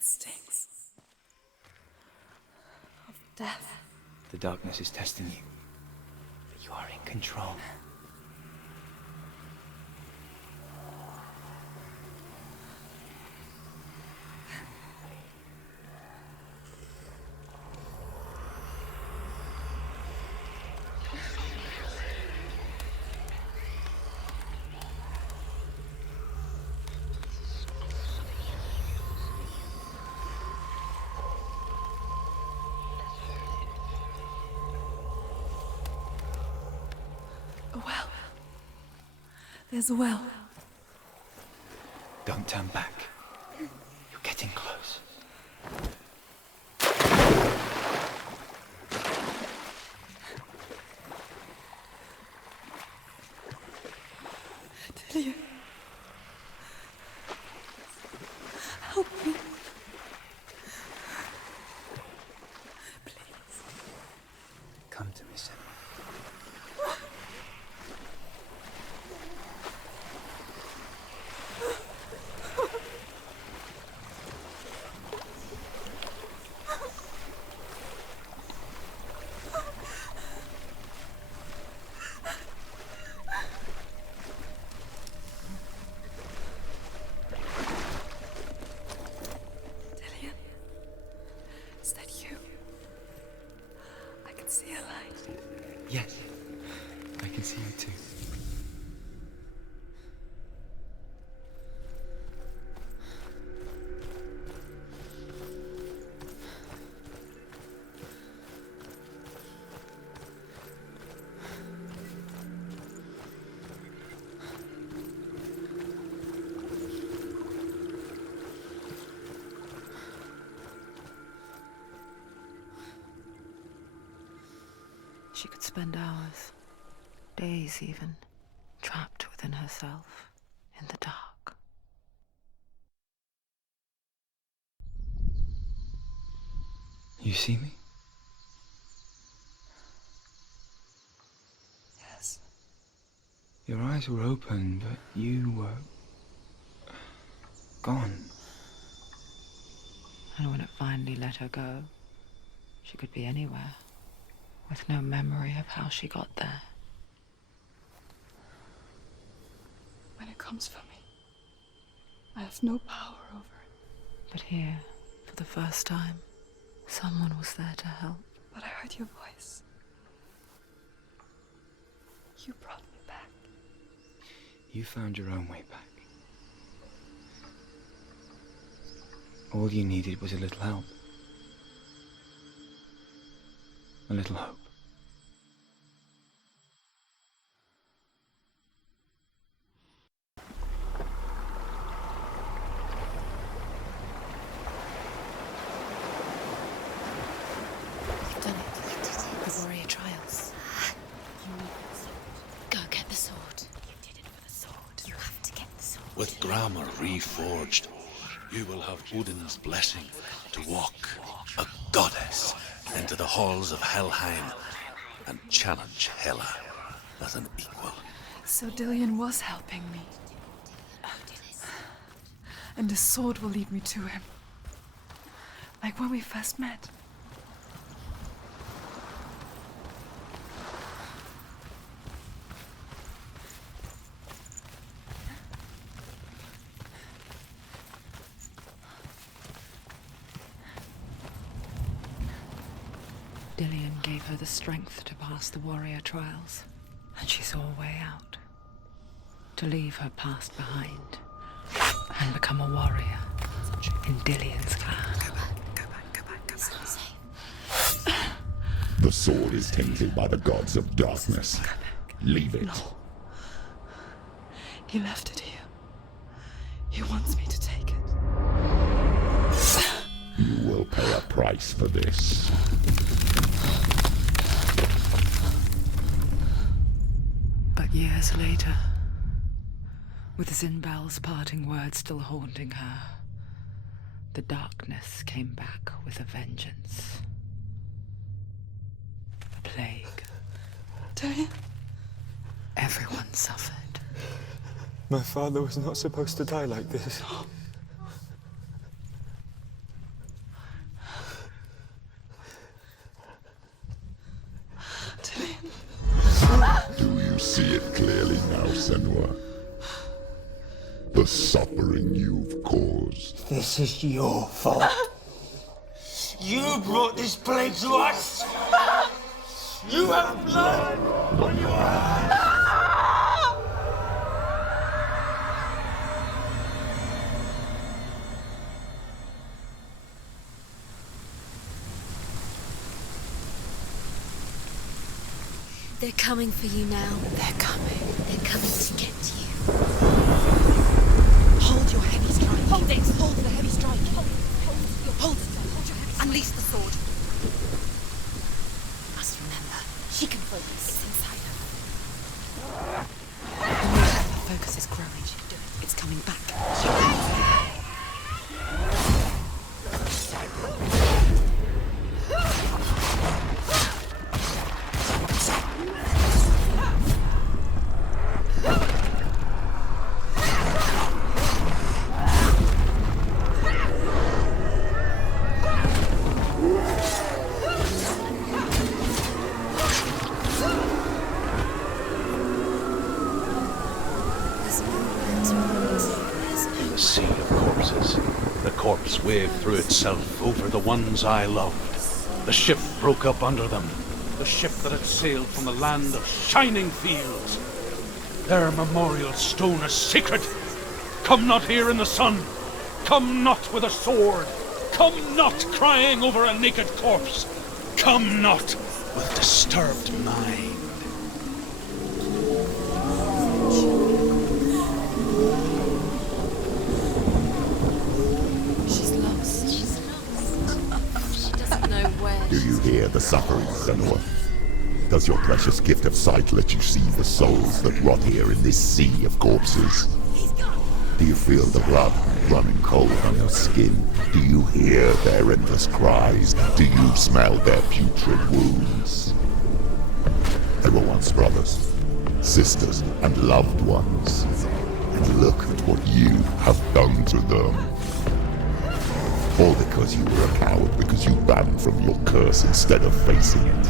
instincts of death. The darkness is testing you, but you are in control. A well. There's a well. Don't turn back. You're getting close. Dillion. Help me. Please. Come to me, Senua. Dillion. Is that you? I can see a light. Yes, I can see you too. She could spend hours, days even, trapped within herself, in the dark. You see me? Yes. Your eyes were open, but you were gone. And when it finally let her go, she could be anywhere, with no memory of how she got there. When it comes for me, I have no power over it. But here, for the first time, someone was there to help. But I heard your voice. You brought me back. You found your own way back. All you needed was a little help. A little hope. You've done it. You did it. The warrior trials. You need the sword. Go get the sword. You did it for the sword. You have to get the sword. With grammar reforged, you will have Odin's blessing to walk, a goddess, into the halls of Helheim and challenge Hela as an equal. So Dillion was helping me. And the sword will lead me to him. Like when we first met. Dillion gave her the strength to pass the warrior trials, and she saw a way out. To leave her past behind and become a warrior in Dillion's clan. Go back. It's not safe. The sword is tainted by the gods of darkness. Leave it. No. He left it here. He wants me to take it. You will pay a price for this. But years later, with Zinbel's parting words still haunting her, the darkness came back with a vengeance. A plague. Dillion? Everyone suffered. My father was not supposed to die like this. see it clearly now, Senua? The suffering you've caused. This is your fault. You brought this plague to us. You have blood on your hands. They're coming for you now. They're coming. They're coming to get you. Hold your heavy strike. Hold it! Hold the heavy strike. Hold it! Hold your heavy strike. Unleash the sword. Must remember, she can focus. It's inside her. The focus is growing. It's coming back. Sea of corpses. The corpse waved through itself over the ones I loved. The ship broke up under them. The ship that had sailed from the land of shining fields. Their memorial stone is sacred. Come not here in the sun. Come not with a sword. Come not crying over a naked corpse. Come not with disturbed mind. Do you hear the suffering, Senua? Does your precious gift of sight let you see the souls that rot here in this sea of corpses? Do you feel the blood running cold on your skin? Do you hear their endless cries? Do you smell their putrid wounds? They were once brothers, sisters, and loved ones. And look at what you have done to them. All because you were a coward, because you ran from your curse instead of facing it.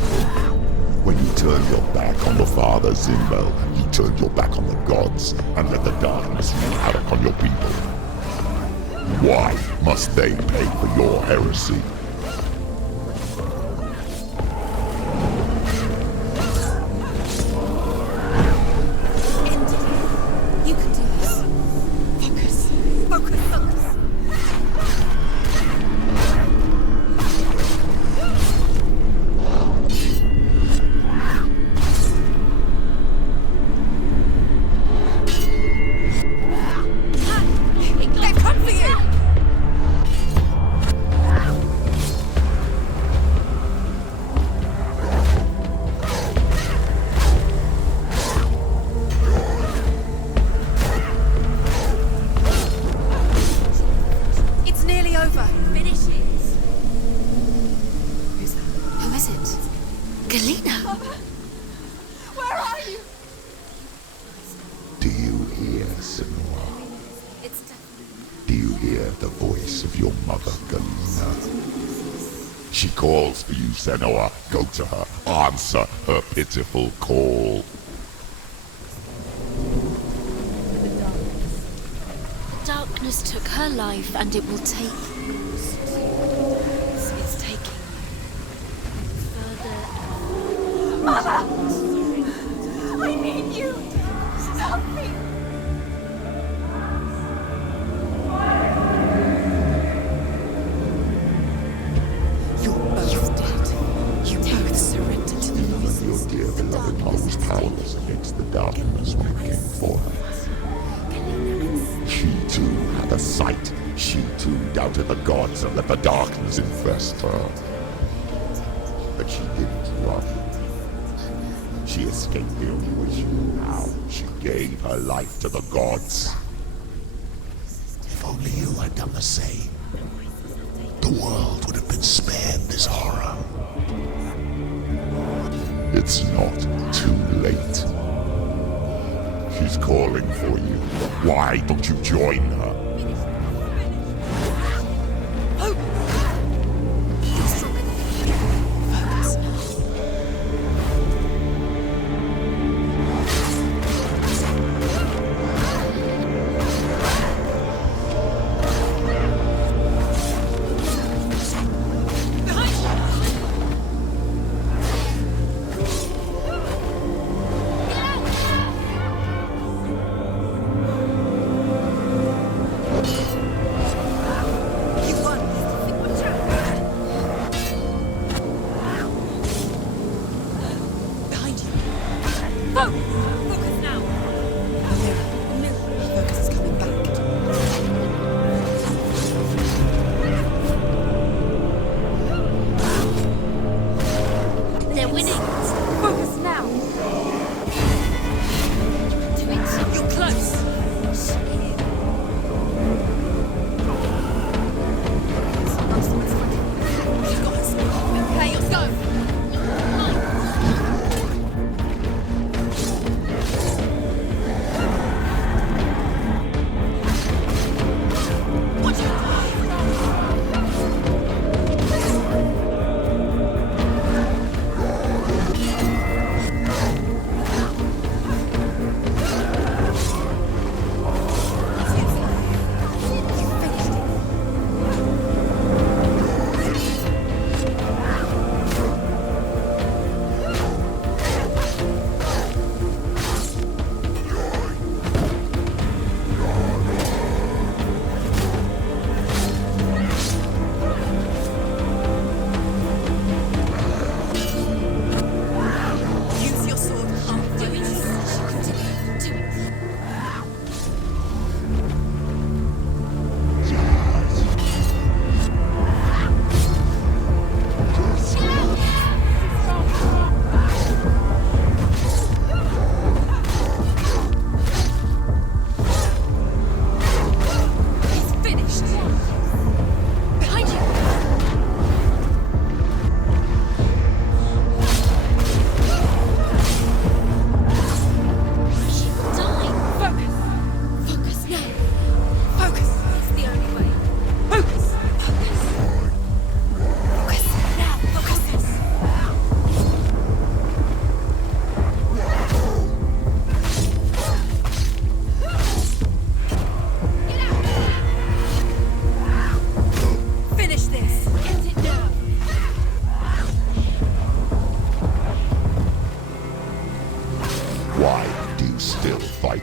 When you turned your back on the father Zimbel, you turned your back on the gods and let the darkness wreak havoc on your people. Why must they pay for your heresy? You can do this. Focus. Focus. Focus. Senua, go to her. Answer her pitiful call. Darkness took her life, and it will take yours. It's taking you further. Mother! I need you! Help me! Your dear beloved mother was powerless against the darkness when it came for her. She too had a sight. She too doubted the gods and let the darkness infest her. But she didn't run. She escaped the only way she knew how. She gave her life to the gods. If only you had done the same, the world would have been spared this horror. It's not too late. She's calling for you. Why don't you join her?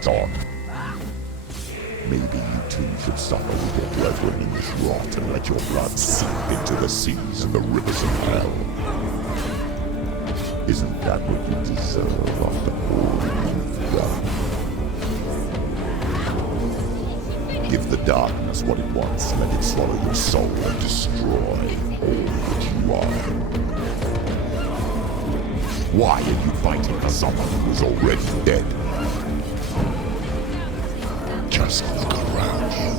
fight on. Maybe you too should suffer with your brethren in this rot and let your blood seep into the seas and the rivers of hell. Isn't that what you deserve after all you've done? Give the darkness what it wants, let it swallow your soul and destroy all that you are. Why are you fighting for someone who is already dead? Just look around you.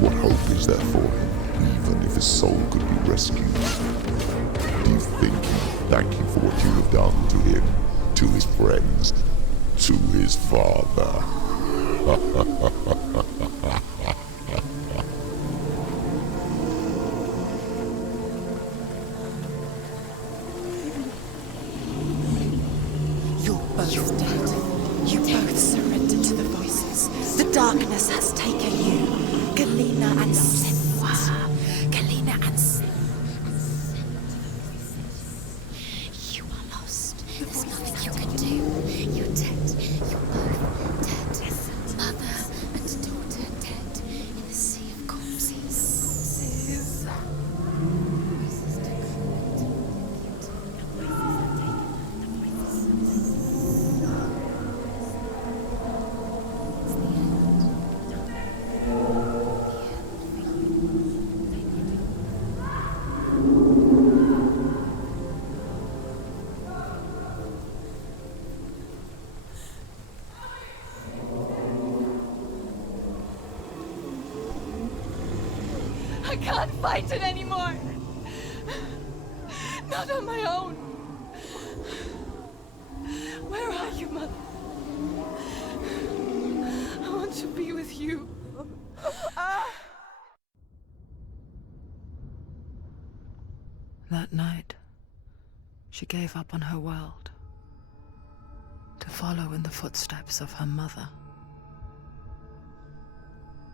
What hope is there for him, even if his soul could be rescued? Do you think he'd thank you for what you have done to him, to his friends, to his father? You're both dead. You both surrendered to the voices. The darkness has taken you. Galena and Senua. Galena and You are lost. There's nothing you can do. You're dead. You're both dead. Mother and daughter dead in the sea of corpses. I can't fight it anymore. Not on my own. Where are you, Mother? I want to be with you. That night, she gave up on her world to follow in the footsteps of her mother,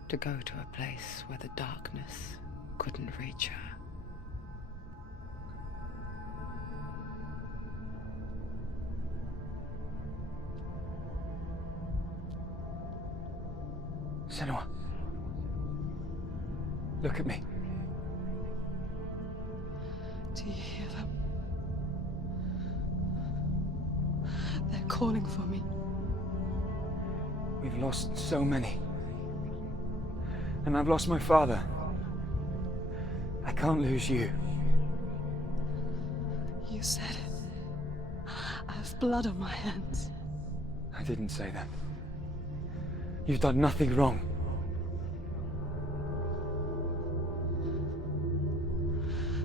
to go to a place where the darkness couldn't reach her. Senua. Look at me. Do you hear them? They're calling for me. We've lost so many. And I've lost my father. I can't lose you. You said it. I have blood on my hands. I didn't say that. You've done nothing wrong.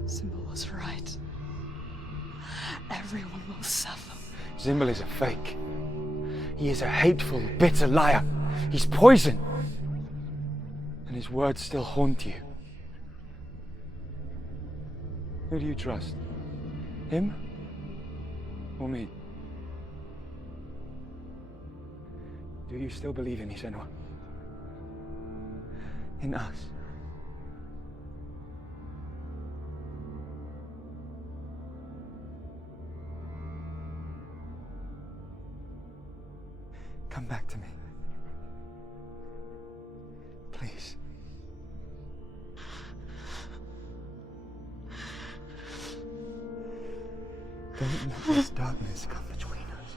Symbol was right. Everyone will suffer. Symbol is a fake. He is a hateful, bitter liar. He's poison. And his words still haunt you. Who do you trust? Him? Or me? Do you still believe in me, Senua? In us? Come back to me. Please. Don't let this darkness come between us.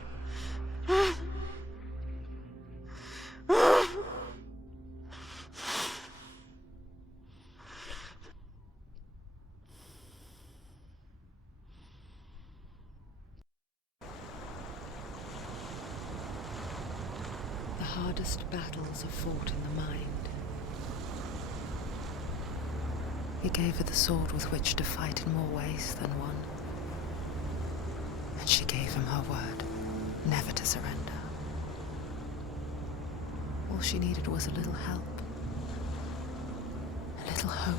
The hardest battles are fought in the mind. He gave her the sword with which to fight in more ways than one. And she gave him her word, never to surrender. All she needed was a little help, a little hope.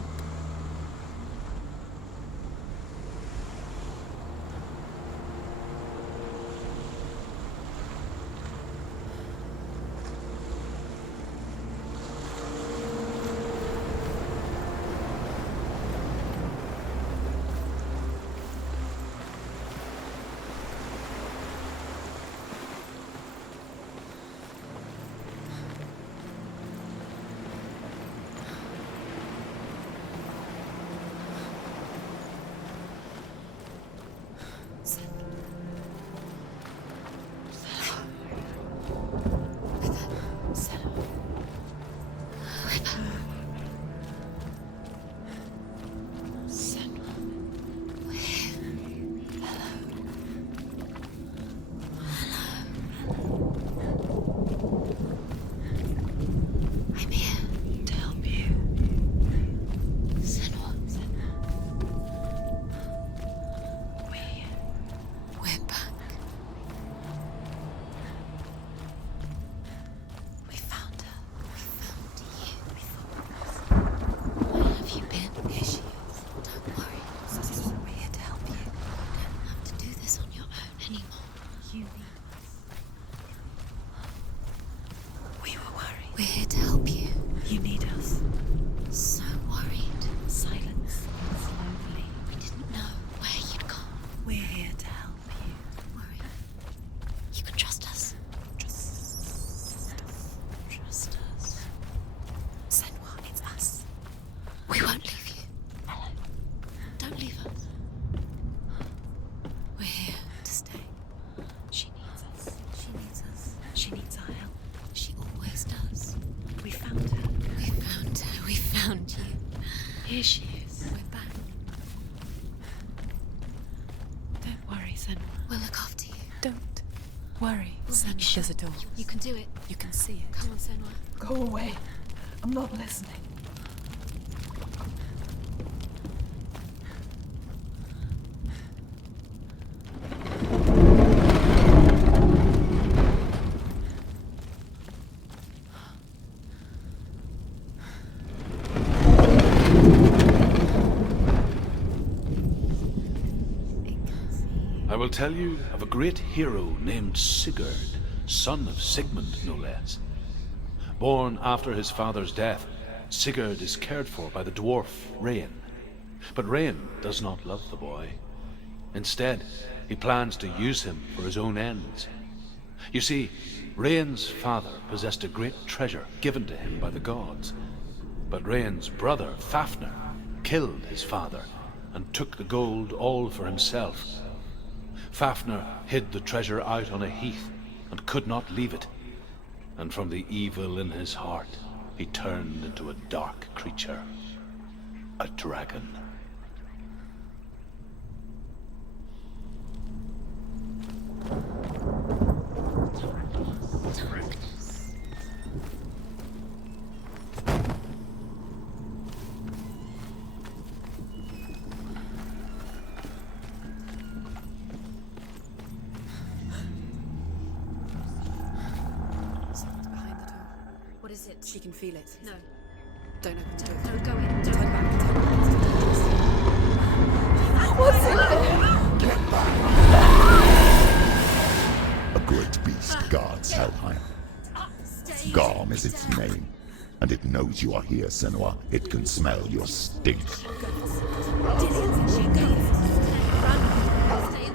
Here she is. We're back. Don't worry, Senua. We'll look after you. Don't worry, Senua. Sure. There's a door. You can do it. You can see it. Come on, Senua. Go away. I'm not listening. I will tell you of a great hero named Sigurd, son of Sigmund, no less. Born after his father's death, Sigurd is cared for by the dwarf Rain. But Rain does not love the boy. Instead, he plans to use him for his own ends. You see, Rain's father possessed a great treasure given to him by the gods. But Rain's brother, Fafnir, killed his father and took the gold all for himself. Fafnir hid the treasure out on a heath and could not leave it. And from the evil in his heart, he turned into a dark creature, a dragon. What is it? She can feel it. No. Don't open the door. No, go in. Turn back. Turn back. What's in there? Get back! A great beast guards Helheim. Garm is its name, and it knows you are here, Senua. It can smell your stink.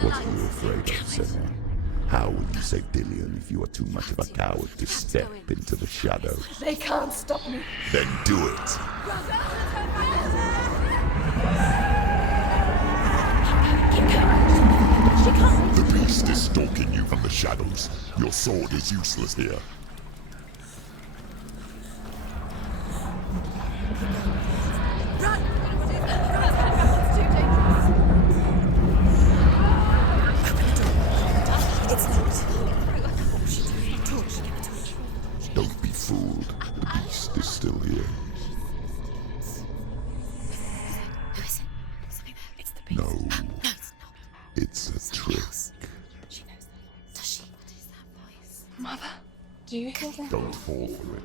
What are you afraid of, Senua? How will you save Dillion if you are too much of a coward to step into the shadows? They can't stop me. Then do it! The beast is stalking you from the shadows. Your sword is useless here. Don't be fooled. The beast is still here. Who is it? Something there. It's the beast. No. No, it's not. It's a trick. She knows that. Does she? What is that voice? Mother, do you hear that? Don't fall for it.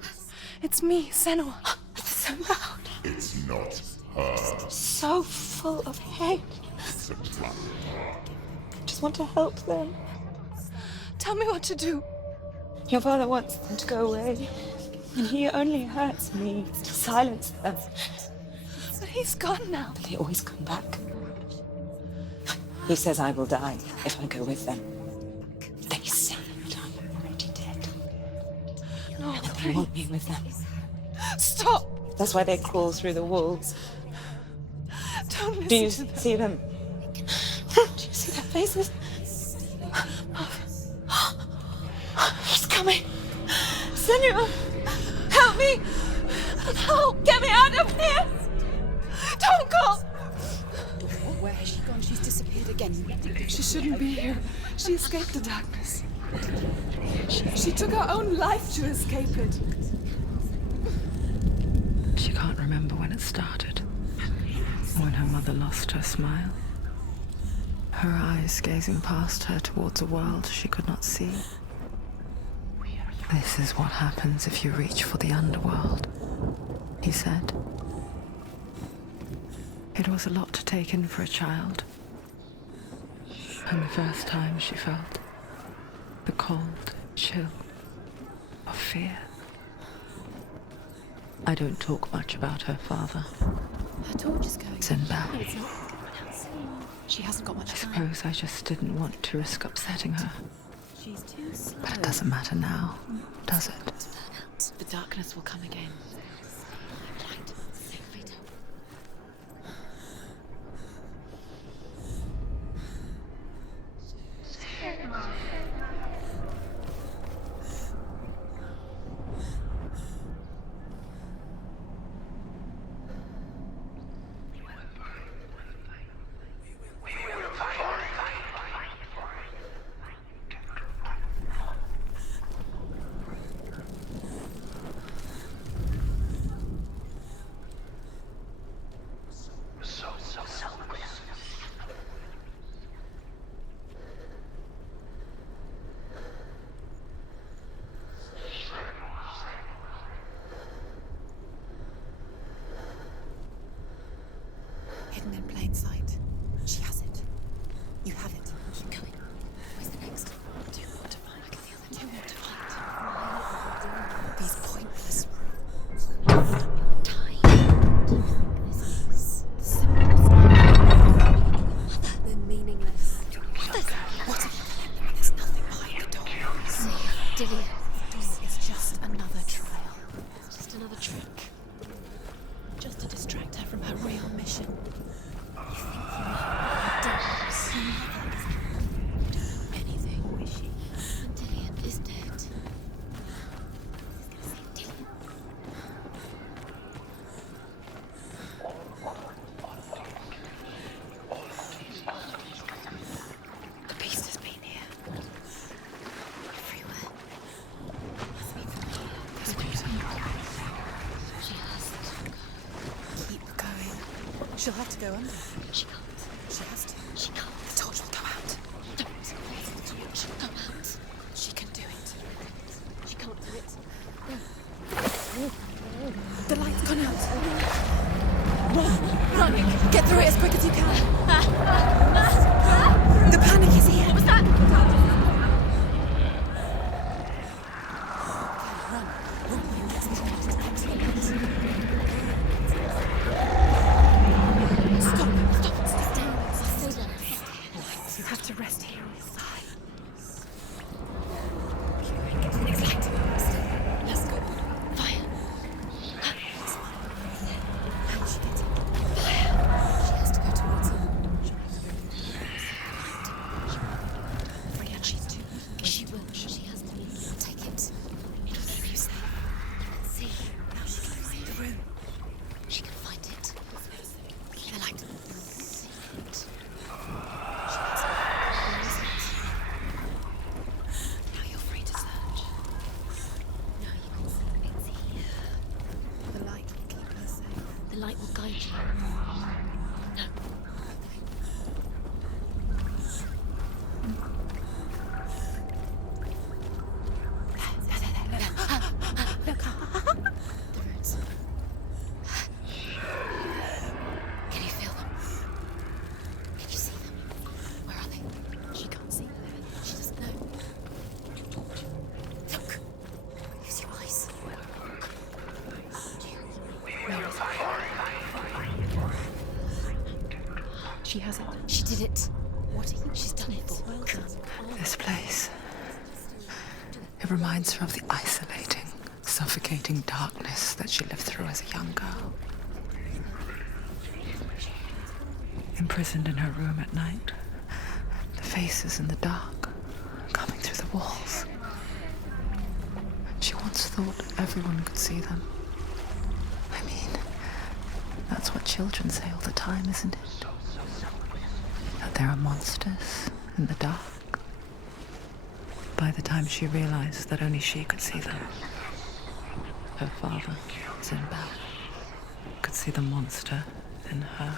It's me, Senua. It's so loud. It's not her. So full of hate. It's a trap. I just want to help them. Tell me what to do. Your father wants them to go away, and he only hurts me to silence them. But he's gone now. But they always come back. He says I will die if I go with them. They say that I'm already dead. No, They want me with them. stop! That's why they crawl through the walls. Don't listen Do you to them. see them? Do you see their faces? He's coming! Senua! Help me! Help! Get me out of here! Don't go! Where has she gone? She's disappeared again. She shouldn't be here. She escaped the darkness. She took her own life to escape it. She can't remember when it started. When her mother lost her smile. Her eyes gazing past her towards a world she could not see. This is what happens if you reach for the underworld, he said. It was a lot to take in for a child. And the first time she felt the cold chill of fear. I don't talk much about her father. Her torch is going. Sinbad. No, it's not. She hasn't got much I time. suppose I just didn't want to risk upsetting her. She's too slow. But it doesn't matter now, does it? The darkness will come again. Light. Siegfried. hidden in plain sight. She has it. You have it. Keep going. Where's the next? Do you want to fight? I can feel them. Do you want to fight? These pointless rules. Time. Do you think this is simple? They're meaningless. What have you done? There's nothing behind the door. See, Dillian. It's just another trial. It's just another trick. Just to distract her from her real mission. You think anything, is she? Dillian is dead. The beast has been here. Everywhere. Must be familiar. There's a reason. She has to go. Keep going. She'll have to go under. She can't. She has to. She can't. The torch will go out. Don't. The torch will go out. She can do it. She can't do it. No. The light's gone out. Run! Run! Get through it as quick as you can. The panic is here. What was that? Run. Run. Stop. Stop down. Stay down. You have to rest here. Next light. Let's go. Fire. How is she getting? Fire. She has to go towards him. Freya, she's too weak. She will. She has to be. Take it. It'll keep you safe. Let's see. Now she can find the room. She can find it. The light. See it. She has it. Where is it? Now you're free to search. Now you can see it's here. The light will keep her safe. The light will guide you. No. Look. The roots. Can you feel them? Can you see them? Where are they? She can't see them. She doesn't know. Look. Use your eyes. Where is it? She has it. She did it. What? She's done it. Well done. This place. It reminds her of the isolating, suffocating darkness that she lived through as a young girl. Imprisoned in her room at night, the faces in the dark, coming through the walls. She once thought everyone could see them. I mean, that's what children say all the time, isn't it? That there are monsters in the dark. By the time she realized that only she could see them, her father was in battle, could see the monster in her.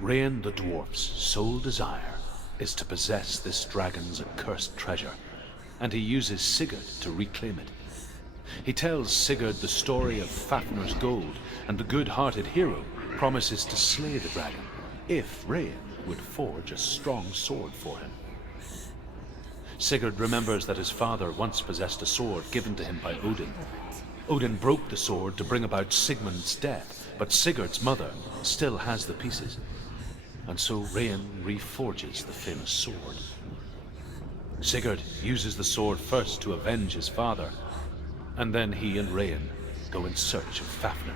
Rain the dwarf's sole desire is to possess this dragon's accursed treasure, and he uses Sigurd to reclaim it. He tells Sigurd the story of Fafnir's gold, and the good-hearted hero promises to slay the dragon if Rain would forge a strong sword for him. Sigurd remembers that his father once possessed a sword given to him by Odin. Odin broke the sword to bring about Sigmund's death, but Sigurd's mother still has the pieces, and so Rain reforges the famous sword. Sigurd uses the sword first to avenge his father, and then he and Rain go in search of Fafnir.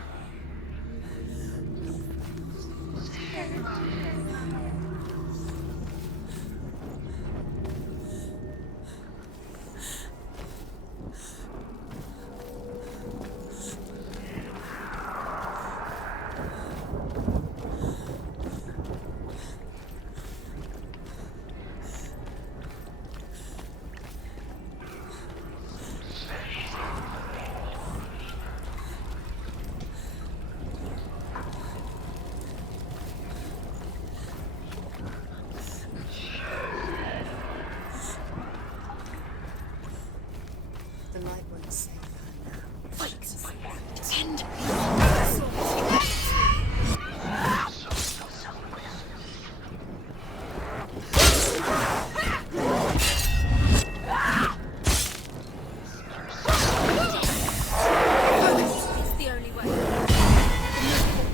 The light won't save her now. Fight! Defend! It's the only way. The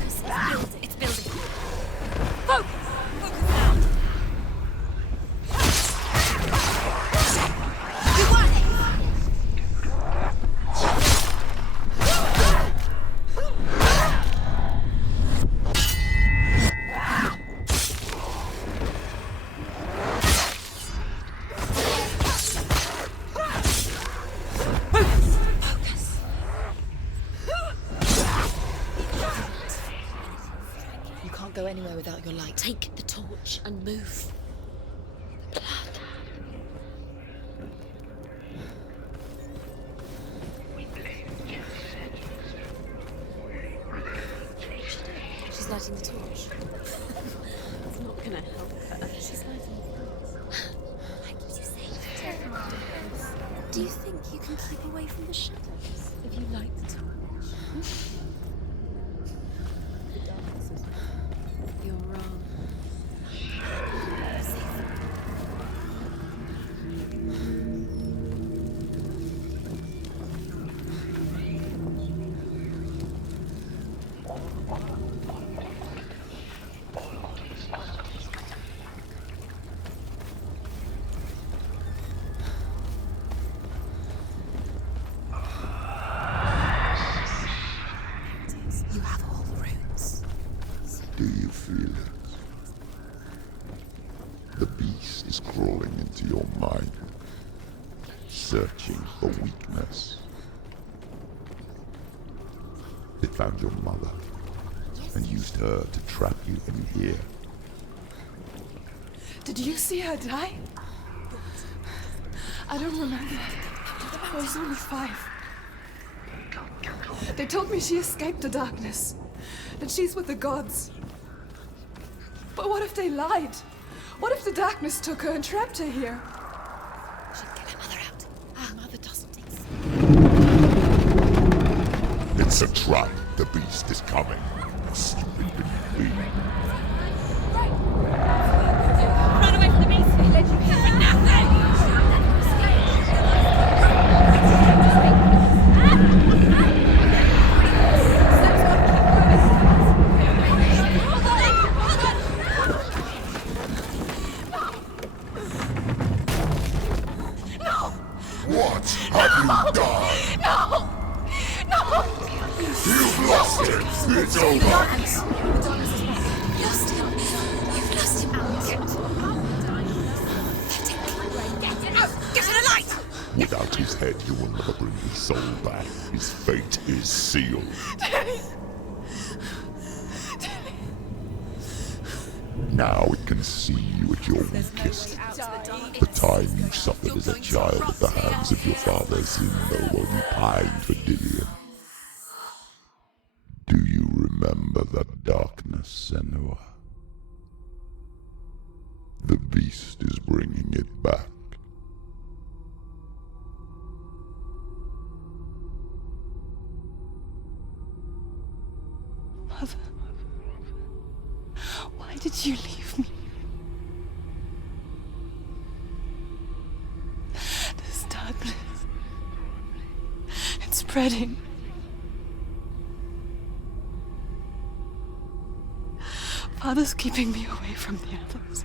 focus is building. It's building. Focus! Focus now! You won it! You can't go anywhere without your light. Take the torch and move. The blood. She's lighting the torch. It's not gonna help her. She's lighting the torch. I keep you safe. Do you think you can keep away from the shadows if you light the torch? You're wrong. You have all the runes. Do you feel it? The beast is crawling into your mind, searching for weakness. It found your mother and used her to trap you in here. Did you see her die? I don't remember. I was only 5. They told me she escaped the darkness, that she's with the gods. But what if they lied? What if the darkness took her and trapped her here? She'd get her mother out. Our mother doesn't exist. It's a trap. The beast is coming. Stupid queen. Run away from the beast! It led you here for nothing! What have you done? No! No! You've lost it. It's over. You've lost him. You've lost him. Get it out! Get to the light! Without his head, you will never bring his soul back. His fate is sealed. Now it can see you at your weakest. The time you suffered as a child at the hands of your father seemed no while you pined for Dillion. Do you remember that darkness, Senua? The beast is bringing it back. Father, why did you leave me? This darkness, it's spreading. Father's keeping me away from the others.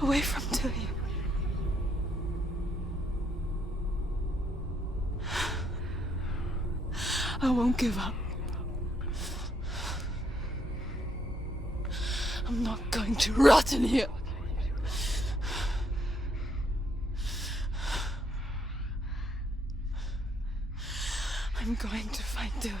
Away from Tilly. I won't give up. I'm not going to rot in here. I'm going to find Tilly.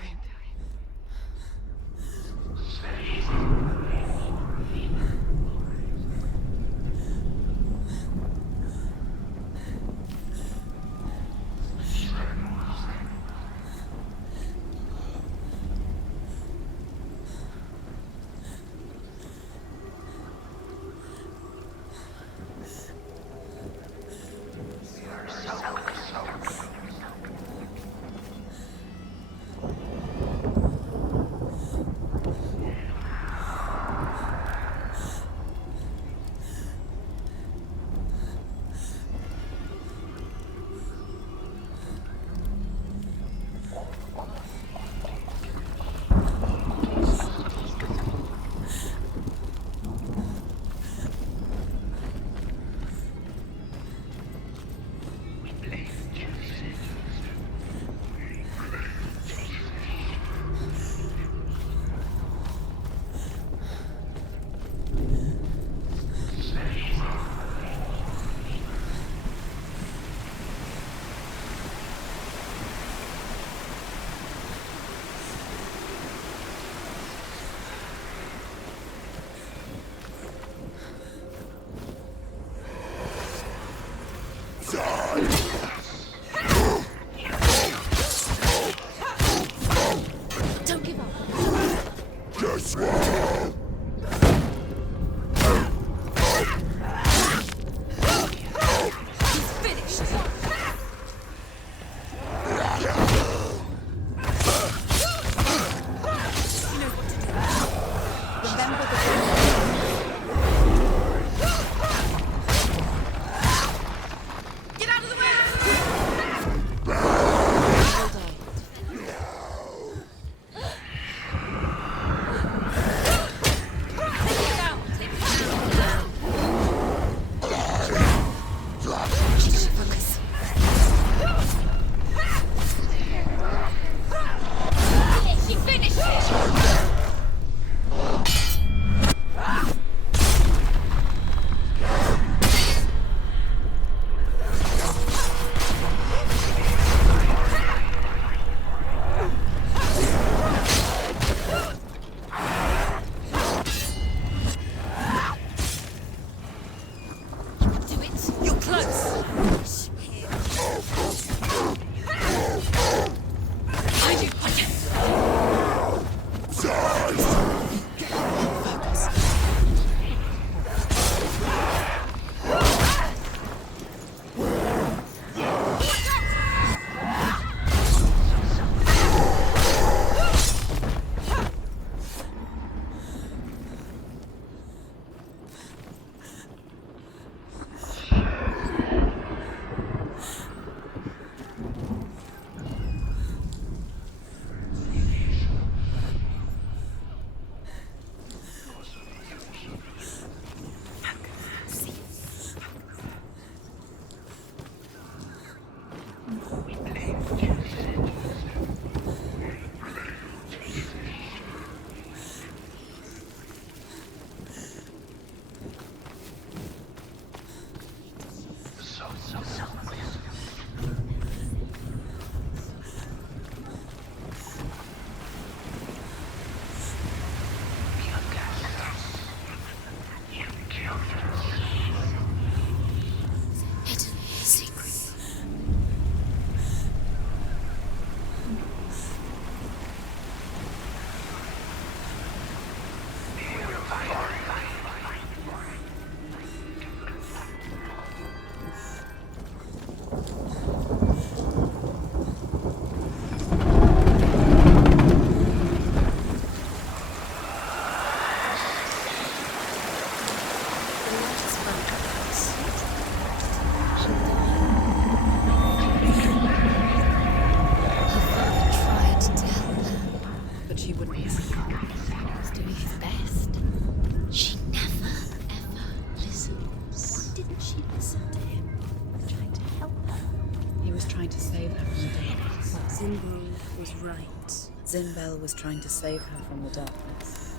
Hilbrun was right. Zimbel was trying to save her from the darkness.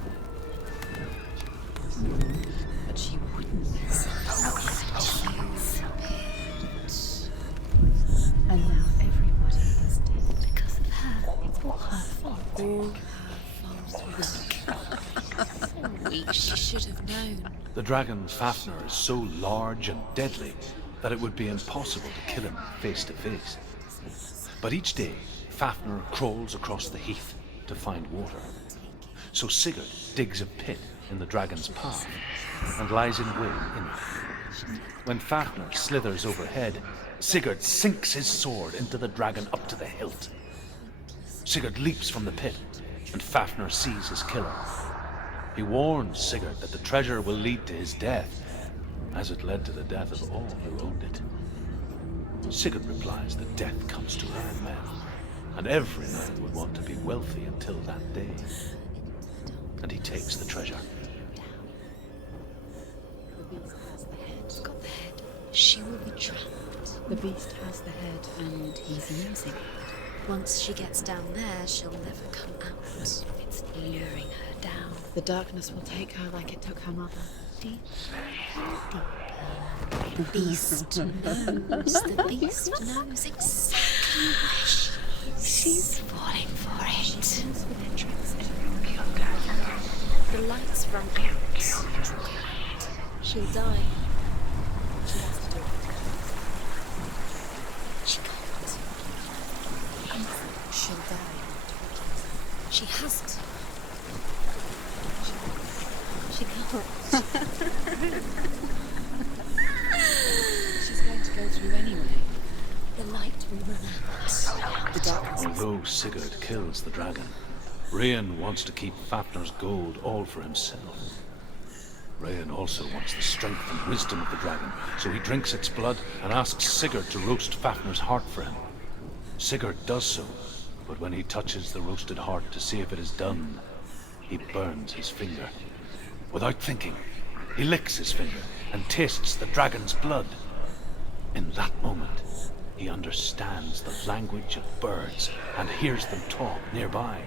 But she wouldn't. And now everybody is dead. Because of her. It's all her fault. All her fault. Weak. She should have known. The dragon Fafnir is so large and deadly that it would be impossible to kill him face to face. But each day, Fafnir crawls across the heath to find water. So Sigurd digs a pit in the dragon's path and lies in wait in it. When Fafnir slithers overhead, Sigurd sinks his sword into the dragon up to the hilt. Sigurd leaps from the pit, and Fafnir sees his killer. He warns Sigurd that the treasure will lead to his death, as it led to the death of all who owned it. Sigurd replies that death comes to all men, and every man would want to be wealthy until that day. And he takes the treasure. The beast has the head. Got the head. She will be trapped. The beast has the head, and he's using it. Once she gets down there, she'll never come out. It's luring her down. The darkness will take her like it took her mother. Deeper. The beast knows. The beast knows exactly where she is. She's falling for it. She turns with her tricks and killed her. The lights run out. She'll die. She has to do it. She can't. She'll die. She has to. She can't. She's going to go through anyway. The light will run out. The darkness. Although Sigurd kills the dragon, Rayan wants to keep Fafnir's gold all for himself. Rayan also wants the strength and wisdom of the dragon, so he drinks its blood and asks Sigurd to roast Fafnir's heart for him. Sigurd does so, but when he touches the roasted heart to see if it is done, he burns his finger. Without thinking, he licks his finger and tastes the dragon's blood. In that moment, he understands the language of birds and hears them talk nearby.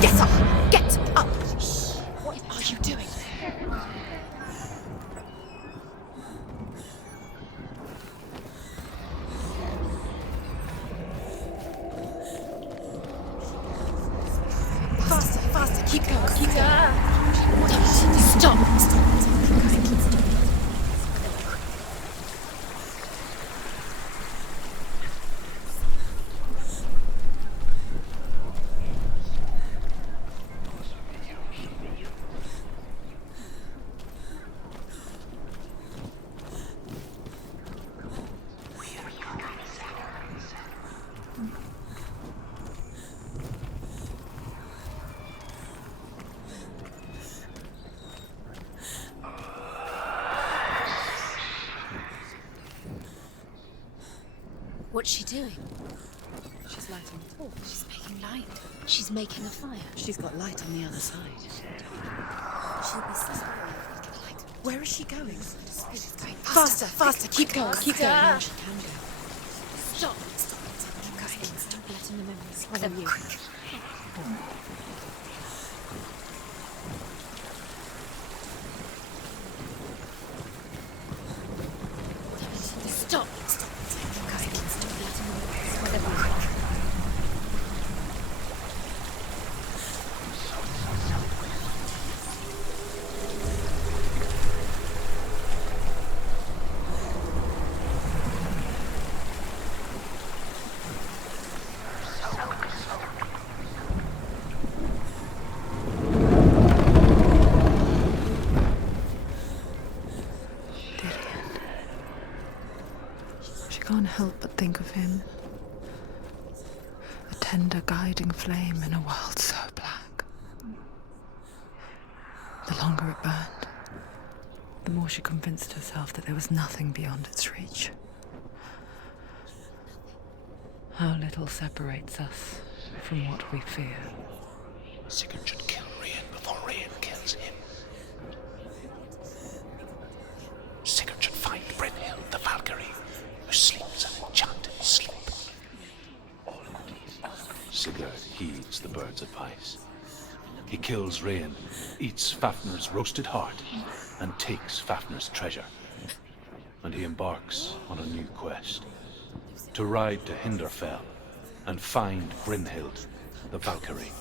Get up! Get up! What are you doing? Faster, faster, keep going, keep going. Stop! What's she doing? She's lighting a torch. She's making light. She's making a fire. She's got light on the other side. She'll be suspect. Where is she going? She's going Faster, faster, keep going, keep going. Now she can go. Stop. Keep going. Stop letting the memories follow you. Stop. Can't help but think of him. A tender guiding flame in a world so black. The longer it burned, the more she convinced herself that there was nothing beyond its reach. How little separates us from what we fear. Sigurd should kill Rain before Rain kills him. Sigurd should find Brynhild the Valkyrie, who sleeps an enchanted sleep. Sigurd heeds the bird's advice. He kills Rain, eats Fafnir's roasted heart, and takes Fafnir's treasure. And he embarks on a new quest. To ride to Hinderfell and find Brynhild the Valkyrie.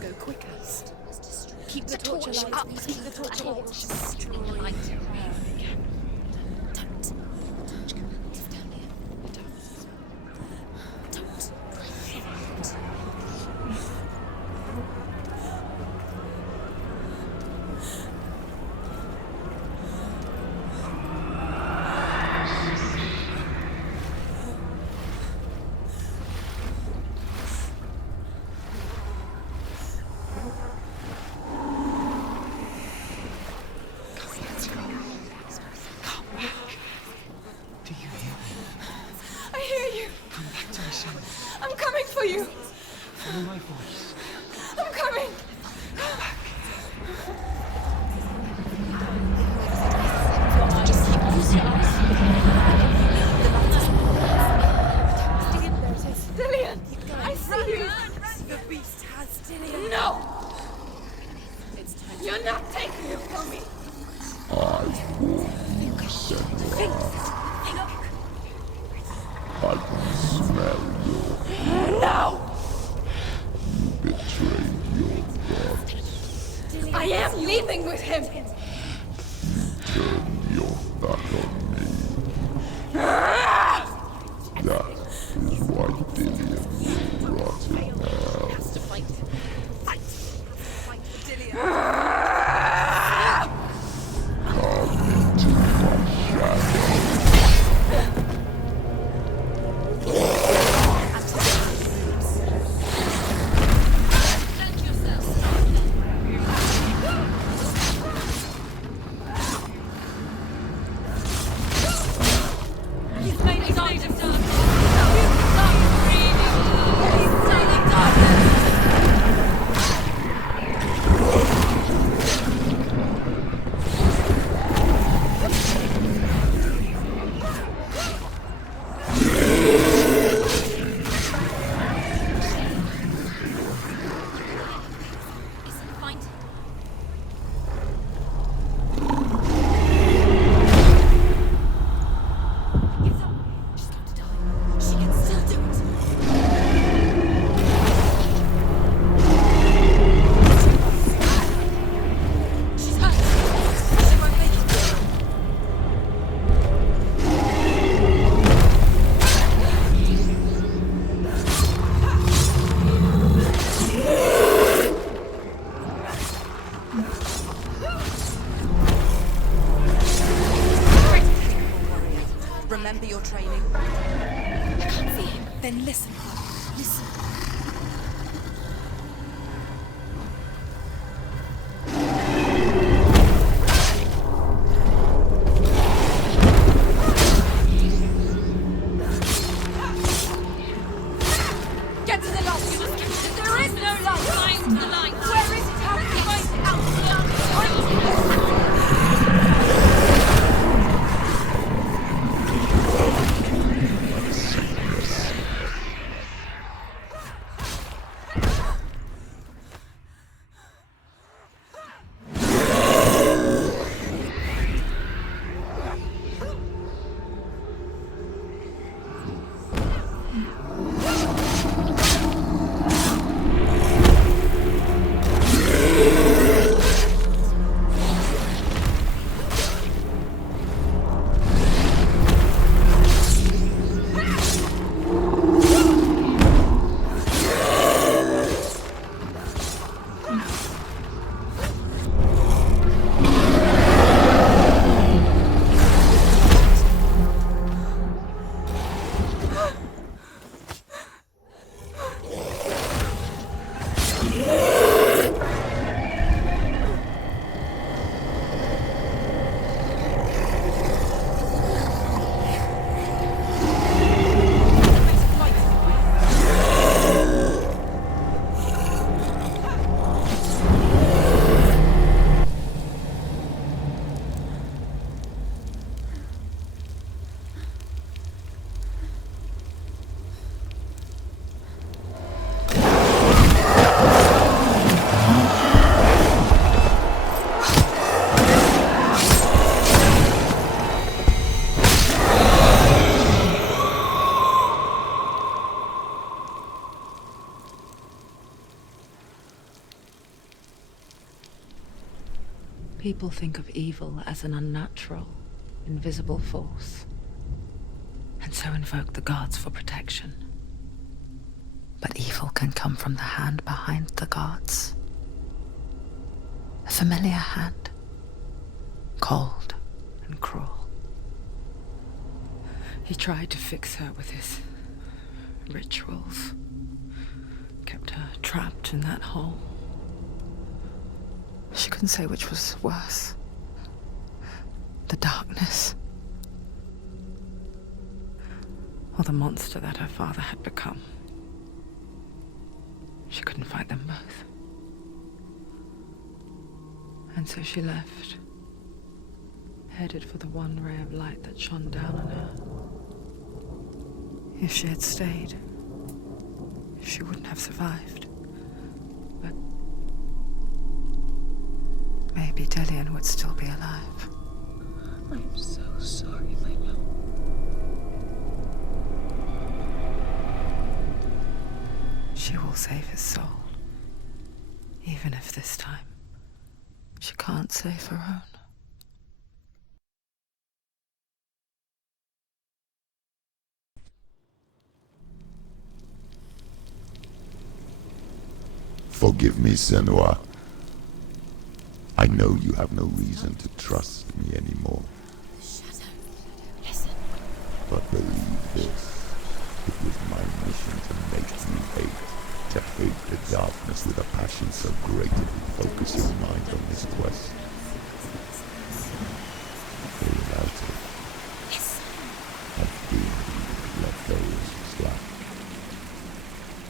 Go quicker. Keep the torch alight. Keep the torch alight. I'm coming for you! Follow my voice. I'm coming! Just keep close your eyes. Dillian! I see you! The beast has Dillian. No! You're not taking him from me! I warn you, Senua. I can smell your No! You betrayed your gods. I am leaving with him! Turn your back on me. That is why Dillian will rot in hell. Come into my shadow. Remember your training. I can't see him. Then listen. Listen. Get to the light. There is no light. Find the light. Where is it? How can you find it? Out. People think of evil as an unnatural, invisible force, and so invoke the gods for protection. But evil can come from the hand behind the gods. A familiar hand, cold and cruel. He tried to fix her with his rituals, kept her trapped in that hole. She couldn't say which was worse. The darkness, or the monster that her father had become. She couldn't fight them both. And so she left, headed for the one ray of light that shone down on her. If she had stayed, she wouldn't have survived. But maybe Dillian would still be alive. I'm so sorry, my love. She will save his soul. Even if this time she can't save her own. Forgive me, Senua. I know you have no reason to trust me anymore. Listen. But believe this. It was my mission to make you hate. To hate the darkness with a passion so great it would focus your mind on this quest. For without it, I've been let go as slack.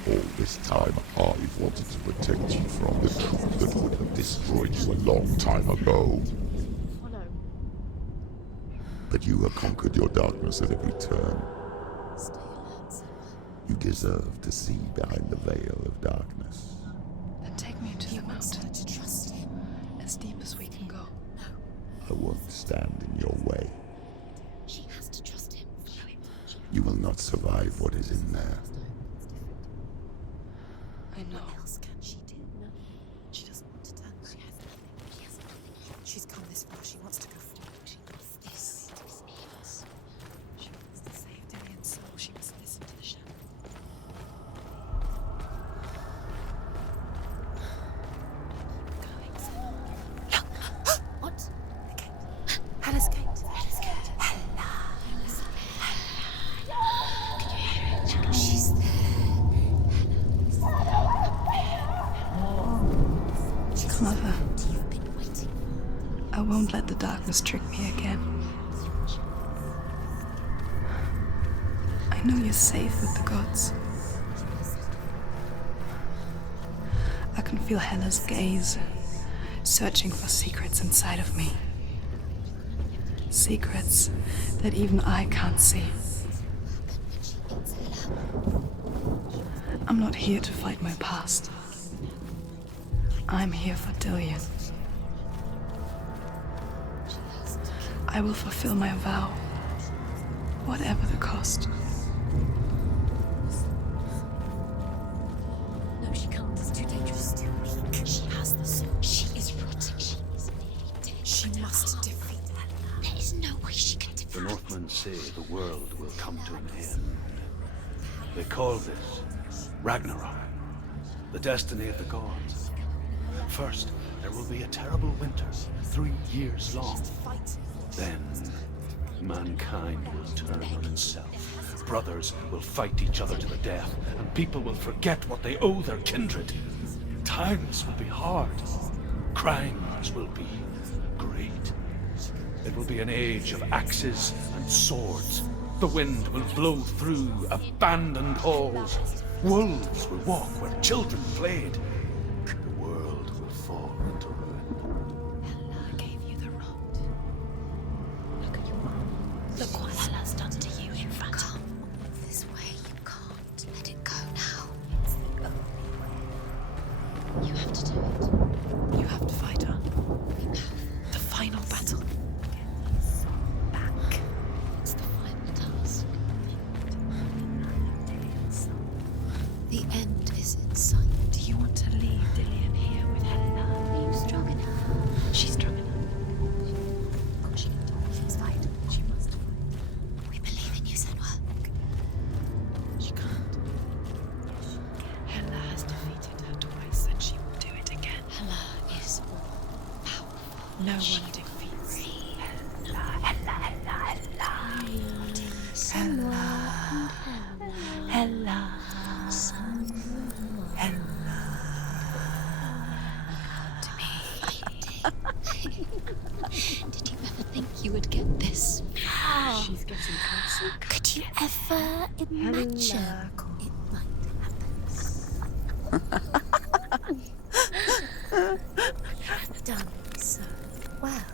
All this time, I've wanted to protect you from the truth that would have destroyed you a long time ago. But you have conquered your darkness at every turn. You deserve to see behind the veil of darkness. Then take me to the mountain. To trust him. As deep as we can go. I won't stand in your way. She has to trust him. You will not survive what is in there. I know. What else can she do? No. She doesn't want to turn. She has nothing. She has nothing. She's come this far. She wants to go forward. She wants this. She wants to save Dillian's soul. She must listen to the shadow. What? The gate. Hela's gate. Hela's gate. Hela. Can you hear it? She's there. Mother, I won't let the darkness trick me again. I know you're safe with the gods. I can feel Hela's gaze, searching for secrets inside of me. Secrets that even I can't see. I'm not here to fight my past. I'm here for Dillian. I will fulfill my vow, whatever the cost. No, she can't. It's too dangerous. Too weak. She has the soul. She is rotting. She must defeat her. There is no way she can defeat The Northmen say the world will come to an end. They call this Ragnarok, the destiny of the gods. First, there will be a terrible winter, 3 years long. Then, mankind will turn on itself. Brothers will fight each other to the death, and people will forget what they owe their kindred. Times will be hard. Crimes will be great. It will be an age of axes and swords. The wind will blow through abandoned halls. Wolves will walk where children played. The world will fall into ruin. Hela gave you the rot. Look at your mom. Look what Hela's done to you in front of you. This way, you can't let it go now. It's the only way. You have to do it. You have to fight her. The final battle. Back. It's the final task. The end is in sight. Do you want to No one defeats Hela, Hela, Hela, Hela. Hela. to me. Did you ever think you would get this far? She's getting closer. Could you ever imagine it might happen? You've done so well.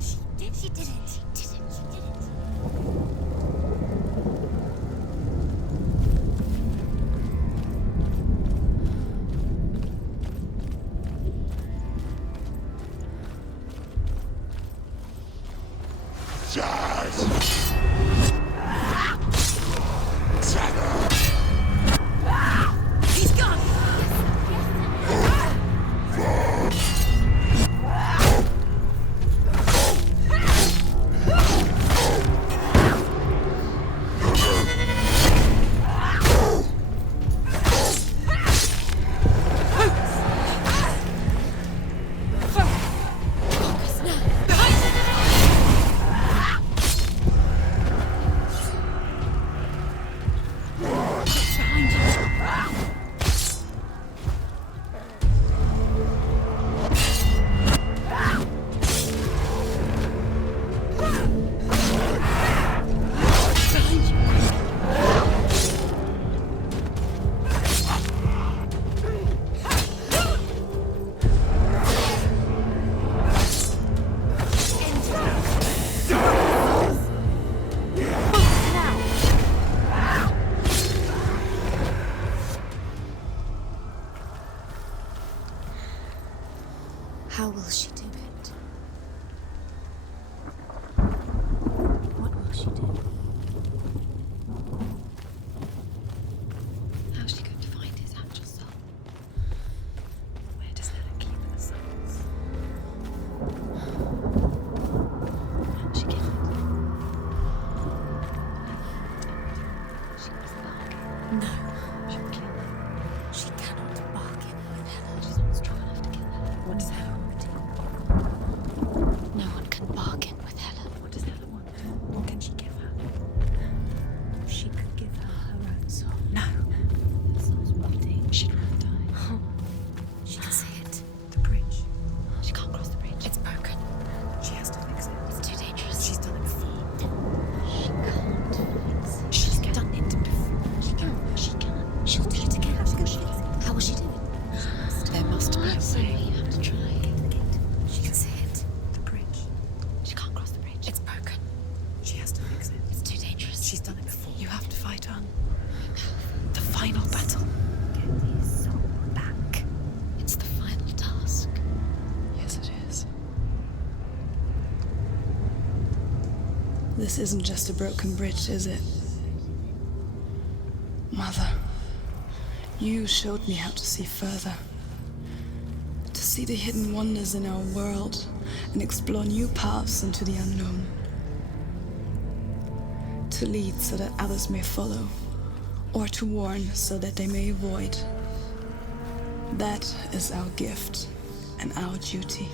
She did it. He's gone! How will she do it? What will she do? How's she going to find his actual soul? Where does Hela keep the souls? How's she get it? She must bargain. No. She'll kill her. She cannot bargain with Hela. She's not strong enough to kill her. What does Hela want? No one can bargain with Hela. What does Hela want? What can she give her? She could give her her own soul. No. Her soul's wanting. She'd rather die. She can see it. The bridge. She can't cross the bridge. It's broken. She has to fix it. It's too dangerous. She's done it before. She can't fix it. She's done it before. She can. She can. She'll do it again. How's she going to fix it? How will she do it? There must be a way. You have to try. She can see it. The bridge. She can't cross the bridge. It's broken. She has to fix it. It's too dangerous. She's done it before. You have to fight on. The final battle. Get his soul back. It's the final task. Yes, it is. This isn't just a broken bridge, is it? Mother, you showed me how to see further. To see the hidden wonders in our world and explore new paths into the unknown. To lead so that others may follow, or to warn so that they may avoid. That is our gift and our duty.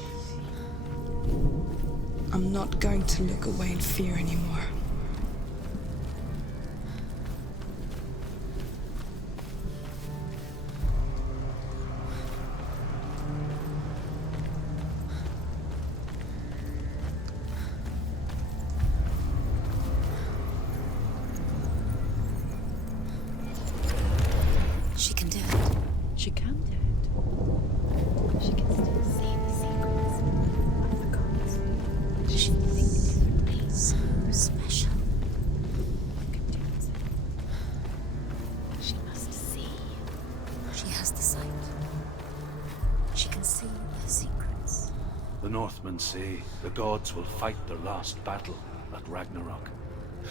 I'm not going to look away in fear anymore. She can do it. She can do it. She can still see the secrets of the gods. She thinks differently, so special. You can do it. She must see. She has the sight. She can see their secrets. The Northmen say the gods will fight their last battle at Ragnarok.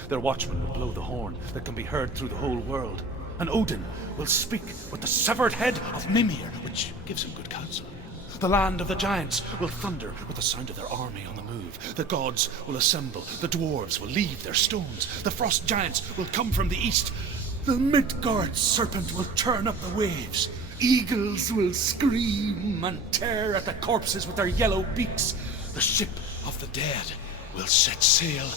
Their watchmen will blow the horn that can be heard through the whole world. And Odin will speak with the severed head of Mimir, which gives him good counsel. The land of the giants will thunder with the sound of their army on the move. The gods will assemble. The dwarves will leave their stones. The frost giants will come from the east. The Midgard serpent will turn up the waves. Eagles will scream and tear at the corpses with their yellow beaks. The ship of the dead will set sail.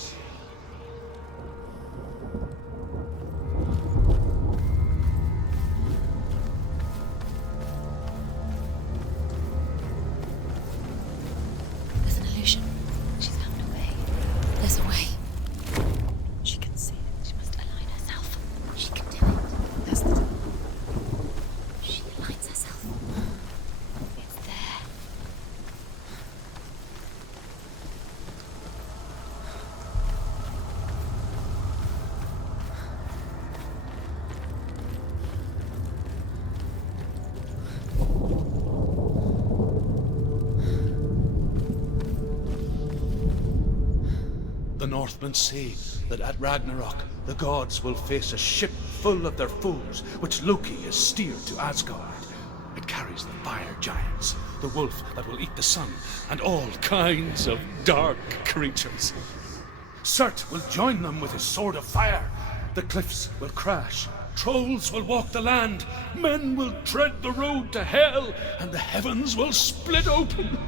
There's an illusion. She's found a way. There's a way. She can see it. She must align herself. She can do it. That's the... She aligns herself. It's there. The Northmen say that at Ragnarok, the gods will face a ship full of their foes, which Loki has steered to Asgard. It carries the fire giants, the wolf that will eat the sun, and all kinds of dark creatures. Surtr will join them with his sword of fire. The cliffs will crash. Trolls will walk the land. Men will tread the road to hell, and the heavens will split open.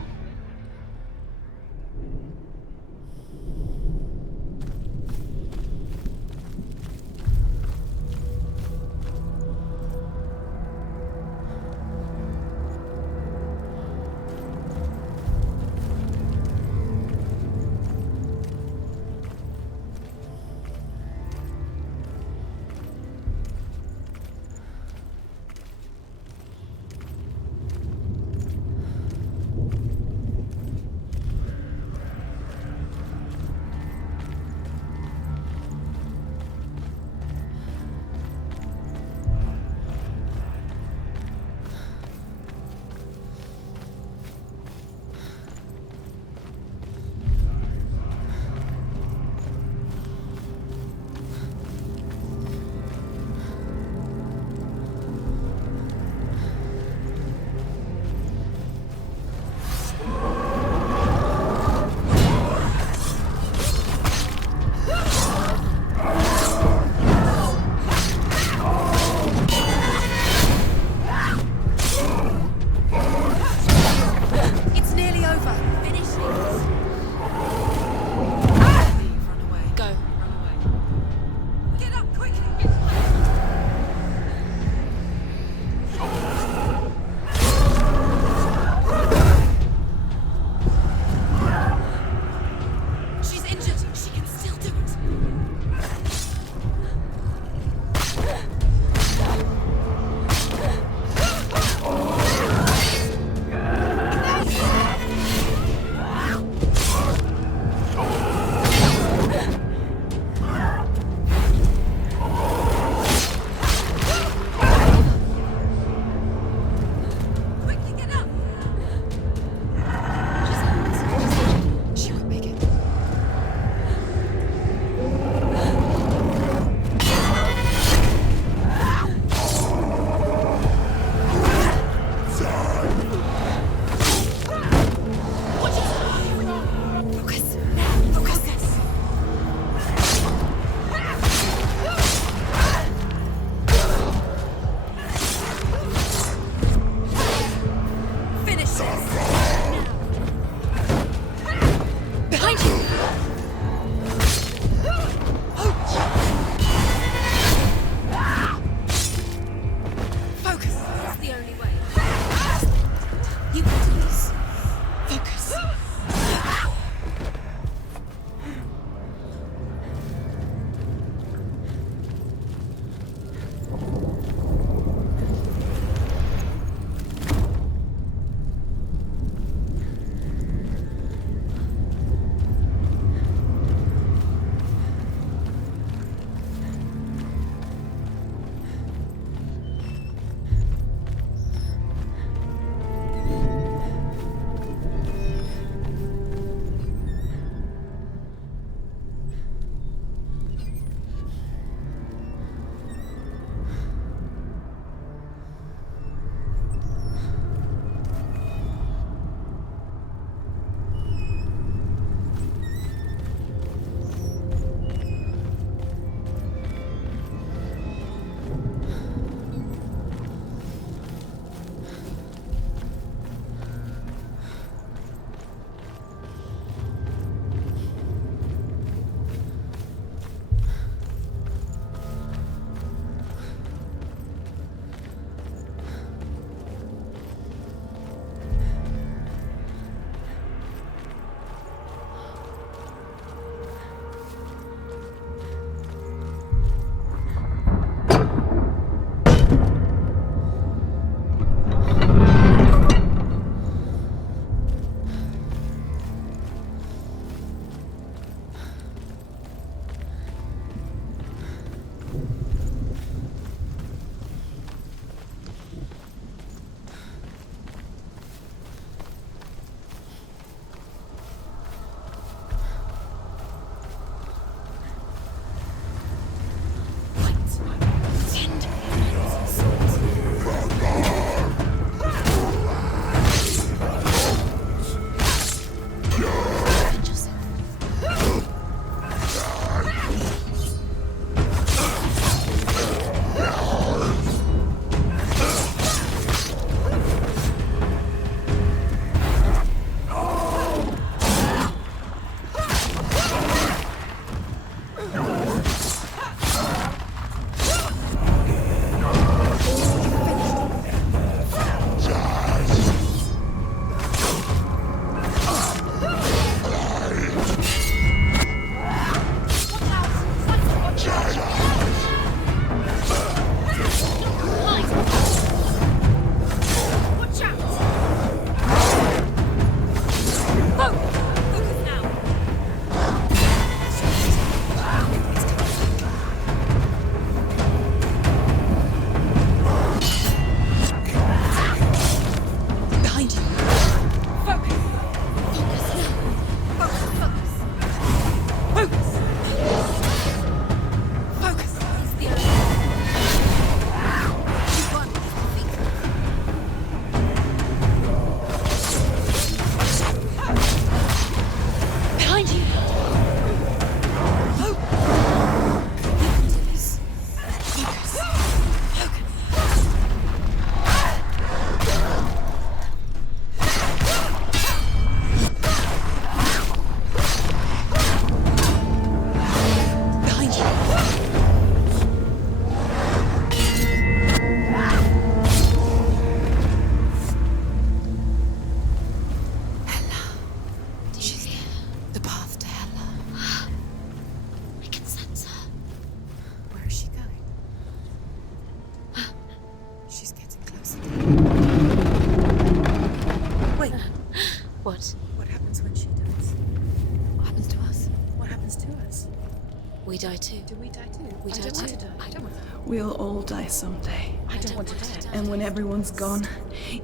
die too. Do we die too? We die don't want too. to die. I don't want to die. We'll all die someday. I don't want to die. And when everyone's gone,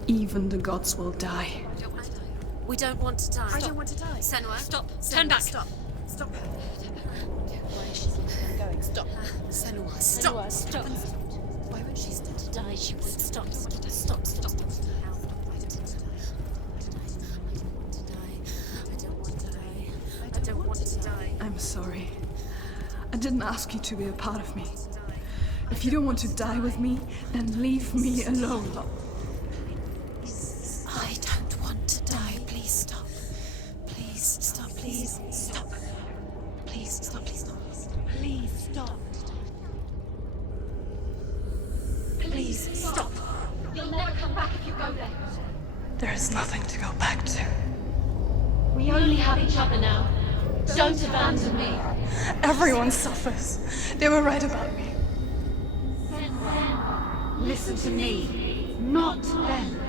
even the gods will die. We don't want to die. I don't want to die. Senua, stop. Senua, Turn back. Stop. Stop. Why is she keeping going? Stop. Senua, Senua, stop. Why won't she stop? To die, she would stop. Stop. I don't want to die. I'm sorry. I didn't ask you to be a part of me. If you don't want to die with me, then leave me alone. I don't want to die. Please stop. Please stop. Please stop. Please stop. Please stop. Please stop. Please stop. You'll never come back if you go there. There is nothing to go back to. We only have each other now. Don't abandon me. Everyone suffers. They were right about me. Listen to me, not them.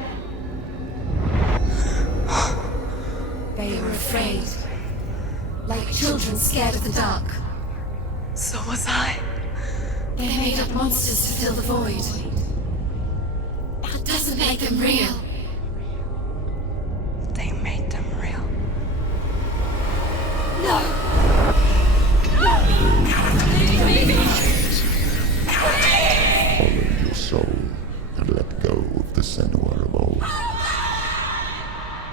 They were afraid. Like children scared of the dark. So was I. They made up monsters to fill the void. That doesn't make them real. They made them real. No! Follow your soul and let go of the Senua of old.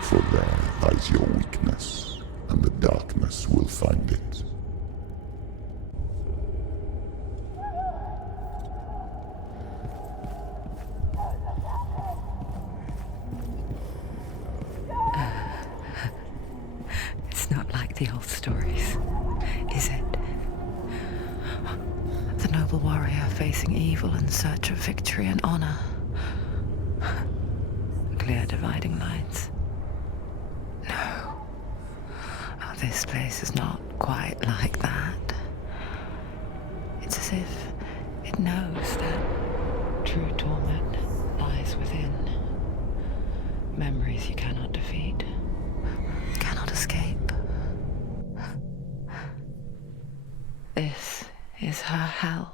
For there lies your weakness, and the darkness will find it. It's not like the old stories, is it? The noble warrior facing evil in search of victory and honor. Clear dividing lines. No. Oh, this place is not quite like that. It's as if it knows that true torment lies within. Memories you cannot defeat, cannot escape. This is her hell.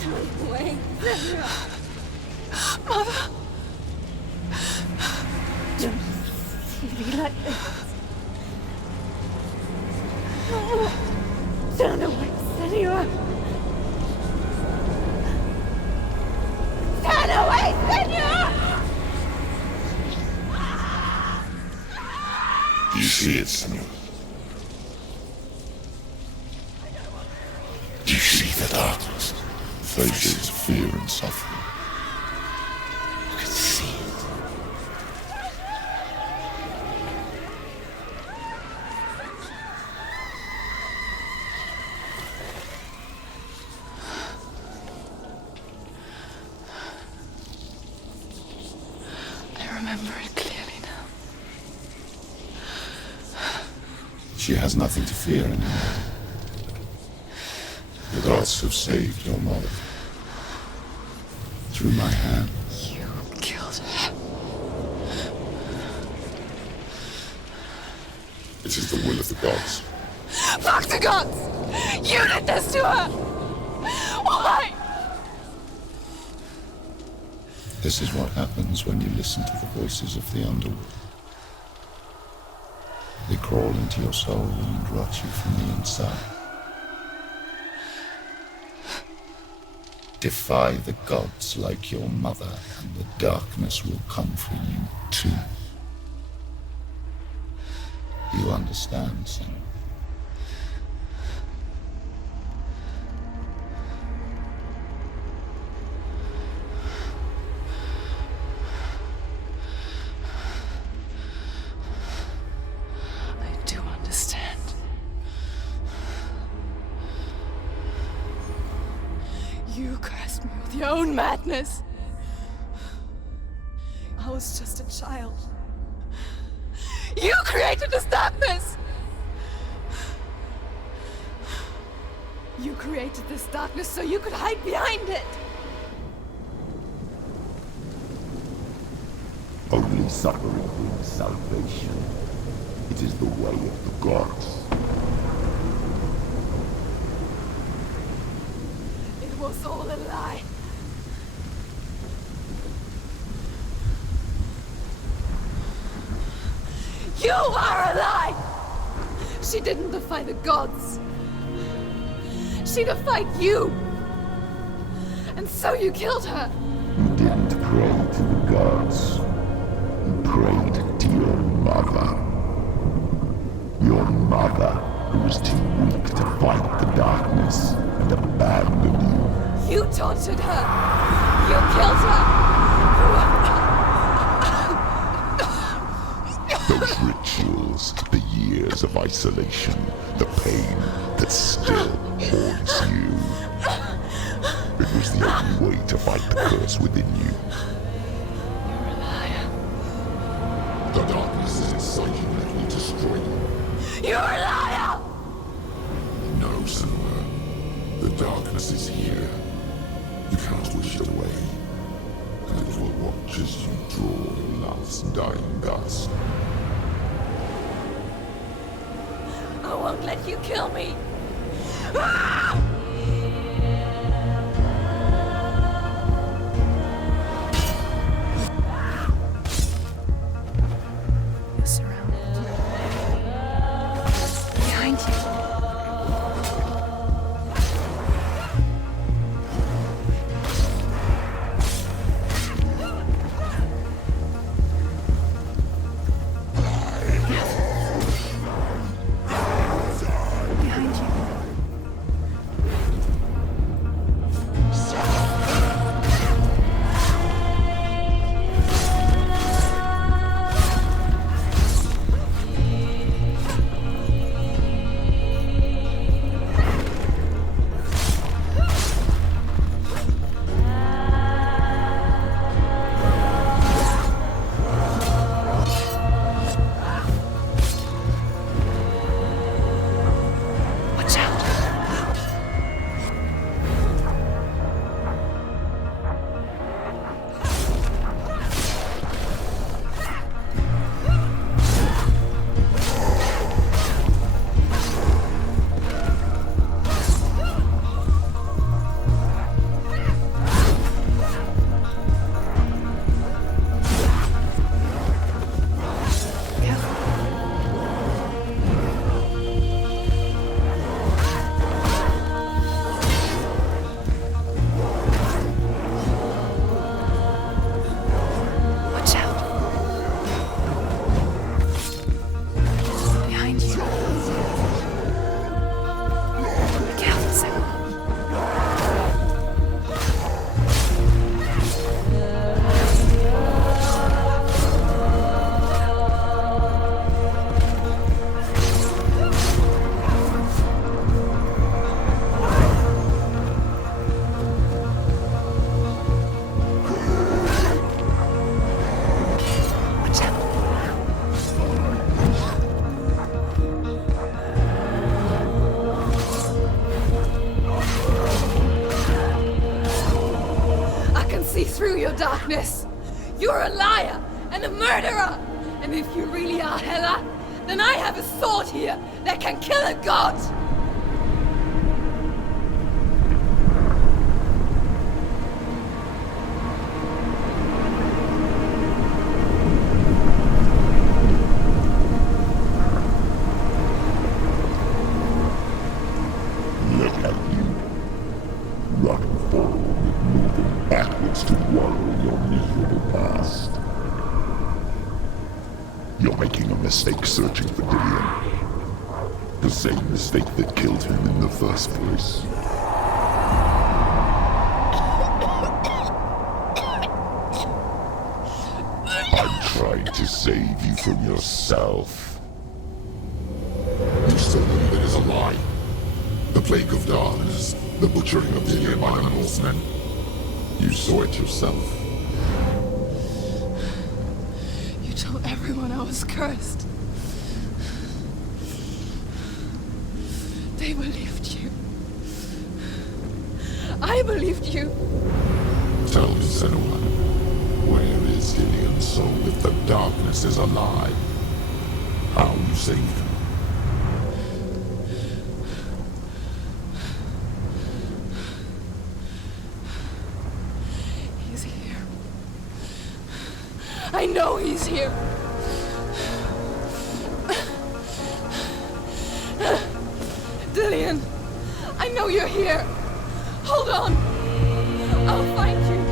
Don't wait, Fenrir. Mother! Don't be like this. Turn away, Fenrir. Turn away, Fenrir! You see it, Senua? You see the darkness, faces of fear and suffering. You can see it. I remember it clearly now. She has nothing to fear anymore. The gods have saved your mother. Through my hand. You killed her. It is the will of the gods. Fuck the gods! You did this to her! Why? This is what happens when you listen to the voices of the underworld. They crawl into your soul and rot you from the inside. Defy the gods like your mother, and the darkness will come for you too. You understand, Senua? I do understand. You cursed me with your own madness. I was just a child. You created this darkness! You created this darkness so you could hide behind it! Only suffering brings salvation. It is the way of the gods. It was all a lie. You are a lie! She didn't defy the gods. She defied you! And so you killed her! You didn't pray to the gods. You prayed to your mother. Your mother, who was too weak to fight the darkness and abandoned you. You taunted her! You killed her! Those rituals, the years of isolation, the pain that still haunts you. It was the only way to fight the curse within you. You're a liar. The darkness is inside you and it will destroy you. You're a liar! No, Senua. The darkness is here. You cannot wish it away. And it will watch as you draw your last dying gasp. I won't let you kill me! Ah! You're surrounded. Behind you. Darkness! You're a liar and a murderer! And if you really are Hela, then I have a sword here that can kill a god! Look at you. Run forward, moving backwards to wallow your miserable past. You're making a mistake searching for Dillion. The same mistake that killed him in the first place. I'm trying to save you from yourself. You still believe it is a lie? The plague of darkness, the butchering of Dillion by the Norsemen. You saw it yourself. You told everyone I was cursed. They believed you. I believed you. Tell me, Senua, where is Dillian's soul if the darkness is alive? How you saved him? He's here. I know he's here. Dillian, I know you're here. Hold on. I'll find you.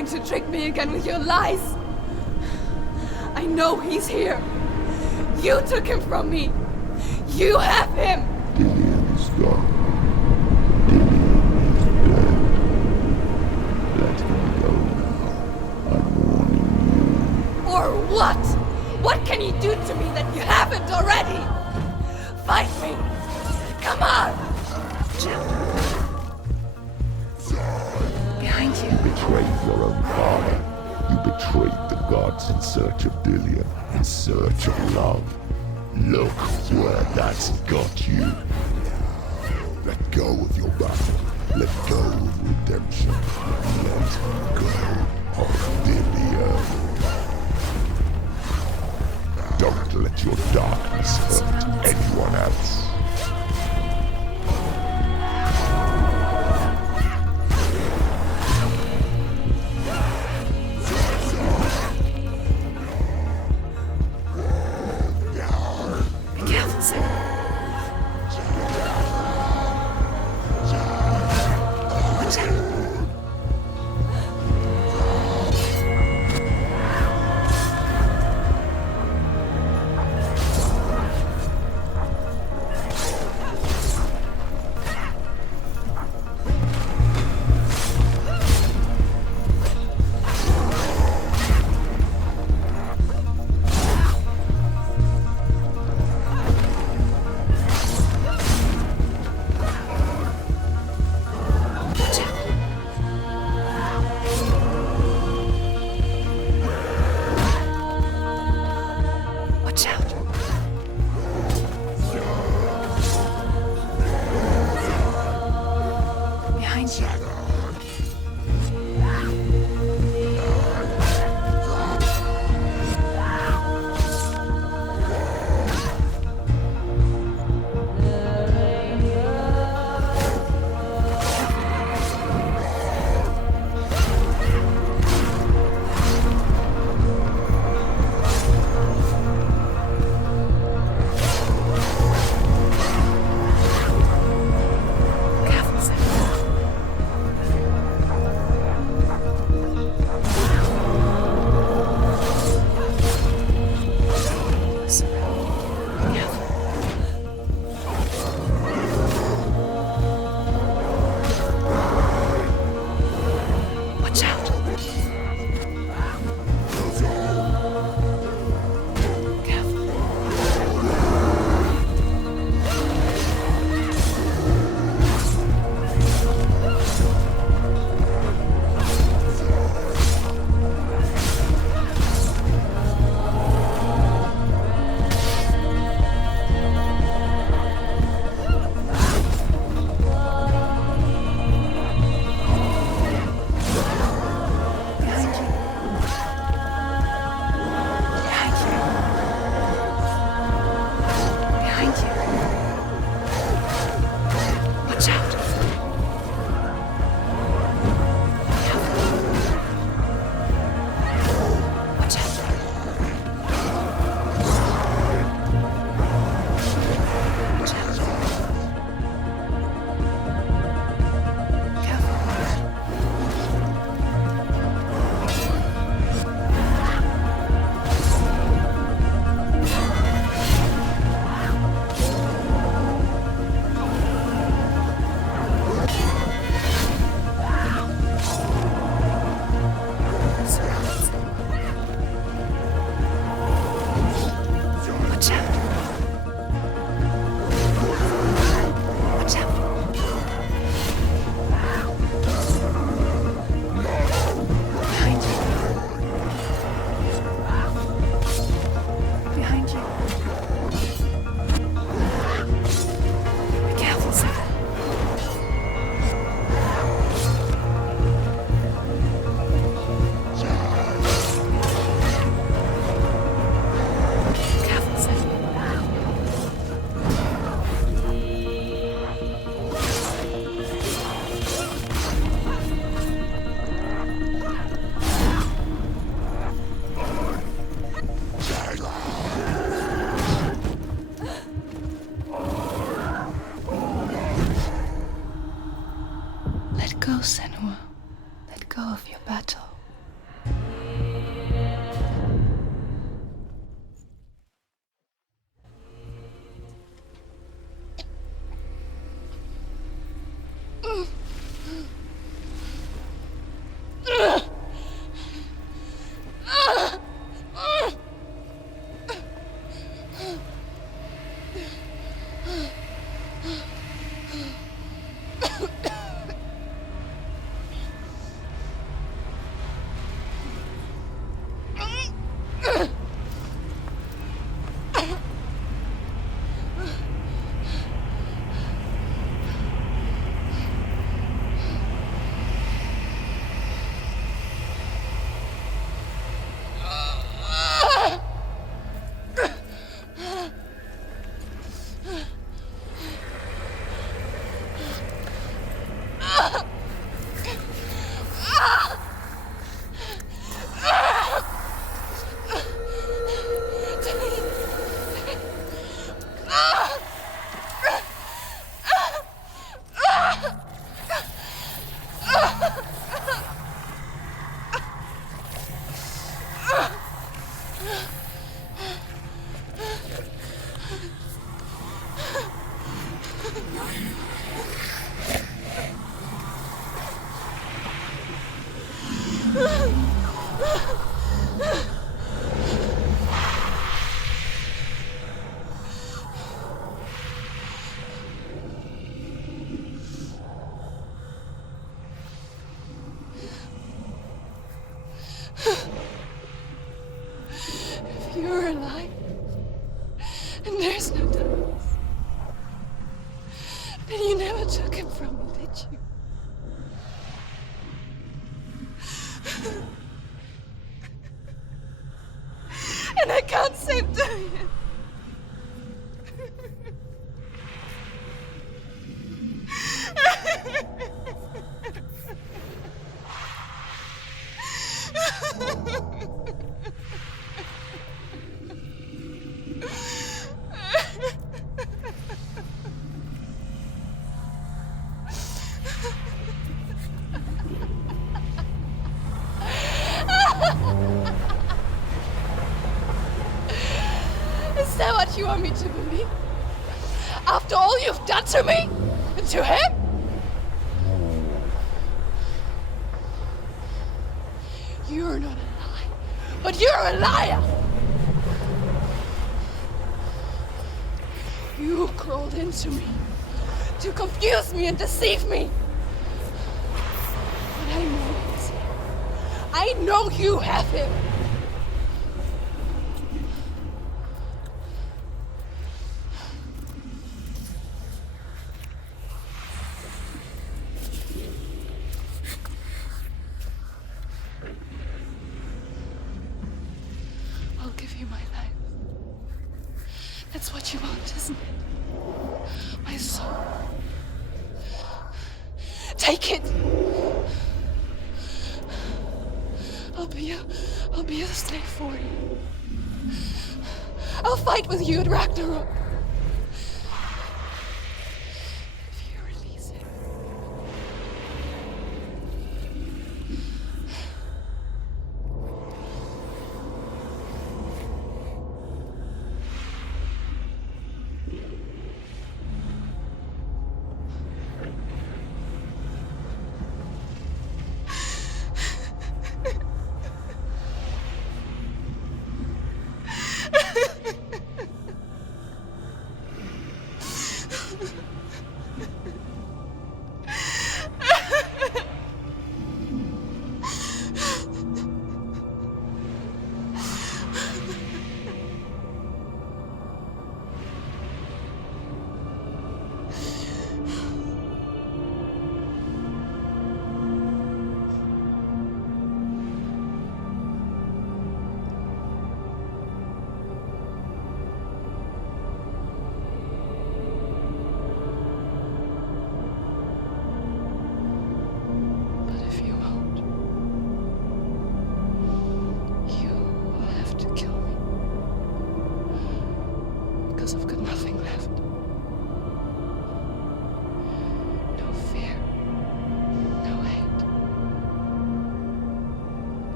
To trick me again with your lies. I know he's here. You took him from me. You have him. Dillian is gone. Dillian is dead. Let him go now. I'm warning you. Or what? What can you do to me that you haven't already? Fight me. Come on. Behind you. You betrayed your own father. You betrayed the gods in search of Dillian, in search of love. Look where that's got you. Let go of your battle. Let go of redemption. Let go of Dillian. Don't let your darkness hurt anyone else. go of your battle. If you're alive, and there's no darkness, then you never took him from me, did you? And I can't save Diane. Is that what you want me to believe? After all you've done to me? And to him? You're not a lie, but you're a liar! You crawled into me to confuse me and deceive me. But I know it. I know you have him. I'll give you my life. That's what you want, isn't it? My soul. Take it. I'll be a slave for you. I'll fight with you at Ragnarok. If you release it.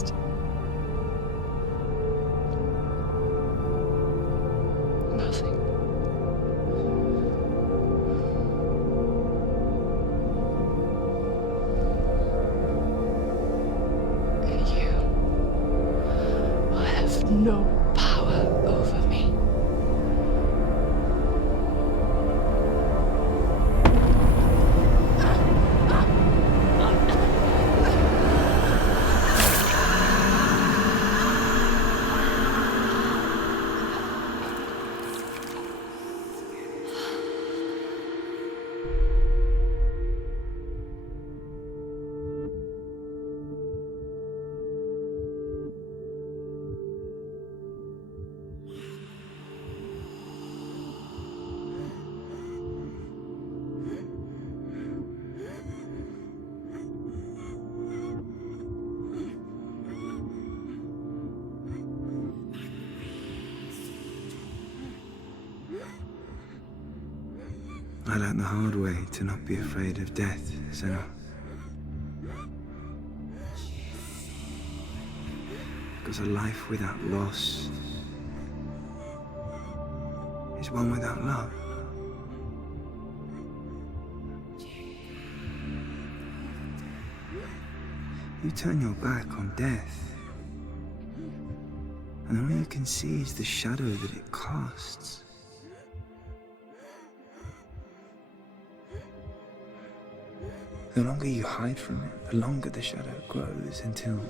lost? Nothing. And you will have no power over me. I learned the hard way to not be afraid of death, Senua. Because a life without loss is one without love. You turn your back on death, and all you can see is the shadow that it casts. The longer you hide from it, the longer the shadow grows until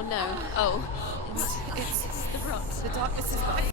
Oh no. Oh. It's the rot. The darkness is behind